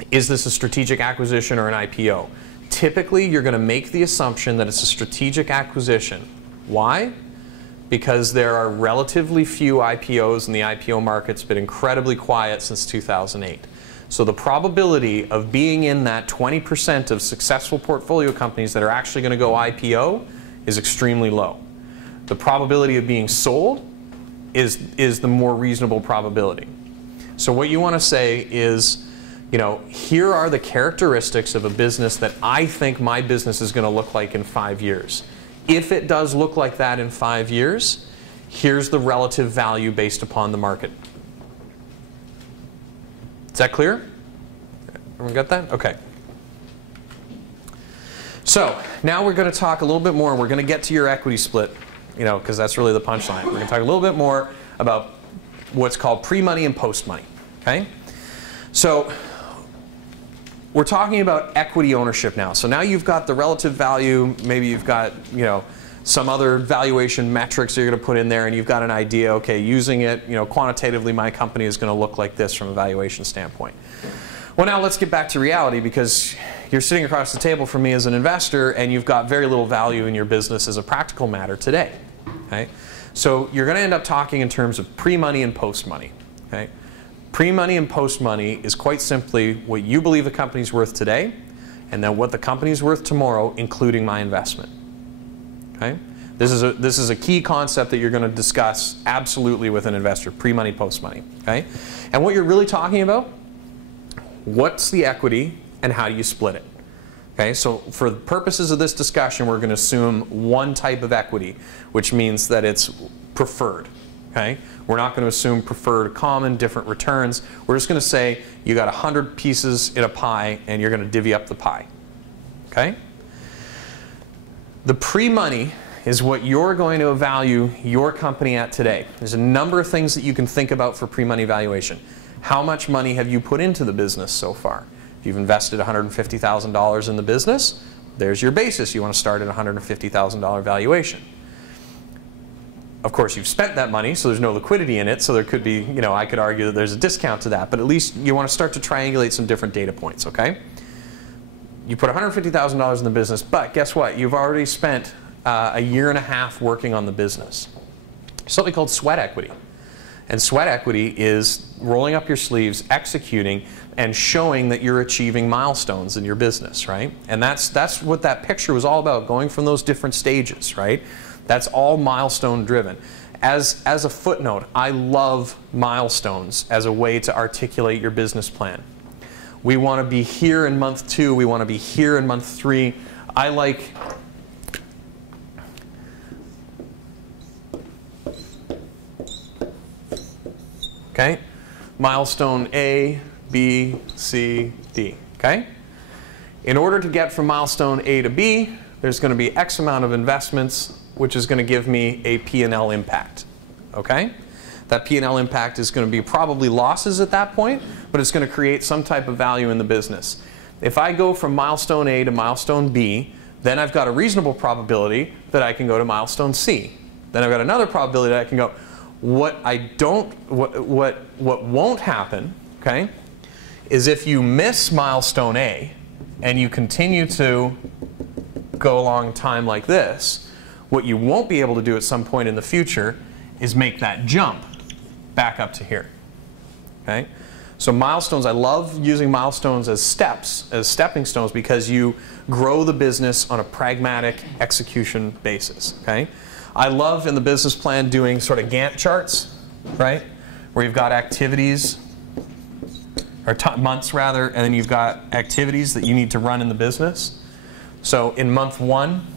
Is this a strategic acquisition or an IPO? Typically, you're going to make the assumption that it's a strategic acquisition. Why? Because there are relatively few IPOs and the IPO market's been incredibly quiet since 2008. So the probability of being in that 20% of successful portfolio companies that are actually going to go IPO is extremely low. The probability of being sold is the more reasonable probability. So what you want to say is, you know, here are the characteristics of a business that I think my business is going to look like in 5 years. If it does look like that in 5 years, here's the relative value based upon the market. Is that clear? Everyone got that? Okay. So now we're going to talk a little bit more, and we're going to get to your equity split, you know, because that's really the punchline. We're going to talk a little bit more about what's called pre-money and post-money. Okay? So we're talking about equity ownership now. So now you've got the relative value, maybe you've got, you know, some other valuation metrics you're going to put in there, and you've got an idea, okay, using it, you know, quantitatively my company is going to look like this from a valuation standpoint. Well, now let's get back to reality, because you're sitting across the table from me as an investor, and you've got very little value in your business as a practical matter today. Okay? So you're going to end up talking in terms of pre-money and post-money. Okay? Pre-money and post-money is quite simply what you believe the company's worth today, and then what the company's worth tomorrow, including my investment. Okay? This is a key concept that you're going to discuss absolutely with an investor, pre-money, post-money. Okay? And what you're really talking about, what's the equity and how do you split it? Okay, so for the purposes of this discussion, we're going to assume one type of equity, which means that it's preferred. Okay? We're not going to assume preferred common, different returns. We're just going to say you got 100 pieces in a pie and you're going to divvy up the pie. Okay? The pre-money is what you're going to value your company at today. There's a number of things that you can think about for pre-money valuation. How much money have you put into the business so far? If you've invested $150,000 in the business, there's your basis. You want to start at $150,000 valuation. Of course, you've spent that money, so there's no liquidity in it, so there could be, you know, I could argue that there's a discount to that, but at least you want to start to triangulate some different data points, okay? you put $150,000 in the business, but guess what? You've already spent a year and a half working on the business. Something called sweat equity. And sweat equity is rolling up your sleeves, executing, and showing that you're achieving milestones in your business, right? And that's what that picture was all about, going from those different stages, right? That's all milestone driven. As a footnote, I love milestones as a way to articulate your business plan. We want to be here in month 2. We want to be here in month 3. I like... Okay? Milestone A, B, C, D. Okay? In order to get from milestone A to B, there's going to be X amount of investments, which is going to give me a P&L impact. Okay? That P&L impact is going to be probably losses at that point, but it's going to create some type of value in the business. If I go from milestone A to milestone B, then I've got a reasonable probability that I can go to milestone C. Then I've got another probability that I can go. What won't happen, okay, is if you miss milestone A and you continue to go along time like this, what you won't be able to do at some point in the future is make that jump back up to here. Okay? So milestones, I love using milestones as steps, as stepping stones, because you grow the business on a pragmatic execution basis. Okay? I love in the business plan doing sort of Gantt charts, right? Where you've got activities, or months rather, and then you've got activities that you need to run in the business. So in month 1,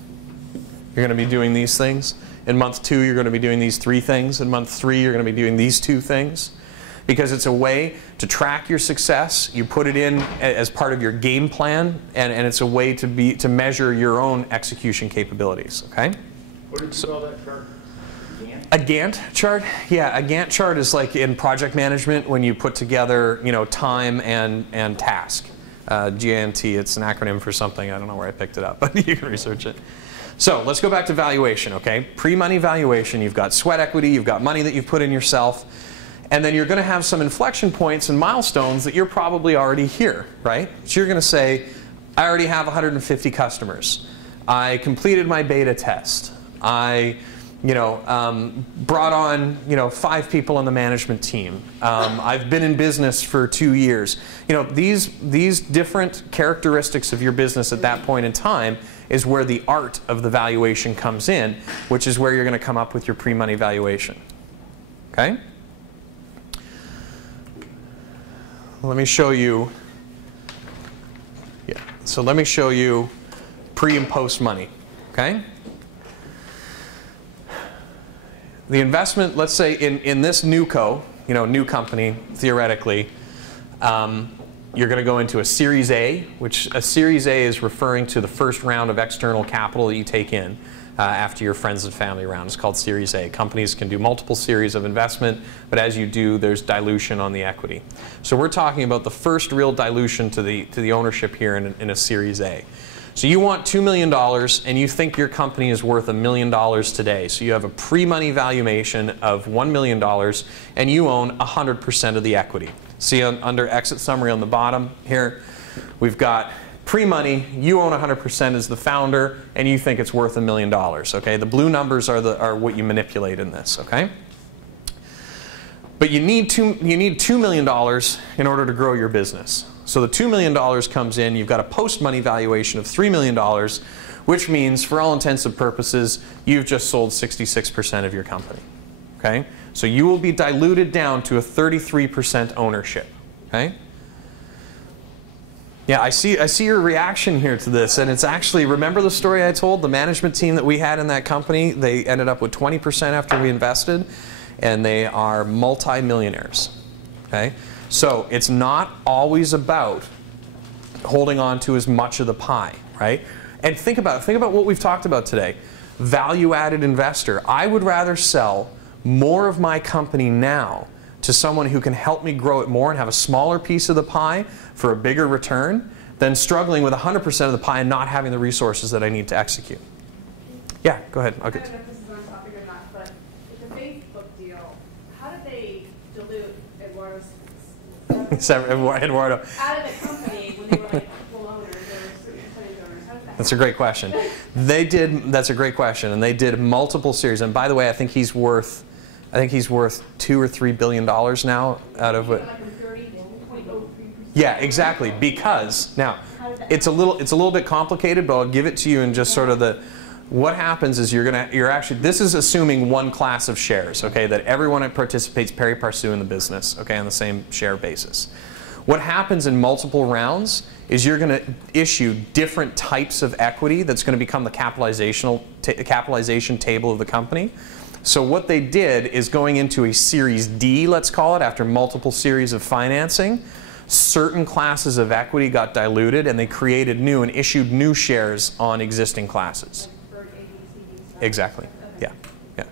you're going to be doing these things. In month 2, you're going to be doing these 3 things. In month 3, you're going to be doing these 2 things. Because it's a way to track your success. You put it in as part of your game plan, and it's a way to measure your own execution capabilities. Okay? What did you call that chart? A Gantt chart? Yeah, a Gantt chart is like in project management when you put together, you know, time and task. G-A-N-T, it's an acronym for something. I don't know where I picked it up, but you can research it. So let's go back to valuation, okay? Pre-money valuation, you've got sweat equity, you've got money that you've put in yourself, and then you're going to have some inflection points and milestones that you're probably already here, right? So you're going to say, I already have 150 customers. I completed my beta test. I brought on 5 people on the management team. I've been in business for 2 years. These different characteristics of your business at that point in time is where the art of the valuation comes in, which is where you're going to come up with your pre-money valuation. Okay? Let me show you. Yeah. So let me show you pre and post money. Okay? The investment, let's say in this new new company, theoretically, you're going to go into a Series A, which a Series A is referring to the first round of external capital that you take in after your friends and family round. It's called Series A. Companies can do multiple series of investment, but as you do, there's dilution on the equity. So we're talking about the first real dilution to the ownership here in a Series A. So you want $2 million, and you think your company is worth $1 million today. So you have a pre-money valuation of $1 million, and you own 100% of the equity. See under exit summary on the bottom here, we've got pre-money, you own 100% as the founder, and you think it's worth $1 million. Okay, the blue numbers are what you manipulate in this. Okay, but you need $2 million in order to grow your business. So the $2 million comes in, you've got a post-money valuation of $3 million, which means, for all intents and purposes, you've just sold 66% of your company. Okay? So you will be diluted down to a 33% ownership. Okay? Yeah, I see your reaction here to this, and it's actually, remember the story I told? The management team that we had in that company, they ended up with 20% after we invested, and they are multi-millionaires. Okay? So it's not always about holding on to as much of the pie, right? And think about what we've talked about today. Value-added investor. I would rather sell more of my company now to someone who can help me grow it more and have a smaller piece of the pie for a bigger return than struggling with 100% of the pie and not having the resources that I need to execute. Yeah, go ahead. I don't know if this is on topic or not, but with the Facebook deal, how did they dilute Eduardo Eduardo. out of the company when they were like full owners? That's a great question. That's a great question, and they did multiple series. And by the way, I think he's worth $2 or $3 billion now out of it. Yeah, exactly. Because now it's a little bit complicated, but I'll give it to you in just sort of what happens is you're actually, this is assuming one class of shares, okay, that everyone that participates pari passu in the business, okay, on the same share basis. What happens in multiple rounds is you're going to issue different types of equity that's going to become the capitalization table of the company. So what they did is going into a Series D, let's call it, after multiple series of financing, certain classes of equity got diluted and they created new and issued new shares on existing classes. Exactly. Yeah. Yeah.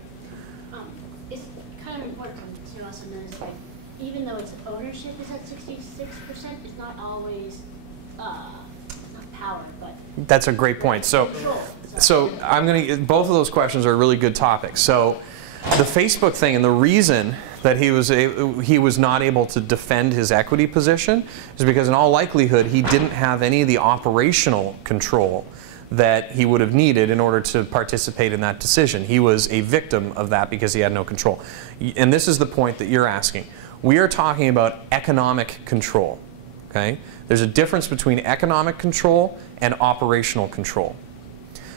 It's kind of important to also notice that even though its ownership is at 66%, it's not always not powered, but that's a great point. So I'm going to, both of those questions are really good topics. So the Facebook thing, and the reason that he was not able to defend his equity position is because in all likelihood he didn't have any of the operational control that he would have needed in order to participate in that decision. He was a victim of that because he had no control. And this is the point that you're asking. We are talking about economic control. Okay? There's a difference between economic control and operational control.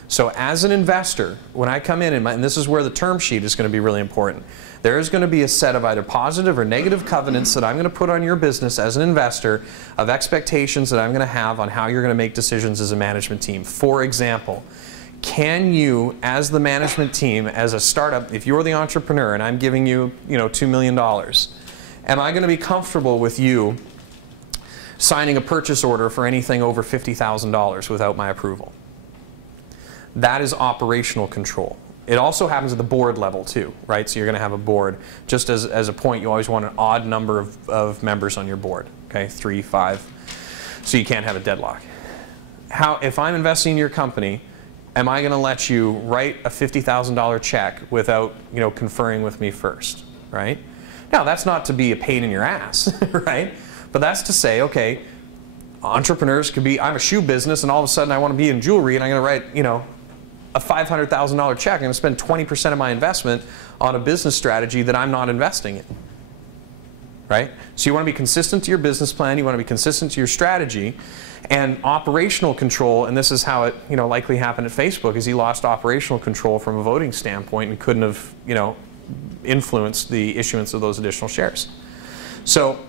So as an investor, when I come in, and this is where the term sheet is going to be really important, there is going to be a set of either positive or negative covenants that I'm going to put on your business as an investor of expectations that I'm going to have on how you're going to make decisions as a management team. For example, can you, as the management team, as a startup, if you're the entrepreneur and I'm giving you, $2 million, am I going to be comfortable with you signing a purchase order for anything over $50,000 without my approval? That is operational control. It also happens at the board level too, right? So you're going to have a board. Just as a point, you always want an odd number of members on your board, okay? 3, 5, so you can't have a deadlock. If I'm investing in your company, am I going to let you write a $50,000 check without, conferring with me first, right? Now, that's not to be a pain in your ass, right? But that's to say, okay, entrepreneurs could be, I'm a shoe business and all of a sudden I want to be in jewelry and I'm going to write, a $500,000 check. I'm going to spend 20% of my investment on a business strategy that I'm not investing in. Right? So you want to be consistent to your business plan, you want to be consistent to your strategy, and operational control, and this is how it likely happened at Facebook, is he lost operational control from a voting standpoint and couldn't have influenced the issuance of those additional shares. So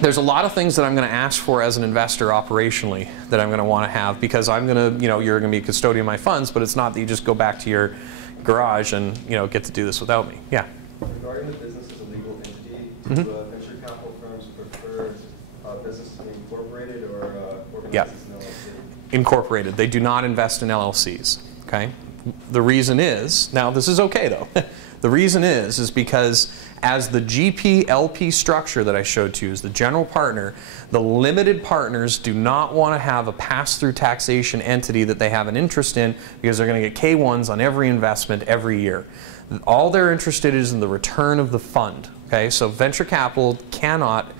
there's a lot of things that I'm going to ask for as an investor operationally that I'm going to want to have, because I'm going to, you're going to be a custodian of my funds, but it's not that you just go back to your garage and, get to do this without me. Yeah? Regarding the business as a legal entity, do venture capital firms prefer business to be incorporated or organized as an LLC? Incorporated. They do not invest in LLCs. Okay? The reason is, now this is okay though, the reason is because as the GP-LP structure that I showed to you as the general partner, the limited partners do not want to have a pass-through taxation entity that they have an interest in, because they're going to get K-1s on every investment every year. All they're interested in is in the return of the fund. Okay? So venture capital cannot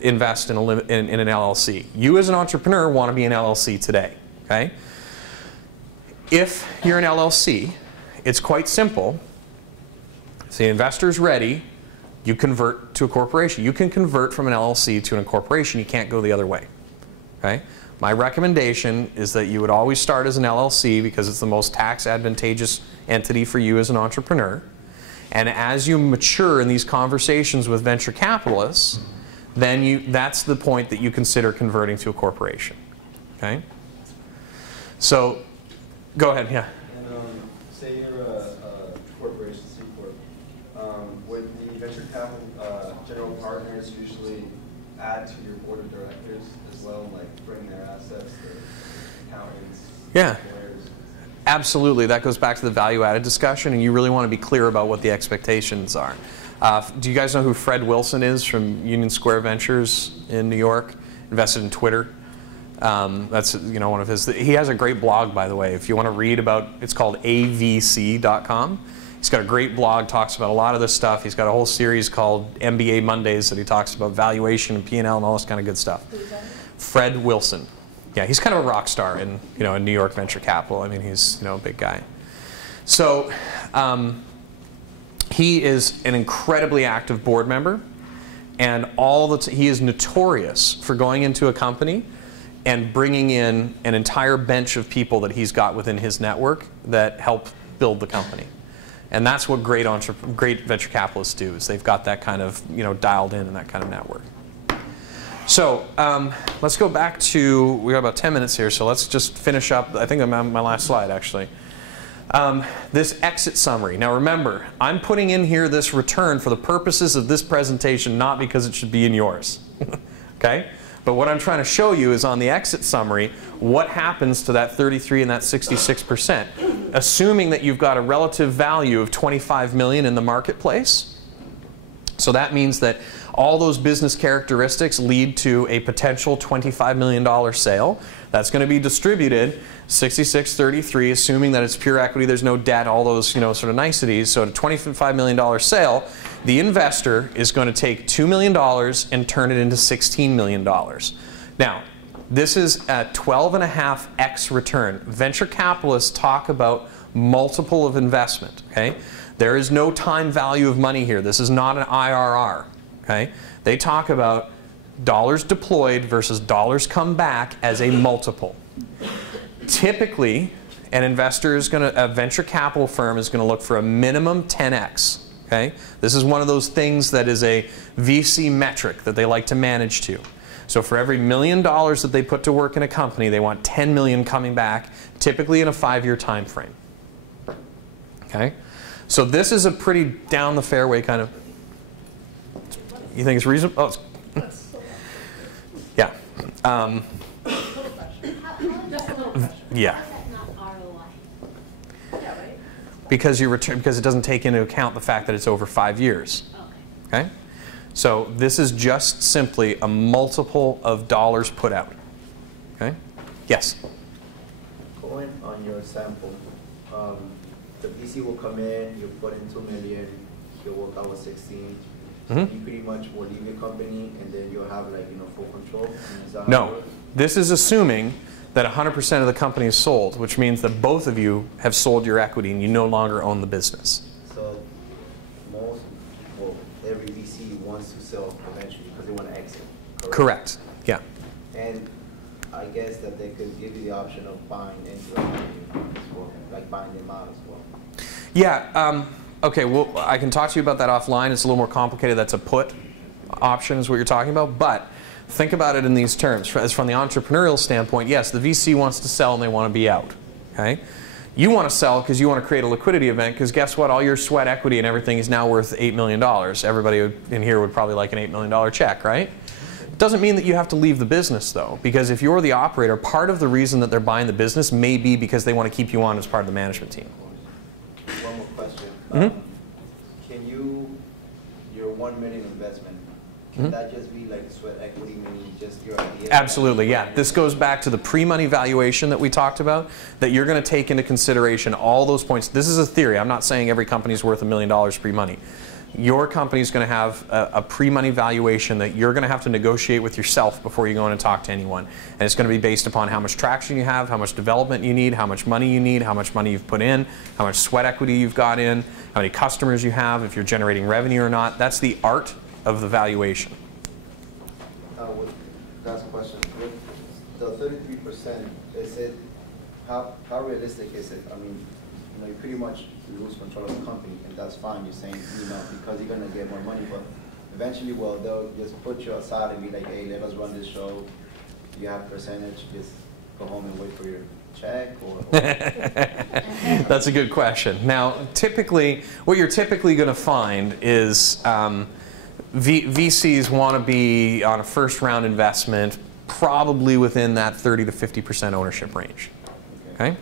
invest in an LLC. You as an entrepreneur want to be an LLC today. Okay? If you're an LLC, it's quite simple. If the investor's ready, you convert to a corporation. You can convert from an LLC to an incorporation. You can't go the other way. Okay? My recommendation is that you would always start as an LLC because it's the most tax advantageous entity for you as an entrepreneur. And as you mature in these conversations with venture capitalists, then that's the point that you consider converting to a corporation. Okay? So, go ahead, yeah. And say you're a corporation, C Corp, would the venture capital general partners usually add to your board of directors as well, like bring their assets, their accountants, lawyers? Absolutely. That goes back to the value-added discussion, and you really want to be clear about what the expectations are. Do you guys know who Fred Wilson is from Union Square Ventures in New York? Invested in Twitter. That's one of his. He has a great blog, by the way. If you want to read about, it's called avc.com. He's got a great blog, talks about a lot of this stuff. He's got a whole series called MBA Mondays that he talks about valuation and P&L and all this kind of good stuff. Fred Wilson. Yeah, he's kind of a rock star in, in New York venture capital. I mean, he's, a big guy. So he is an incredibly active board member, and he is notorious for going into a company and bringing in an entire bench of people that he's got within his network that help build the company. And that's what great venture capitalists do, is they've got that kind of, dialed in and that kind of network. So let's go back to, we got about 10 minutes here, so let's just finish up. I think I'm on my last slide, actually. This exit summary. Now remember, I'm putting in here this return for the purposes of this presentation, not because it should be in yours. Okay? But what I'm trying to show you is on the exit summary, what happens to that 33 and that 66%, assuming that you've got a relative value of 25 million in the marketplace. So that means that all those business characteristics lead to a potential $25 million sale. That's going to be distributed 66-33, assuming that it's pure equity, there's no debt, all those sort of niceties. So at a $25 million sale, the investor is going to take $2 million and turn it into $16 million. Now, this is a 12.5x return. Venture capitalists talk about multiple of investment. Okay? There is no time value of money here. This is not an IRR. Okay? They talk about dollars deployed versus dollars come back as a multiple. Typically, a venture capital firm is going to look for a minimum 10x. Okay? This is one of those things that is a VC metric that they like to manage to. So for every $1 million that they put to work in a company, they want 10 million coming back, typically in a 5-year time frame. Okay? So this is a pretty down the fairway kind of. You think it's reasonable? Oh, yeah. Yeah. Because it doesn't take into account the fact that it's over 5 years. Okay? So this is just simply a multiple of dollars put out. Okay? Yes? Going on your sample, the VC will come in, you put in 2 million, he'll work out with 16. Mm-hmm. You pretty much will leave your company and then you'll have full control? No. This is assuming that 100% of the company is sold, which means that both of you have sold your equity and you no longer own the business. So every VC wants to sell eventually because they want to exit. Correct. Yeah. And I guess that they could give you the option of buying into the company as well, like buying them out as well. Yeah. Okay, well, I can talk to you about that offline. It's a little more complicated. That's a put option is what you're talking about. But think about it in these terms. As from the entrepreneurial standpoint, yes, the VC wants to sell and they want to be out. Okay? You want to sell because you want to create a liquidity event because guess what? All your sweat equity and everything is now worth $8 million. Everybody in here would probably like an $8 million check, right? It doesn't mean that you have to leave the business, though, because if you're the operator, part of the reason that they're buying the business may be because they want to keep you on as part of the management team. One more question. Can your 1 million investment, can that just be like sweat equity, meaning just your idea? Absolutely, yeah. This goes back to the pre-money valuation that we talked about, that you're going to take into consideration all those points. This is a theory. I'm not saying every company is worth $1 million pre-money. Your company is going to have a pre-money valuation that you're going to have to negotiate with yourself before you go in and talk to anyone. And it's going to be based upon how much traction you have, how much development you need, how much money you need, how much money you've put in, how much sweat equity you've got in, how many customers you have, if you're generating revenue or not. That's the art of the valuation. Last question. With the 33%, is it, how realistic is it? I mean, you pretty much lose control of the company, and that's fine. You're saying, because you're going to get more money, but eventually, well, they'll just put you aside and be like, hey, let us run this show. You have percentage, just go home and wait for your check, or That's a good question. Now, typically, what you're typically going to find is VCs want to be on a first round investment, probably within that 30 to 50% ownership range. Okay?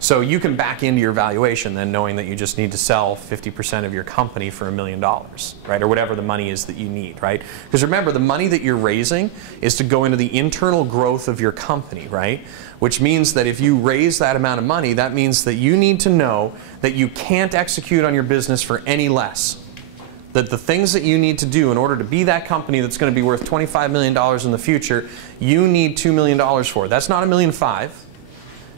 So you can back into your valuation then knowing that you just need to sell 50% of your company for $1 million, right? Or whatever the money is that you need, right? Because remember, the money that you're raising is to go into the internal growth of your company, right? Which means that if you raise that amount of money, that means that you need to know that you can't execute on your business for any less. That the things that you need to do in order to be that company that's going to be worth $25 million in the future, you need $2 million for. That's not $1.5 million.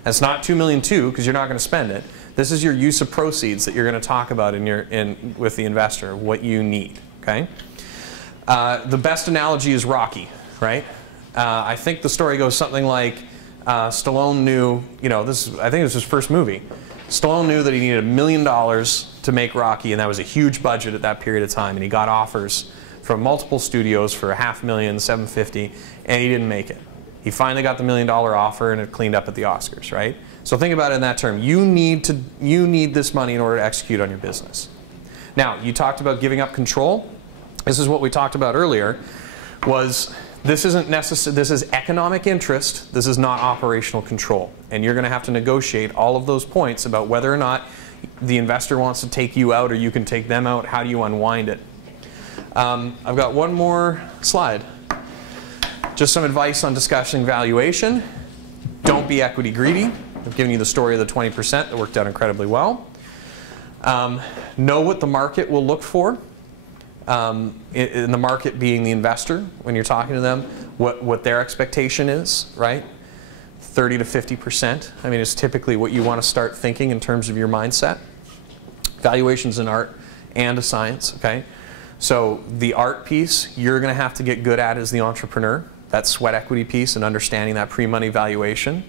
That's not $2.2 million because you're not going to spend it. This is your use of proceeds that you're going to talk about with the investor, what you need. Okay. The best analogy is Rocky, right? I think the story goes something like Stallone knew, I think it was his first movie. Stallone knew that he needed $1 million to make Rocky, and that was a huge budget at that period of time. And he got offers from multiple studios for $500,000, $750,000, and he didn't make it. He finally got the $1 million offer, and it cleaned up at the Oscars, right? So think about it in that term. You need this money in order to execute on your business. Now, you talked about giving up control. This is what we talked about earlier. This isn't necessary. This is economic interest. This is not operational control. And you're going to have to negotiate all of those points about whether or not the investor wants to take you out or you can take them out. How do you unwind it? I've got one more slide. Just some advice on discussing valuation. Don't be equity greedy. I've given you the story of the 20% that worked out incredibly well. Know what the market will look for. In the market being the investor, when you're talking to them, what their expectation is, right? 30 to 50%. I mean, it's typically what you want to start thinking in terms of your mindset. Valuation's an art and a science, okay? So the art piece, you're going to have to get good at as the entrepreneur. That sweat equity piece and understanding that pre-money valuation.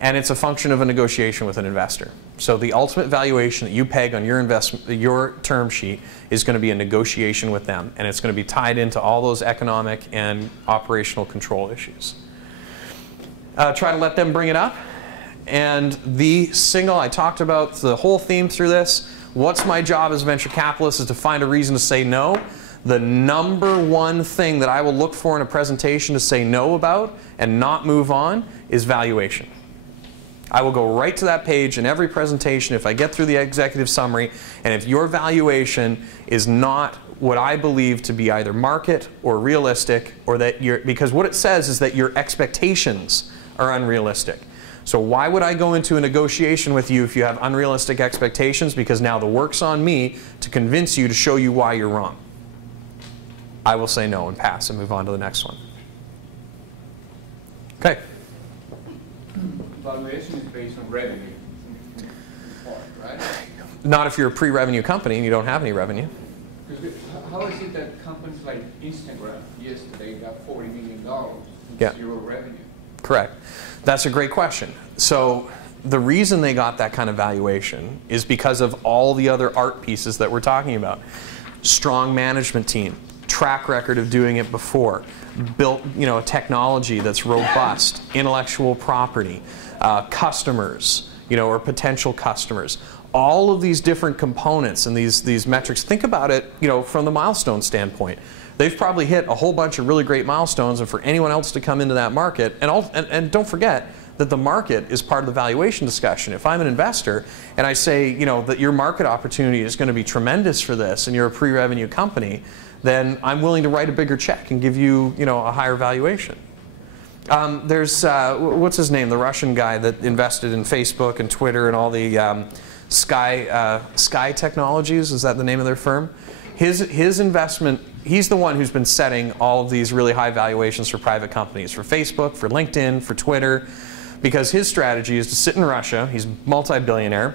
And it's a function of a negotiation with an investor. So the ultimate valuation that you peg on your term sheet is going to be a negotiation with them, and it's going to be tied into all those economic and operational control issues. Try to let them bring it up. And the single, I talked about the whole theme through this. What's my job as a venture capitalist is to find a reason to say no. The number one thing that I will look for in a presentation to say no about and not move on is valuation. I will go right to that page in every presentation if I get through the executive summary, and if your valuation is not what I believe to be either market or realistic, or that because what it says is that your expectations are unrealistic. So why would I go into a negotiation with you if you have unrealistic expectations? Because now the work's on me to convince you, to show you why you're wrong. I will say no and pass and move on to the next one. Okay. Valuation is based on revenue, right? Not if you're a pre-revenue company and you don't have any revenue. How is it that companies like Instagram yesterday got $40 million with Yeah. zero revenue? Correct. That's a great question. So the reason they got that kind of valuation is because of all the other art pieces that we're talking about. Strong management team, track record of doing it before, built a technology that's robust, intellectual property, customers, or potential customers. All of these different components and these metrics. Think about it, from the milestone standpoint. They've probably hit a whole bunch of really great milestones, and for anyone else to come into that market, and don't forget that the market is part of the valuation discussion. If I'm an investor and I say, that your market opportunity is going to be tremendous for this, and you're a pre-revenue company, then I'm willing to write a bigger check and give you, a higher valuation. There's, what's his name, the Russian guy that invested in Facebook and Twitter and all the Sky Technologies, is that the name of their firm? His investment, he's the one who's been setting all of these really high valuations for private companies, for Facebook, for LinkedIn, for Twitter, because his strategy is to sit in Russia, he's multi-billionaire,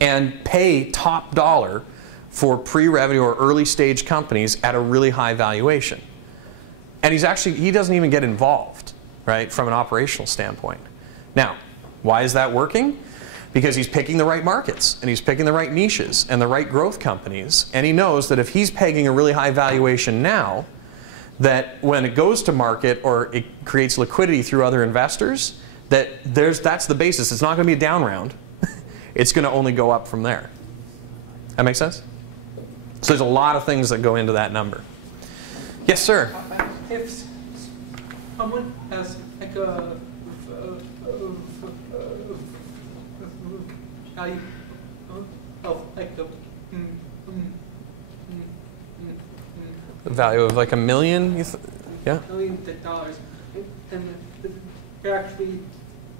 and pay top dollar for pre-revenue or early stage companies at a really high valuation. And he doesn't even get involved, right, from an operational standpoint. Now, why is that working? Because he's picking the right markets, and he's picking the right niches and the right growth companies, and he knows that if he's pegging a really high valuation now, that when it goes to market or it creates liquidity through other investors, that's the basis. It's not going to be a down round. It's going to only go up from there. That make sense? So there's a lot of things that go into that number. Yes, sir. If someone has like a value of like the value of like $1 million, yeah? $1 million, and you're actually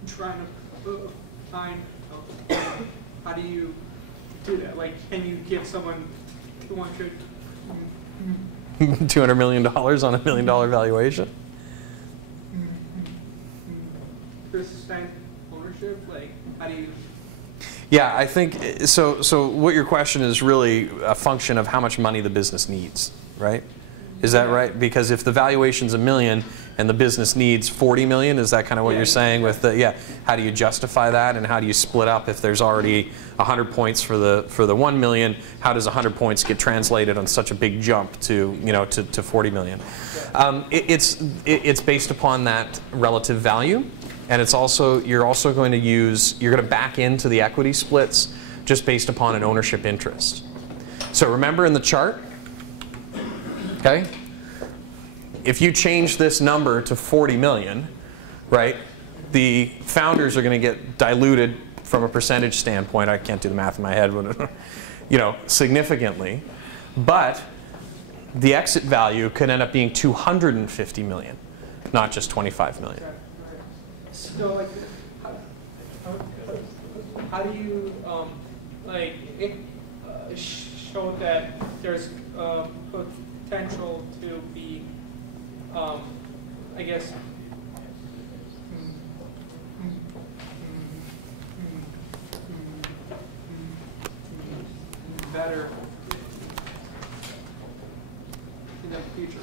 trying to find how do you do that? Like, can you give someone $200 million on $1 million valuation? Percent ownership, like how do you? Yeah, I think so. So what your question is really a function of how much money the business needs, right? Is that right? Because if the valuation's $1 million and the business needs 40 million, is that kind of what you're saying with the, yeah, how do you justify that and how do you split up if there's already 100 points for the 1 million, how does 100 points get translated on such a big jump to, you know, to 40 million? It's based upon that relative value, and it's also, you're also going to use, you're going to back into the equity splits just based upon an ownership interest. So remember in the chart, okay? If you change this number to 40 million, right, the founders are going to get diluted from a percentage standpoint. I can't do the math in my head, but you know, significantly. But the exit value could end up being 250 million, not just 25 million. So, like, how do you like show that there's potential to be, I guess, better in the future?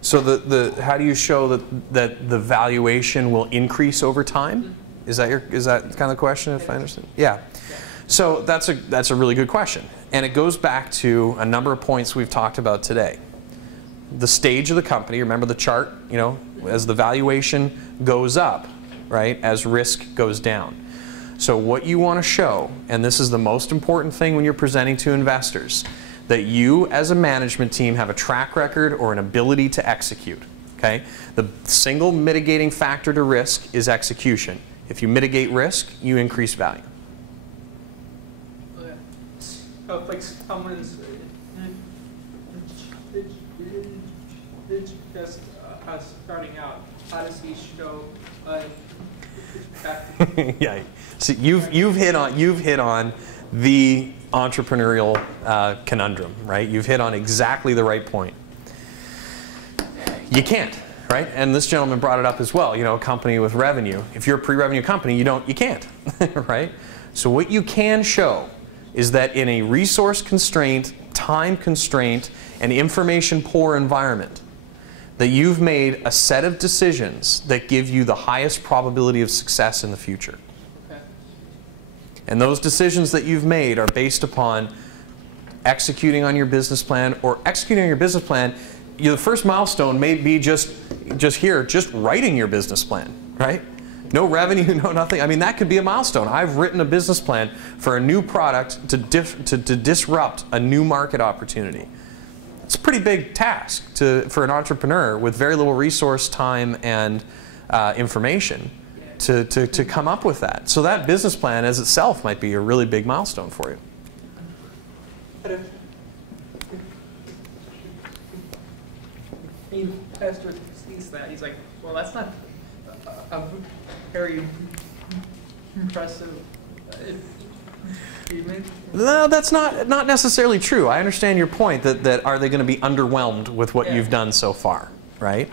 So how do you show that the valuation will increase over time? Is that kind of the question, if I understand? Yeah. So that's a really good question, and it goes back to a number of points we've talked about today. The stage of the company. Remember the chart. You know, as the valuation goes up, right, as risk goes down. So what you want to show, and this is the most important thing when you're presenting to investors, that you as a management team have a track record or an ability to execute. Okay? The single mitigating factor to risk is execution. If you mitigate risk, you increase value. So if like someone's just starting out, how does he show yeah. So you've hit on the entrepreneurial conundrum, right? You've hit on exactly the right point. You can't, right? And this gentleman brought it up as well. You know, a company with revenue. If you're a pre-revenue company, you can't, right? So what you can show is that in a resource constraint, time constraint, and information poor environment, that you've made a set of decisions that give you the highest probability of success in the future. Okay. And those decisions that you've made are based upon executing on your business plan, or executing on your business plan. The first milestone may be just writing your business plan, right? No revenue, no nothing. I mean, that could be a milestone. I've written a business plan for a new product to disrupt a new market opportunity. It's a pretty big task for an entrepreneur with very little resource, time, and information to come up with that. So that business plan as itself might be a really big milestone for you. The investor sees that, he's like, well, that's not a very impressive achievement. No, that's not necessarily true. I understand your point that are they going to be underwhelmed with what you've done so far, right?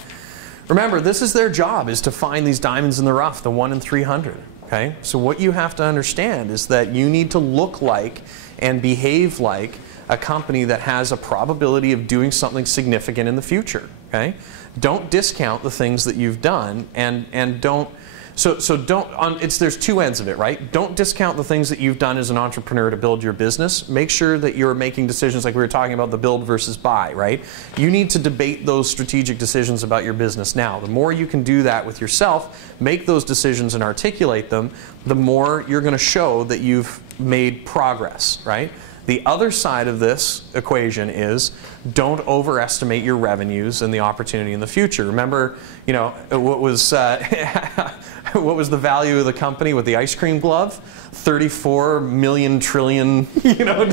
Remember, this is their job, is to find these diamonds in the rough, the 1 in 300. Okay? So what you have to understand is that you need to look like and behave like a company that has a probability of doing something significant in the future. Okay? Don't discount the things that you've done, and don't. So don't. There's two ends of it, right? Don't discount the things that you've done as an entrepreneur to build your business. Make sure that you're making decisions like we were talking about, the build versus buy, right? You need to debate those strategic decisions about your business now. The more you can do that with yourself, make those decisions and articulate them, the more you're going to show that you've made progress, right? The other side of this equation is don't overestimate your revenues and the opportunity in the future. Remember, you know, what was the value of the company with the ice cream glove? 34 million trillion,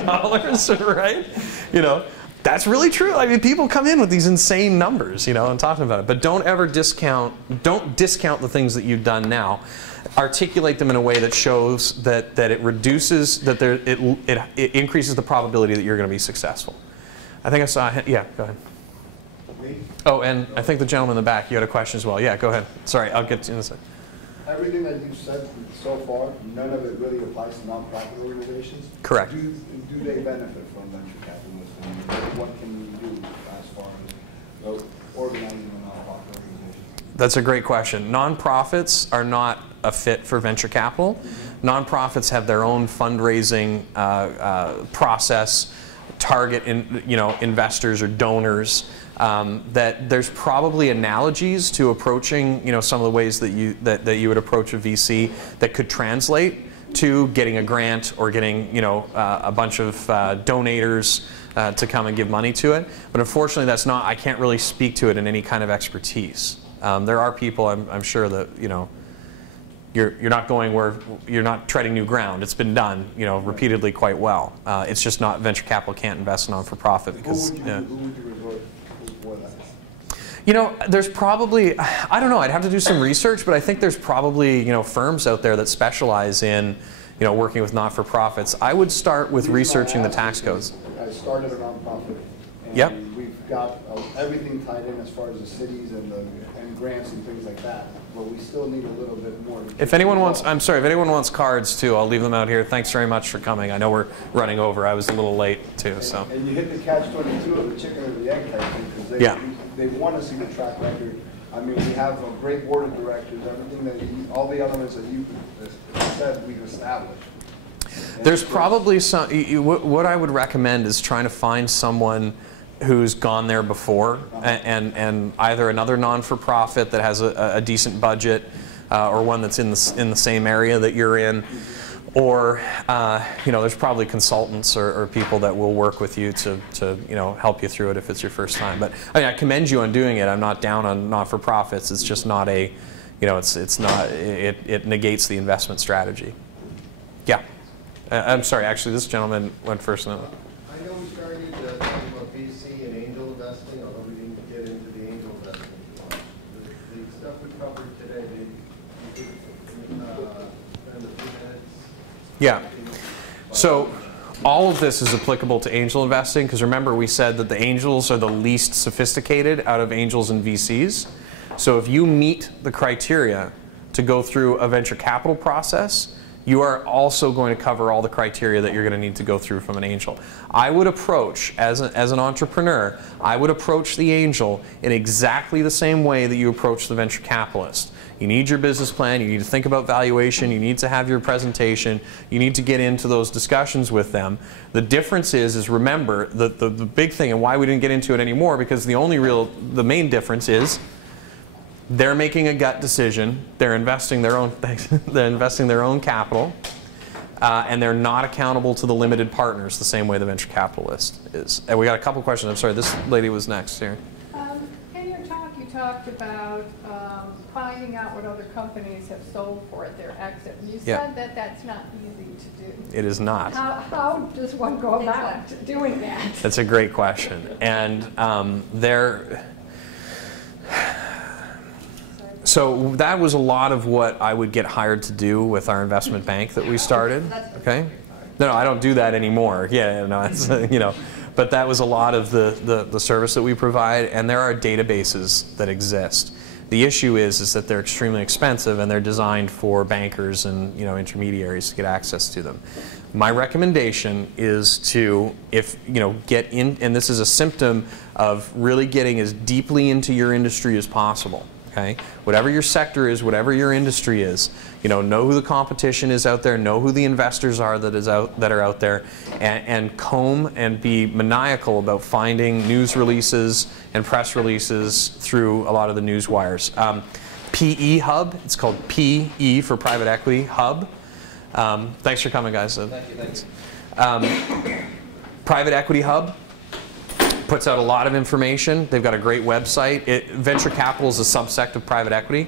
dollars, right? You know, That's really true. I mean, people come in with these insane numbers, you know, and talking about it. But don't ever discount the things that you've done now. Articulate them in a way that shows that it reduces, that it increases the probability that you're going to be successful. I think I saw, yeah, go ahead. Me? Oh, and I think the gentleman in the back, you had a question as well. Yeah, go ahead. Sorry, I'll get to you in a second. Everything that you've said so far, none of it really applies to nonprofit organizations. Correct. Do they benefit from venture capitalists? And what can you do as far as organizing a nonprofit organization? That's a great question. Nonprofits are not a fit for venture capital. Nonprofits have their own fundraising process, target investors or donors. That there's probably analogies to approaching some of the ways that you would approach a VC that could translate to getting a grant or getting a bunch of donators to come and give money to it. But unfortunately, that's not. I can't really speak to it in any kind of expertise. There are people I'm sure that you're not going where you're not treading new ground. It's been done repeatedly quite well. It's just not venture capital can't invest in non-for-profit because. Who would you resort for that? There's probably, I don't know, I'd have to do some research, but I think there's probably, firms out there that specialize in, working with not-for-profits. I would start with researching the tax codes. I started a nonprofit, and yep. We've got everything tied in as far as the cities and grants and things like that, but we still need a little bit more. If anyone wants, I'm sorry, if anyone wants cards too, I'll leave them out here. Thanks very much for coming. I know we're running over. I was a little late too, so. And you hit the catch-22 of the chicken or the egg type thing, because they want to see the track record. I mean, we have a great board of directors, everything that all the elements that you said we've established. There's probably some, what I would recommend is trying to find someone who's gone there before, and either another non-for-profit that has a decent budget, or one that's in the same area that you're in, or there's probably consultants or people that will work with you to help you through it if it's your first time. But I mean, I commend you on doing it. I'm not down on not-for-profits. It's just not a, it negates the investment strategy. Yeah. I'm sorry. Actually, this gentleman went first. I know we started talking about VC and angel investing, although we didn't get into the angel investing too much. The stuff we covered today, you could spend a few minutes. Yeah. So all of this is applicable to angel investing because remember we said that the angels are the least sophisticated out of angels and VCs. So if you meet the criteria to go through a venture capital process, you are also going to cover all the criteria that you're going to need to go through from an angel. I would approach, as an entrepreneur, I would approach the angel in exactly the same way that you approach the venture capitalist. You need your business plan, you need to think about valuation, you need to have your presentation, you need to get into those discussions with them. The difference is remember, the big thing, and why we didn't get into it anymore, because the main difference is they're making a gut decision. They're investing their own. They're investing their own capital, and they're not accountable to the limited partners the same way the venture capitalist is. And we got a couple questions. I'm sorry, this lady was next here. In your talk, you talked about finding out what other companies have sold for at their exit. And you said that that's not easy to do. It is not. How does one go about doing that? That's a great question, and So that was a lot of what I would get hired to do with our investment bank that we started. Okay, no, I don't do that anymore. Yeah, no, it's, but that was a lot of the service that we provide, and there are databases that exist. The issue is that they're extremely expensive and they're designed for bankers and intermediaries to get access to them. My recommendation is to, get in, and this is a symptom of really getting as deeply into your industry as possible. Okay? Whatever your sector is, whatever your industry is, know who the competition is out there, know who the investors are that are out there, and comb and be maniacal about finding news releases and press releases through a lot of the news wires. PE Hub, it's called PE for Private Equity Hub. Thanks for coming, guys. Thank you. Private Equity Hub puts out a lot of information. They've got a great website. Venture capital is a subsect of private equity,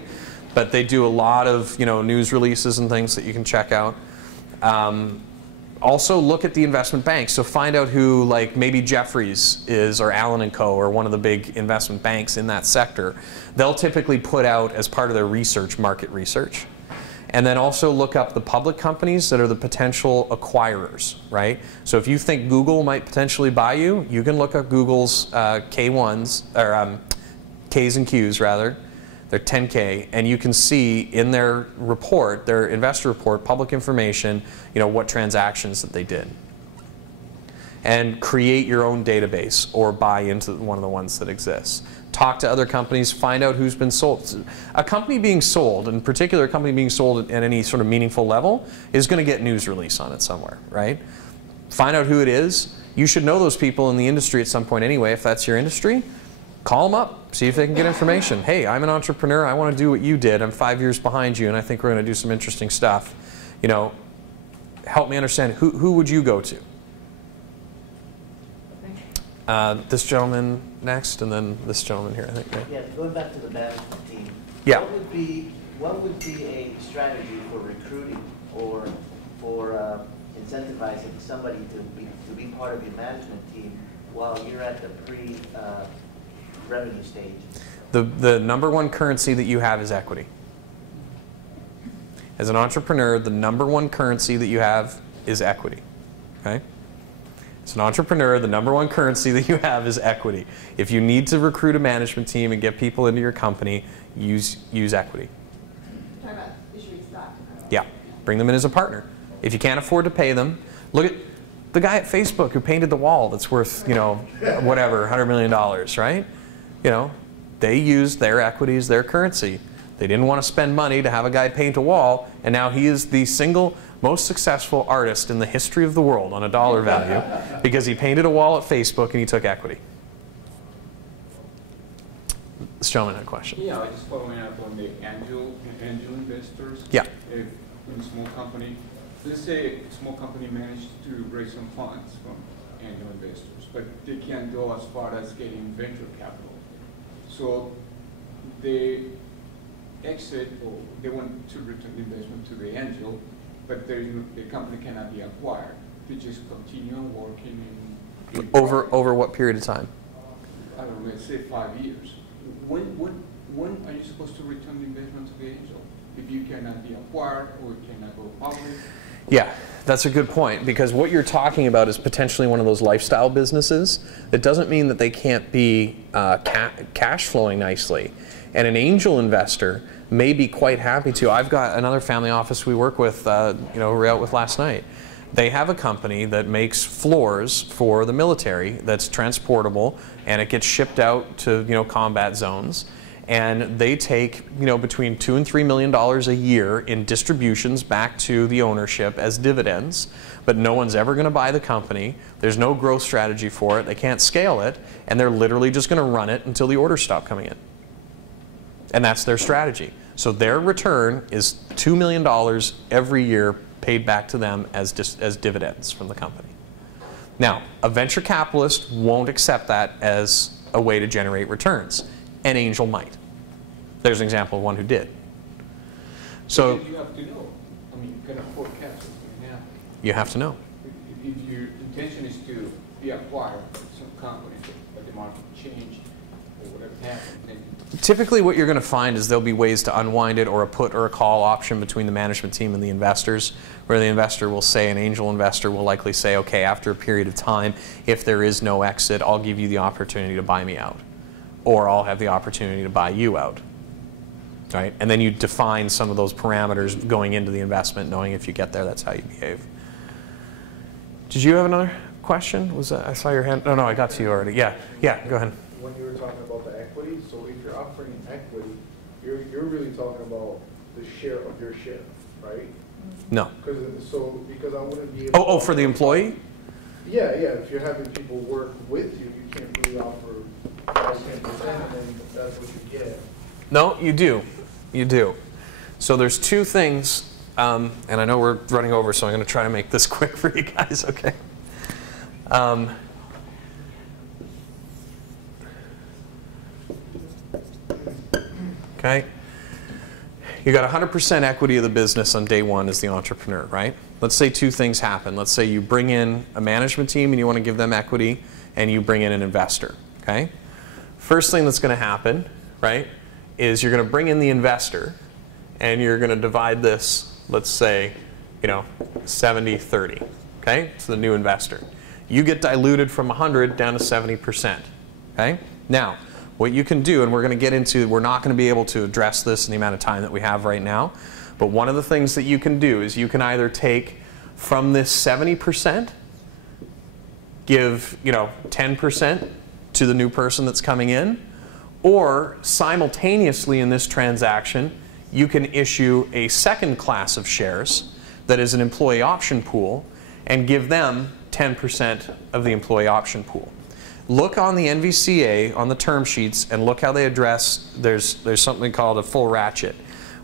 but they do a lot of news releases and things that you can check out. Also look at the investment banks. So find out who, like maybe Jefferies is, or Allen & Co, or one of the big investment banks in that sector. They'll typically put out, as part of their research, market research. And then also look up the public companies that are the potential acquirers, right? So if you think Google might potentially buy you, you can look up Google's K1s, or Ks and Qs rather, their 10K, and you can see in their report, their investor report, public information, what transactions that they did. And create your own database or buy into one of the ones that exists. Talk to other companies, find out who's been sold. A company being sold, in particular a company being sold at any sort of meaningful level, is going to get news release on it somewhere, right? Find out who it is. You should know those people in the industry at some point anyway, if that's your industry. Call them up, see if they can get information. Hey, I'm an entrepreneur, I want to do what you did, I'm 5 years behind you, and I think we're going to do some interesting stuff. Help me understand, who would you go to? This gentleman next, and then this gentleman here, I think. Right? Yeah, going back to the management team. Yeah. What would be a strategy for recruiting or for incentivizing somebody to be part of your management team while you're at the pre-revenue stage? The number one currency that you have is equity. As an entrepreneur, the number one currency that you have is equity. Okay? As an entrepreneur, the number one currency that you have is equity. If you need to recruit a management team and get people into your company, use equity. Talk about issuing stock. Yeah, bring them in as a partner. If you can't afford to pay them, look at the guy at Facebook who painted the wall that's worth, whatever, $100 million, right? They used their equity as their currency. They didn't want to spend money to have a guy paint a wall, and now he is the single most successful artist in the history of the world on a dollar value because he painted a wall at Facebook and he took equity. This gentleman had a question. Yeah, just following up on the angel investors. Yeah. If in a small company, let's say a small company managed to raise some funds from angel investors, but they can't go as far as getting venture capital. So they exit, or they want to return the investment to the angel, but the company cannot be acquired. They just continue working in Over what period of time? I don't know, let's say 5 years. When are you supposed to return the investment to the angel? If you cannot be acquired or cannot go public? Yeah, that's a good point, because what you're talking about is potentially one of those lifestyle businesses. That doesn't mean that they can't be cash flowing nicely. And an angel investor may be quite happy to. I've got another family office we work with, we were out with last night. They have a company that makes floors for the military that's transportable, and it gets shipped out to combat zones. And they take between $2 and $3 million a year in distributions back to the ownership as dividends. But no one's ever going to buy the company. There's no growth strategy for it. They can't scale it, and they're literally just going to run it until the orders stop coming in. And that's their strategy. So their return is $2 million every year paid back to them as dividends from the company. Now, a venture capitalist won't accept that as a way to generate returns. An angel might. There's an example of one who did. So you have to know. I mean, you cannot forecast what's going to happen. You have to know. If your intention is to be acquired by some company, but the market changed or whatever happened, then typically what you're going to find is there'll be ways to unwind it, or a put or a call option between the management team and the investors, where the investor will say, an angel investor will likely say, okay, after a period of time, if there is no exit, I'll give you the opportunity to buy me out. Or I'll have the opportunity to buy you out. Right? And then you define some of those parameters going into the investment, knowing if you get there, that's how you behave. Did you have another question? Was that, I saw your hand. No, I got to you already. Yeah, go ahead. When you were talking about the equity, so if you're offering equity, you're really talking about the share of your share, right? No. Because I wouldn't be able for the employee? Yeah, if you're having people work with you, you can't really offer 10%, and then that's what you get. No, you do. You do. So there's two things, and I know we're running over, so I'm going to try to make this quick for you guys, okay? Okay. You got 100% equity of the business on day one as the entrepreneur, right? let's say two things happen. Let's say you bring in a management team and you want to give them equity, and you bring in an investor, okay? First thing that's going to happen, right, is you're going to bring in the investor, and you're going to divide this, let's say, 70-30, okay? It's the new investor. You get diluted from 100 down to 70%, okay? Now, what you can do, and we're going to get into, we're not going to be able to address this in the amount of time that we have right now, but one of the things that you can do is you can either take from this 70%, give 10% to the new person that's coming in, or simultaneously in this transaction, you can issue a second class of shares that is an employee option pool and give them 10% of the employee option pool. Look on the NVCA, on the term sheets, and look how they address, there's something called a full ratchet,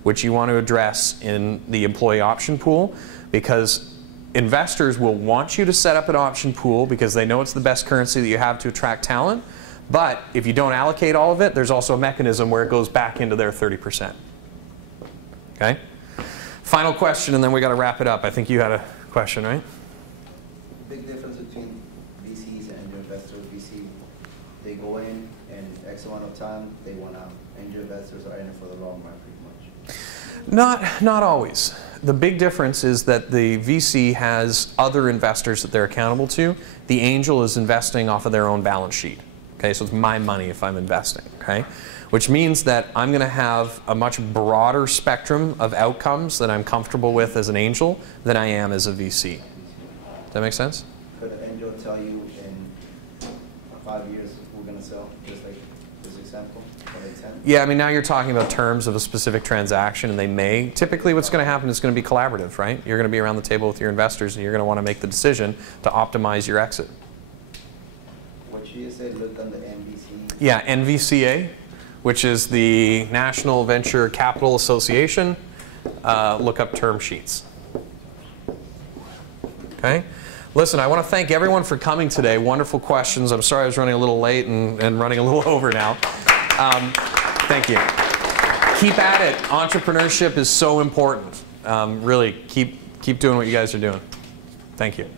which you want to address in the employee option pool, because investors will want you to set up an option pool because they know it's the best currency that you have to attract talent. But if you don't allocate all of it, there's also a mechanism where it goes back into their 30%. Okay? Final question, and then we got to wrap it up. I think you had a question, right? Big difference between VCs and angel investors. VC, they go in and X amount of time, they want out. Angel investors are in it for the long run, pretty much. Not always. The big difference is that the VC has other investors that they're accountable to. The angel is investing off of their own balance sheet. Okay, so it's my money if I'm investing. Okay, which means that I'm going to have a much broader spectrum of outcomes that I'm comfortable with as an angel than I am as a VC. Does that make sense? Could an angel tell you in 5 years we're going to sell, just like this example? Yeah, I mean, now you're talking about terms of a specific transaction, and they may. Typically what's going to happen is going to be collaborative, right? You're going to be around the table with your investors, and you're going to want to make the decision to optimize your exit. What you said, look on the NVC. Yeah, NVCA, which is the National Venture Capital Association. Look up term sheets. Okay? Listen, I want to thank everyone for coming today. Wonderful questions. I'm sorry I was running a little late and running a little over now. Thank you. Keep at it. Entrepreneurship is so important. Really, keep doing what you guys are doing. Thank you.